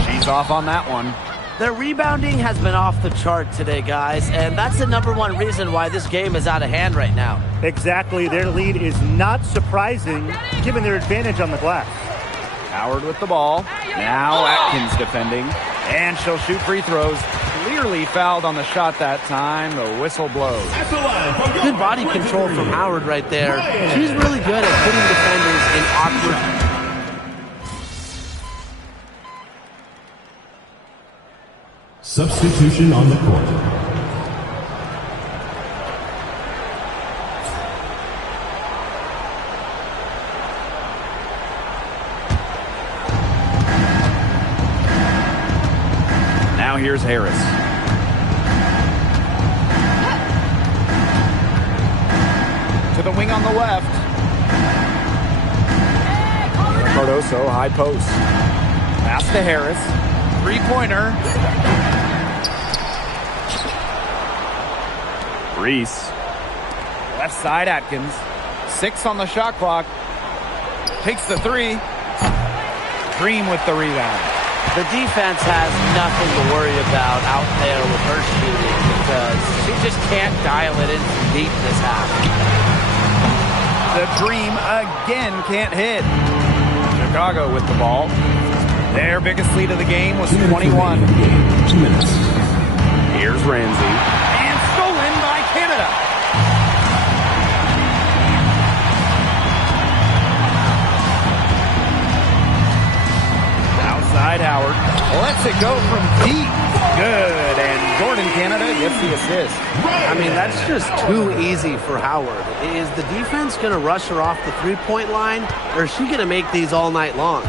She's off on that one. Their rebounding has been off the chart today, guys, and that's the #1 reason why this game is out of hand right now. Exactly. Their lead is not surprising, given their advantage on the glass. Howard with the ball. Now Atkins defending, and she'll shoot free throws. Clearly fouled on the shot that time. The whistle blows. Good body control from Howard right there. She's really good at putting defenders in awkward. Substitution on the court. Now here's Harris. To the wing on the left. Cardoso, high post. Pass to Harris. Three-pointer. Reese. Left side Atkins. 6 on the shot clock. Takes the three. Green with the rebound. The defense has nothing to worry about out there with her shooting because she just can't dial it in from deep this half. The Dream again can't hit. Chicago with the ball. Their biggest lead of the game was 21. 2 minutes. Here's Ramsey. And stolen by Canada. Outside Howard. Lets it go from deep. Good. And Jordan Canada gets the assist. I mean, that's just too easy for Howard. Is the defense going to rush her off the three-point line, or is she going to make these all night long?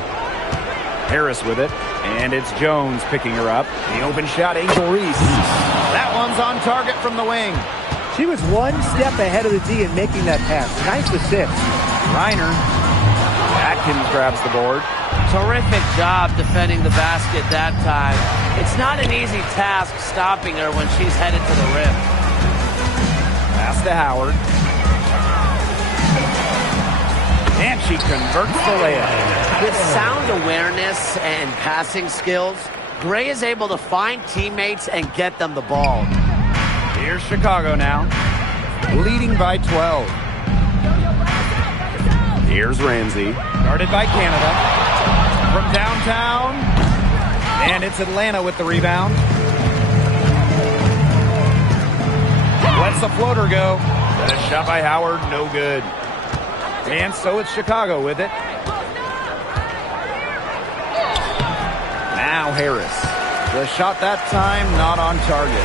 Harris with it, and it's Jones picking her up. The open shot, Angel Reese. That one's on target from the wing. She was one step ahead of the D in making that pass. Nice assist. Reiner. Atkins grabs the board. Terrific job defending the basket that time. It's not an easy task stopping her when she's headed to the rim. Pass to Howard. And she converts the layup. With sound awareness and passing skills, Gray is able to find teammates and get them the ball. Here's Chicago now, leading by 12. Here's Ramsey, guarded by Canada. From downtown, and it's Atlanta with the rebound. Lets the floater go. But a shot by Howard, no good. And so it's Chicago with it. Now Harris. The shot that time not on target.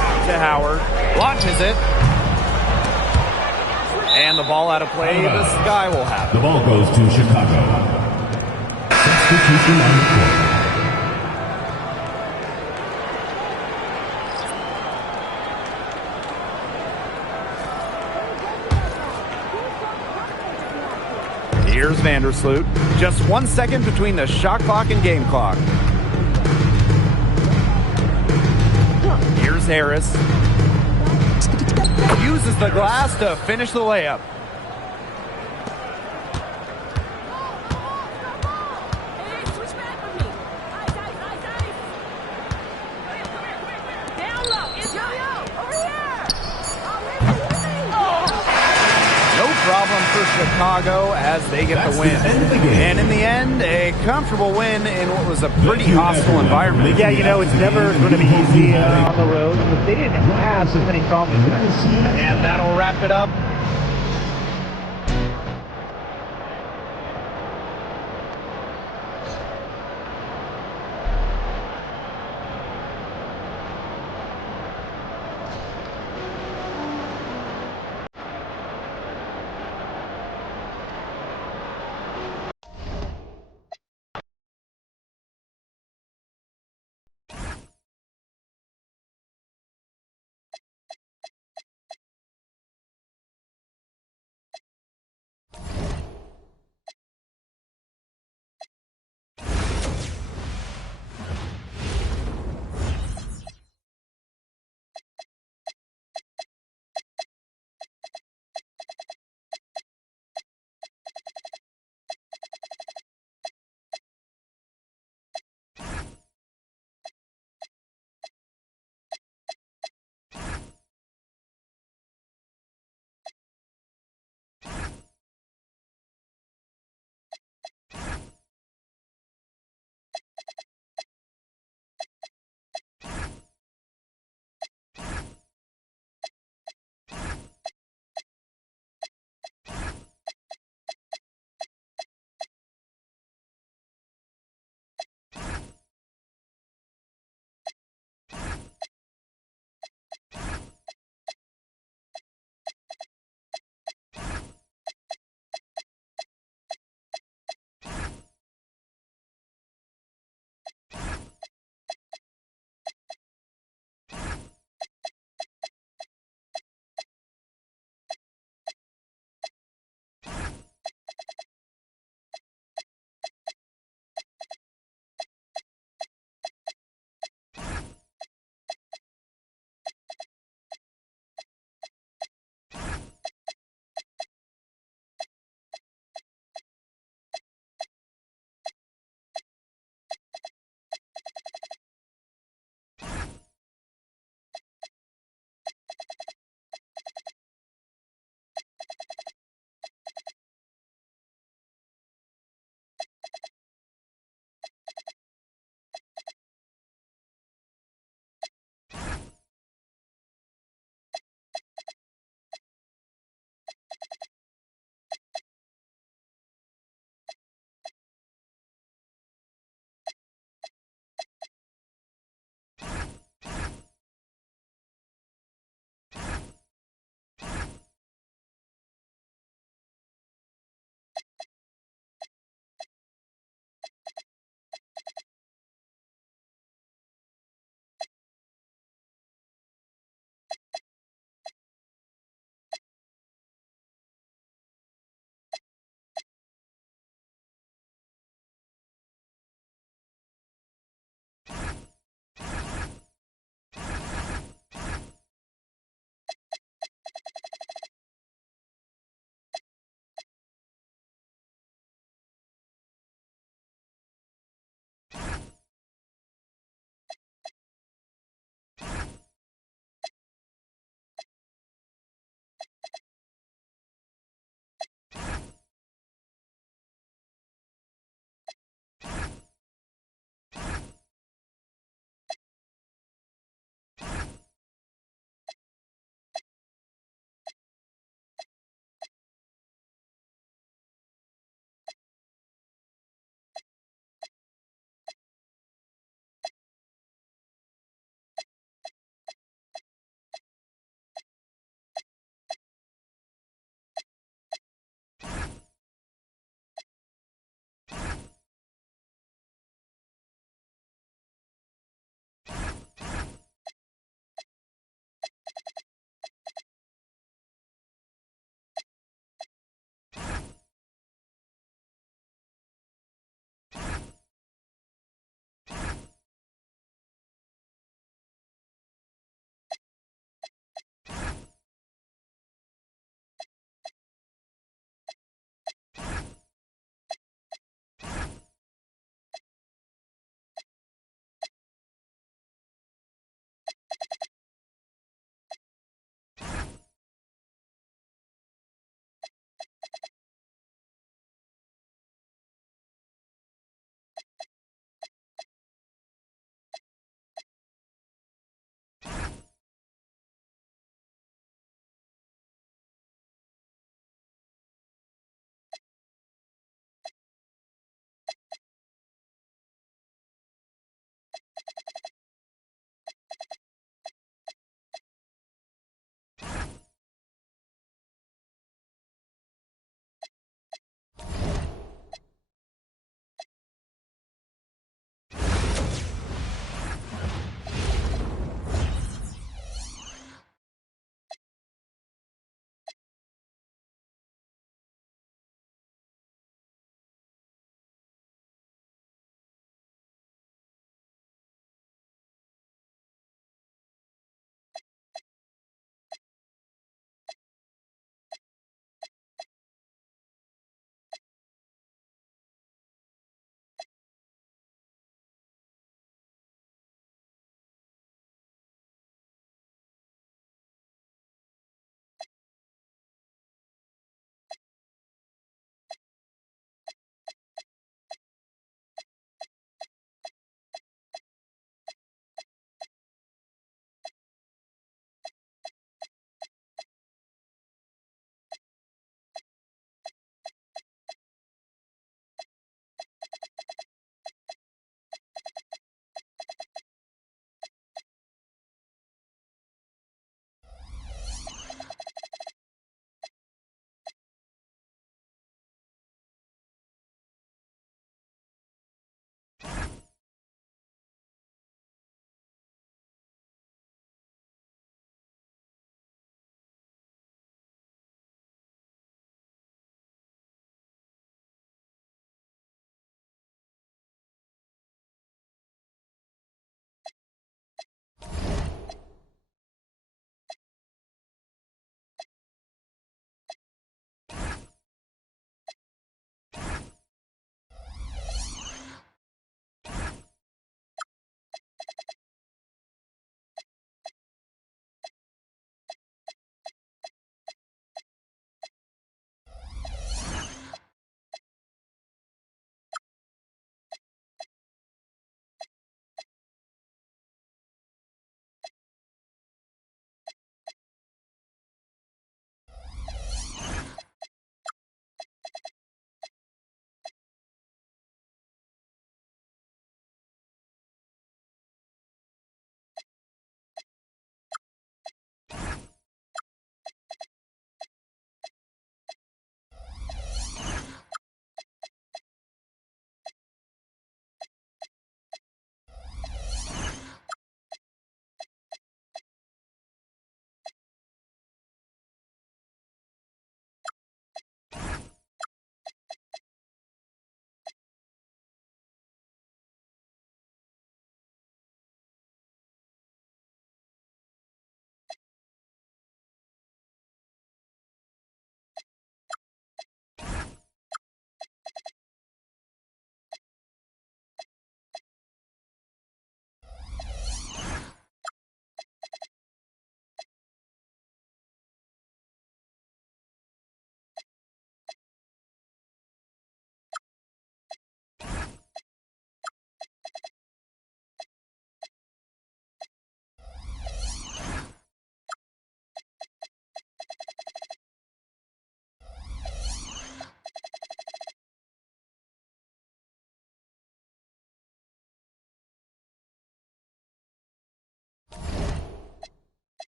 Out to Howard. Launches it. And the ball out of play. The Sky will have it. The ball goes to Chicago. Substitution on the court. Here's Vandersloot. Just 1 second between the shot clock and game clock. Here's Harris. Uses the glass to finish the layup. Problem for Chicago as they get the win. And in the end, a comfortable win in what was a pretty hostile environment. Yeah, you know, it's never going to be easy on the road, but they didn't have so many problems. And that'll wrap it up.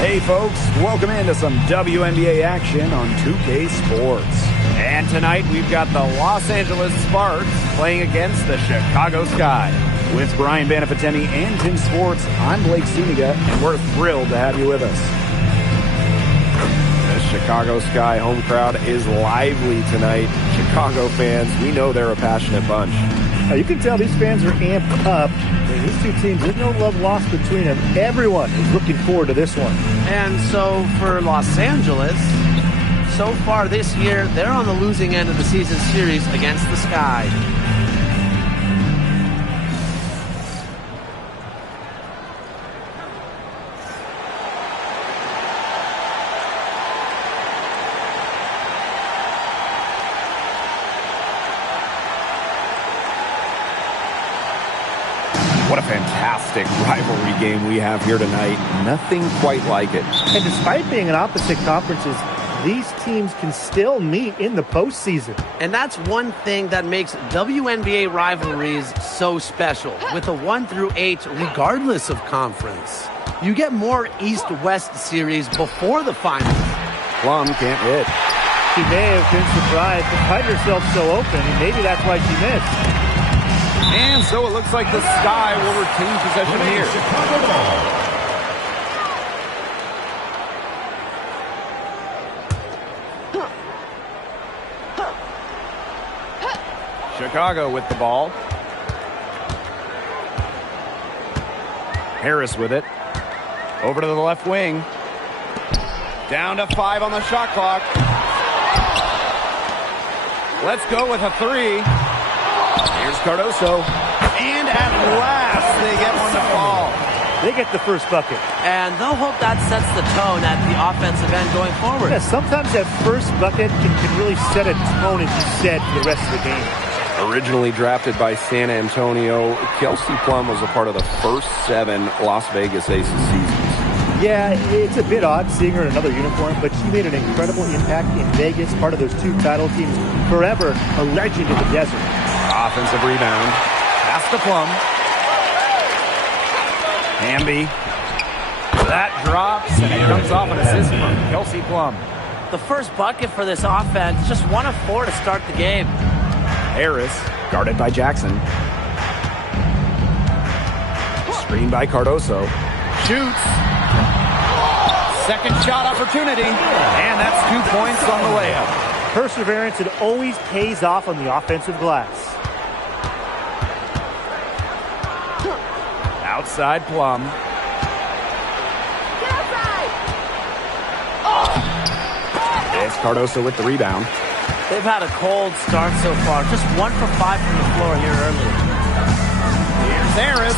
Hey folks, welcome into some WNBA action on 2K Sports. And tonight we've got the Los Angeles Sparks playing against the Chicago Sky. With Brian Banafitemi and Tim Sports, I'm Blake Zuniga, and we're thrilled to have you with us. The Chicago Sky home crowd is lively tonight. Chicago fans, we know they're a passionate bunch. You can tell these fans are amped up. These two teams, there's no love lost between them. Everyone is looking forward to this one. And so for Los Angeles, so far this year, they're on the losing end of the season series against the Sky. What a fantastic rivalry game we have here tonight. Nothing quite like it. And despite being in opposite conferences, these teams can still meet in the postseason. And that's one thing that makes WNBA rivalries so special. With a 1-8, regardless of conference, you get more East-West series before the finals. Plum can't hit. She may have been surprised to find herself so open, and maybe that's why she missed. And so it looks like the Sky will retain possession here. Chicago with the ball. Harris with it. Over to the left wing. Down to 5 on the shot clock. Let's go with a 3. Here's Cardoso. And at last, they get one to fall. They get the first bucket. And they'll hope that sets the tone at the offensive end going forward. Yeah, sometimes that first bucket can really set a tone, as you said, for the rest of the game. Originally drafted by San Antonio, Kelsey Plum was a part of the first 7 Las Vegas Aces seasons. Yeah, it's a bit odd seeing her in another uniform, but she made an incredible impact in Vegas, part of those 2 title teams. Forever a legend in the desert. Offensive rebound. Pass to Plum. Hamby. That drops, and it comes off an assist from Kelsey Plum. The first bucket for this offense, just 1 of 4 to start the game. Harris, guarded by Jackson. Screened by Cardoso. Shoots. Second shot opportunity. And that's 2 points on the layup. Perseverance, it always pays off on the offensive glass. Outside Plum. It's Cardoso with the rebound. They've had a cold start so far. Just 1 for 5 from the floor here earlier. Here's Harris.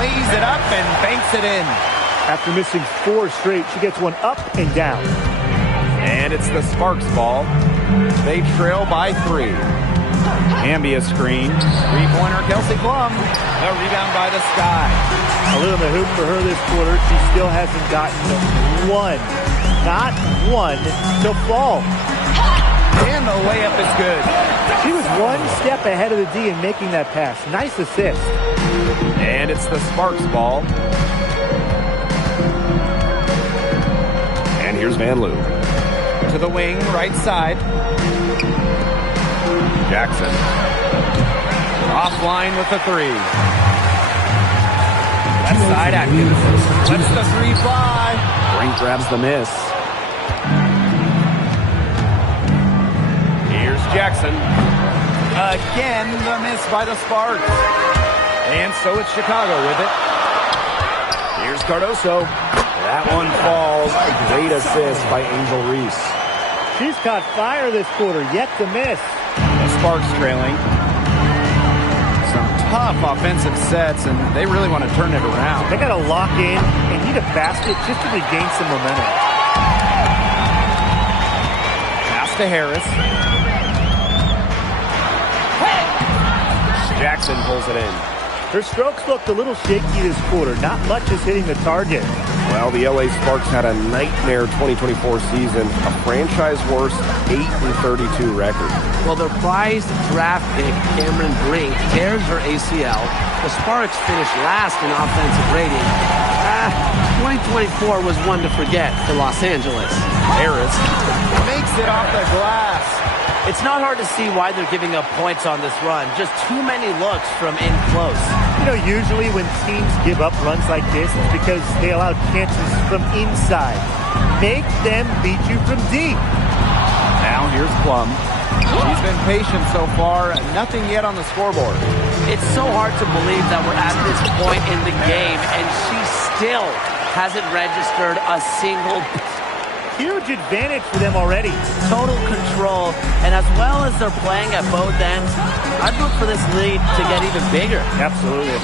Lays it up and banks it in. After missing 4 straight, she gets one up and down. And it's the Sparks ball. They trail by 3. Hamby a screen. 3-pointer, Kelsey Plum. The rebound by the Sky. A little in the hoop for her this quarter. She still hasn't gotten one, not one, to fall. And the layup is good. She was 1 step ahead of the D in making that pass. Nice assist. And it's the Sparks ball. And here's Van Loo. To the wing, right side. Jackson. Offline with the 3. Left side, Atkins. Lets the 3 fly. Brink grabs the miss. Here's Jackson. Again, the miss by the Sparks. And so it's Chicago with it. Here's Cardoso. That one falls. Great assist by Angel Reese. She's caught fire this quarter, yet to miss. The Sparks trailing. Some tough offensive sets, and they really want to turn it around. They got to lock in and need a basket just to regain some momentum. Pass to Harris. Jackson pulls it in. Her strokes looked a little shaky this quarter. Not much is hitting the target. Well, the LA Sparks had a nightmare 2024 season, a franchise-worst 8-32 record. Well, their prized draft pick, Cameron Brink, tears her ACL. The Sparks finished last in offensive rating. 2024 was one to forget for Los Angeles. Harris makes it off the glass. It's not hard to see why they're giving up points on this run. Just too many looks from in close. You know, usually when teams give up runs like this, it's because they allow chances from inside. Make them beat you from deep. Now here's Plum. She's been patient so far. Nothing yet on the scoreboard. It's so hard to believe that we're at this point in the game, and she still hasn't registered a single. Huge advantage for them already. Total control, and as well as they're playing at both ends, I'd look for this lead to get even bigger. Absolutely.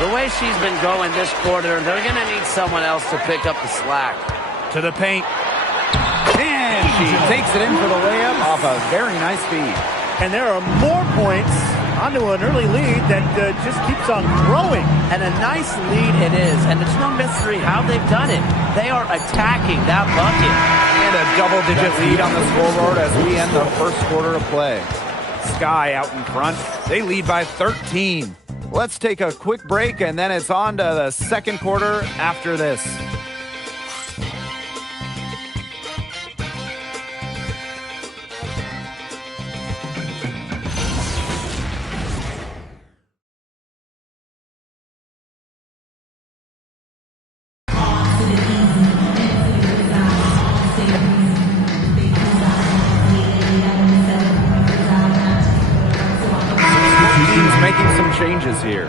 The way she's been going this quarter, they're going to need someone else to pick up the slack. To the paint. And she takes it in for the layup off a very nice feed. And there are more points onto an early lead that just keeps on growing. And a nice lead it is, and it's no mystery how they've done it. They are attacking that bucket. And a double-digit lead on the scoreboard as we end the first quarter of play. Sky out in front. They lead by 13. Let's take a quick break, and then it's on to the second quarter after this. Making some changes here.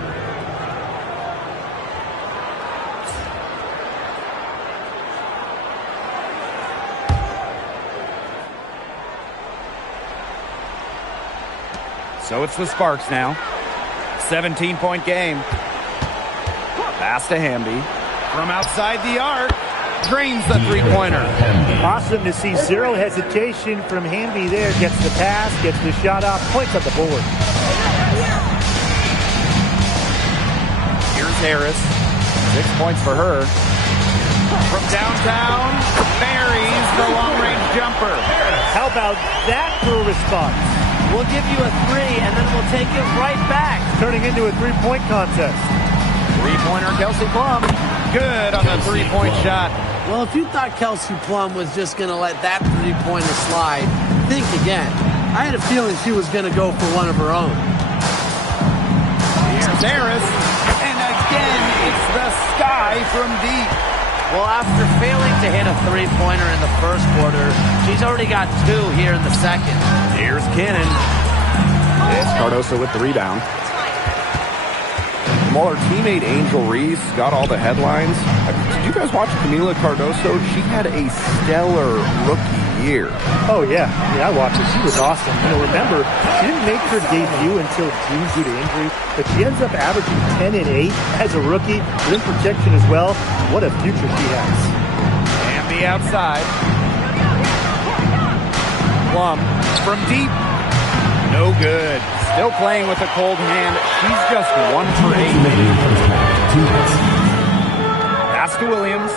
So it's the Sparks now. 17-point game. Pass to Hamby. From outside the arc. Drains the three-pointer. Awesome to see zero hesitation from Hamby there. Gets the pass, gets the shot off, points on the board. Here's Harris. 6 points for her. From downtown, buries the long-range jumper. How about that for a response? We'll give you a 3, and then we'll take it right back. Turning into a three-point contest. Three-pointer, Kelsey Plum. Good on the three-point shot. Well, if you thought Kelsey Plum was just going to let that three-pointer slide, think again. I had a feeling she was going to go for one of her own. Here's Harris. And again, it's the Sky from deep. Well, after failing to hit a three-pointer in the first quarter, she's already got 2 here in the second. Here's Cannon. It's Cardoso with the rebound. And while her teammate Angel Reese got all the headlines, did you guys watch Camila Cardoso? She had a stellar rookie year. Oh, yeah. I watched her. She was awesome. Remember, she didn't make her debut until June due to injury, but she ends up averaging 10 and 8 as a rookie, rim protection as well. What a future she has. And the outside. Plum from deep. No good. Still playing with a cold hand. She's just 1 for 8. Pass to Williams.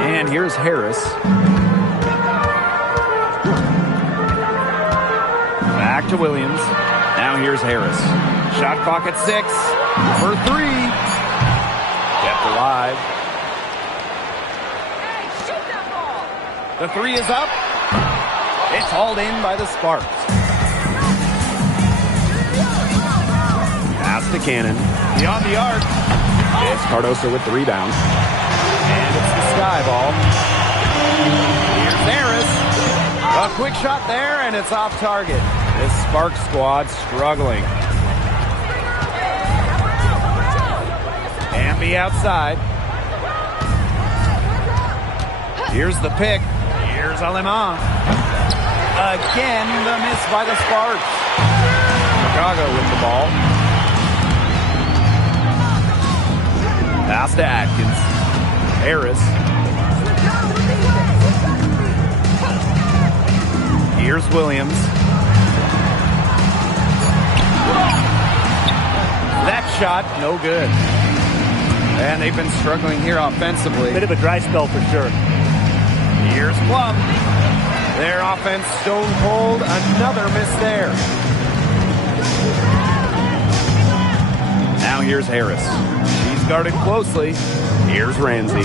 And here's Harris. Back to Williams. Now here's Harris. Shot clock at 6 for 3. Kept alive. The 3 is up. It's hauled in by the Sparks. Pass to Cannon. Beyond the arc. It's Cardoso with the rebound. And it's the Sky ball. Here's Harris. A quick shot there, and it's off target. This Spark squad struggling. Amby outside. Here's the pick. Here's Aleman. Again, the miss by the Sparks. Chicago with the ball. Pass to Atkins. Harris. Here's Williams. That shot, no good. And they've been struggling here offensively. Bit of a dry spell for sure. Here's Plum. Their offense stone cold. Another miss there. Now here's Harris. She's guarded closely. Here's Ramsey.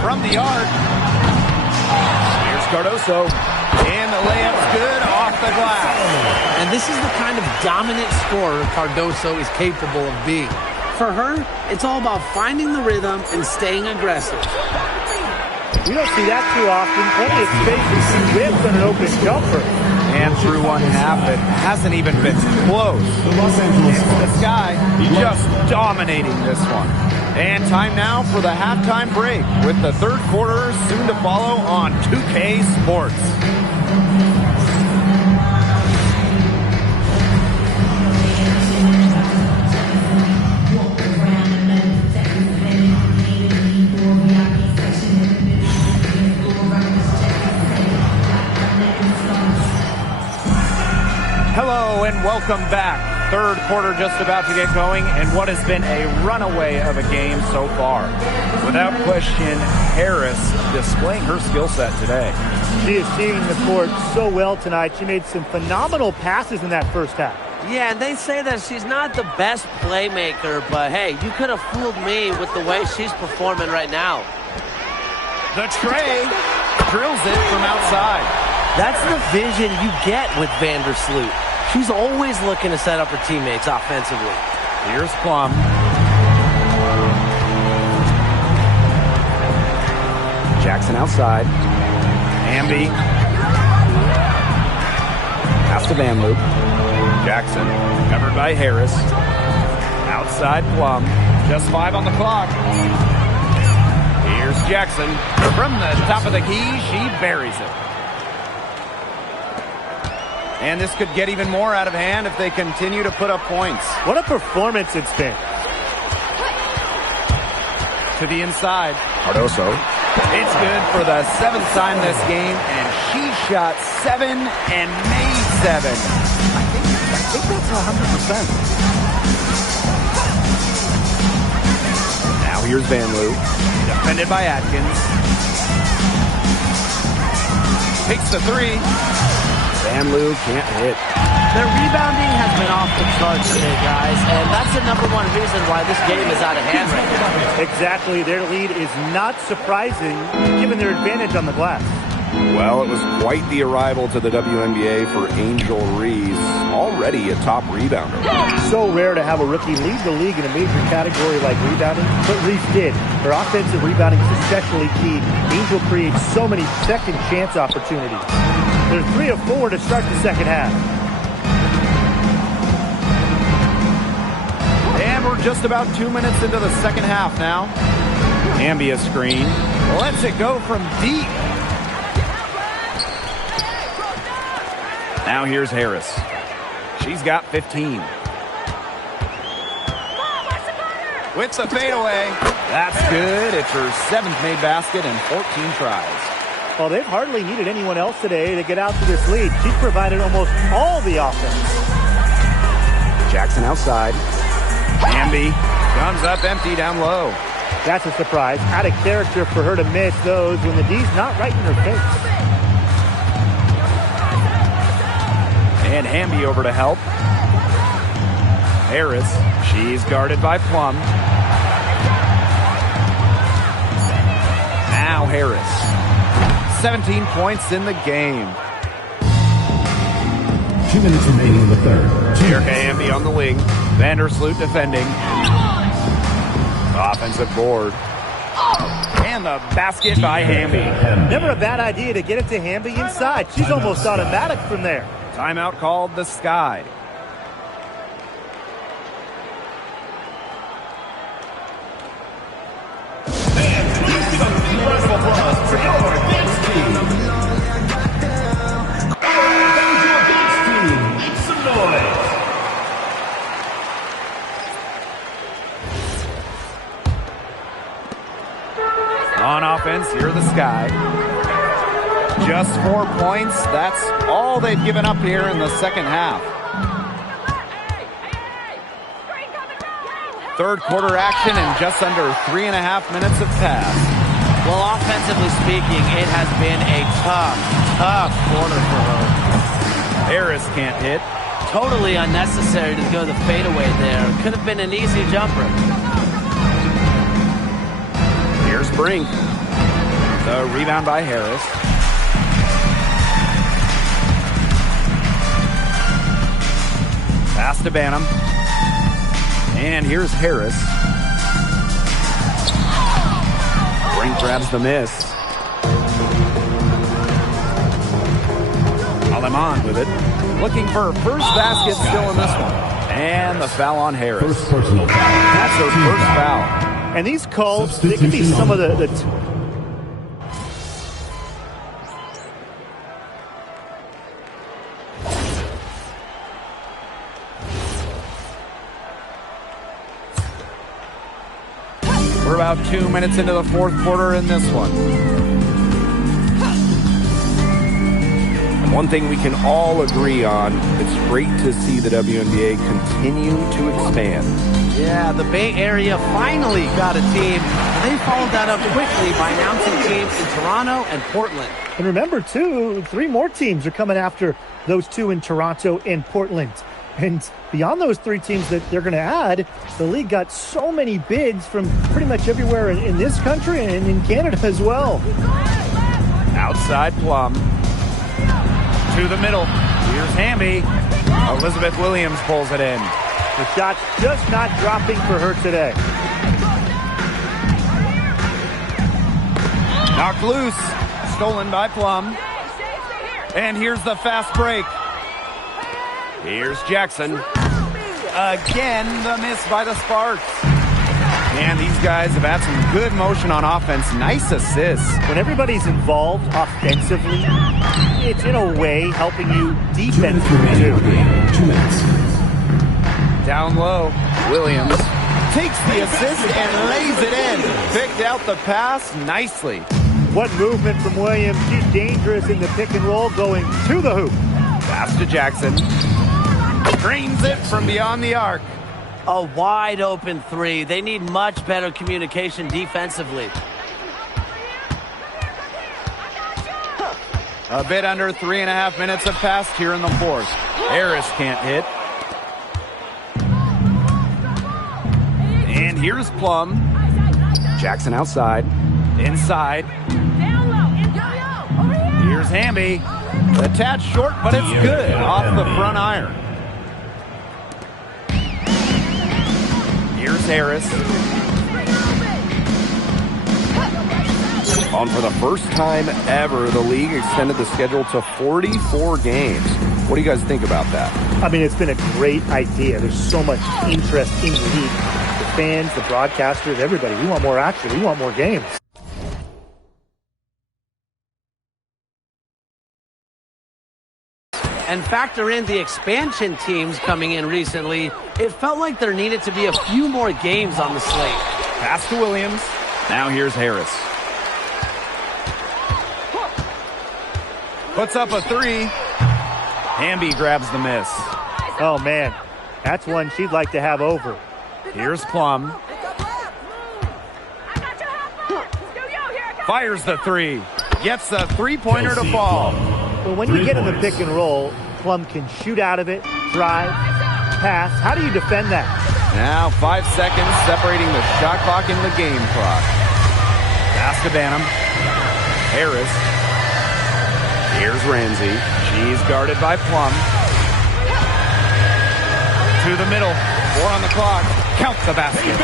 From the arc. Here's Cardoso. And the layup's good off the glass. And this is the kind of dominant scorer Cardoso is capable of being. For her, it's all about finding the rhythm and staying aggressive. We don't see that too often. Plenty of space to see whips on an open jumper. And through one half, it hasn't even been close. This guy just dominating this one. And time now for the halftime break with the third quarter soon to follow on 2K Sports. Hello and welcome back. Third quarter just about to get going, and what has been a runaway of a game so far. Without question, Harris displaying her skill set today. She is seeing the court so well tonight. She made some phenomenal passes in that first half. Yeah, and they say that she's not the best playmaker, but hey, you could have fooled me with the way she's performing right now. The tray drills it from outside. That's the vision you get with Vandersloot. She's always looking to set up her teammates offensively. Here's Plum. Jackson outside. Amby. Pass to Van Loop. Jackson covered by Harris. Outside Plum. Just 5 on the clock. Here's Jackson. From the top of the key, she buries it. And this could get even more out of hand if they continue to put up points. What a performance it's been. To the inside. Cardoso. It's good for the 7th time this game, and she shot 7 and made 7. I think that's 100%. Now here's Van Loo. Defended by Atkins. Takes the 3. Van Loo can't hit. Their rebounding has been off the charts today, guys, and that's the #1 reason why this game is out of hand right now. Exactly. Their lead is not surprising, given their advantage on the glass. Well, it was quite the arrival to the WNBA for Angel Reese, already a top rebounder. So rare to have a rookie lead the league in a major category like rebounding, but Reese did. Her offensive rebounding is especially key. Angel creates so many second chance opportunities. They're 3 of 4 to start the second half. we're just about 2 minutes into the second half now. Hamby a screen. Lets it go from deep. Now here's Harris. She's got 15. With the fadeaway. That's good. It's her 7th made basket and 14 tries. Well, they've hardly needed anyone else today to get out to this lead. She's provided almost all the offense. Jackson outside. Hamby comes up empty down low. That's a surprise. Out of character for her to miss those when the D's not right in her face. And Hamby over to help. Harris, she's guarded by Plum. Now Harris. 17 points in the game. 2 minutes remaining in the third. Erica Hamby on the wing. Vandersloot defending. Offensive board. And the basket by Hamby. Never a bad idea to get it to Hamby inside. She's almost automatic from there. Timeout called the Sky. On offense, here are the Sky. Just 4 points. That's all they've given up here in the second half. Third quarter action and just under 3.5 minutes have passed. Well, offensively speaking, it has been a tough quarter for her. Harris can't hit. Totally unnecessary to go the fadeaway there. Could have been an easy jumper. Here's Brink. The rebound by Harris. Pass to Banham. And here's Harris. Brink grabs the miss. Aleman with it. Looking for her first basket still in this one. And the foul on Harris. First personal foul. That's her first foul. And these calls, they can be some of the We're about 2 minutes into the fourth quarter in this one. And one thing we can all agree on, it's great to see the WNBA continue to expand. Yeah, the Bay Area finally got a team. They followed that up quickly by announcing teams in Toronto and Portland. And remember, too, 3 more teams are coming after those 2 in Toronto and Portland. And beyond those 3 teams that they're going to add, the league got so many bids from pretty much everywhere in this country and in Canada as well. Outside Plum. To the middle. Here's Hamby. Elizabeth Williams pulls it in. The shot's just not dropping for her today. Knocked loose. Stolen by Plum. And here's the fast break. Here's Jackson. Again, the miss by the Sparks. And these guys have had some good motion on offense. Nice assists. When everybody's involved offensively, it's in a way helping you defensively too. 2 minutes. Down low, Williams takes the assist and lays it in. Picked out the pass nicely. What movement from Williams. She's dangerous in the pick and roll going to the hoop. Pass to Jackson. Screens it from beyond the arc. A wide open 3. They need much better communication defensively. A bit under 3.5 minutes have passed here in the fourth. Harris can't hit. And here's Plum. Jackson outside. Inside. Here's Hamby. The touch short, but it's good off the front iron. Here's Harris. And for the first time ever, the league extended the schedule to 44 games. What do you guys think about that? I mean, it's been a great idea. There's so much interest in the league. The fans, the broadcasters, everybody. We want more action. We want more games. And factor in the expansion teams coming in recently, it felt like there needed to be a few more games on the slate. Pass to Williams. Now here's Harris. Puts up a three. Hamby grabs the miss. Oh, man. That's one she'd like to have over. Here's Plum. Fires the three. Gets the three-pointer to fall. But when you get in the pick and roll, Plum can shoot out of it, drive, pass. How do you defend that? Now 5 seconds separating the shot clock and the game clock. Pass to Banham. Harris. Here's Ramsey. She's guarded by Plum. To the middle. 4 on the clock. Count the basket.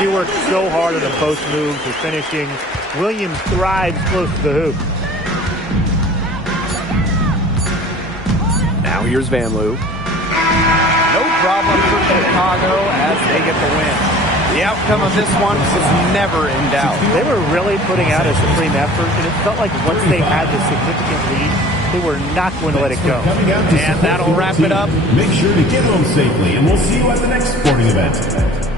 She works so hard on the post moves, her finishing. Williams thrives close to the hoop. Now here's Van Loo. No problem for Chicago as they get the win. The outcome of this one was never in doubt. They were really putting out a supreme effort, and it felt like once they had the significant lead, they were not going to let it go. And that'll wrap it up. Make sure to get home safely, and we'll see you at the next sporting event.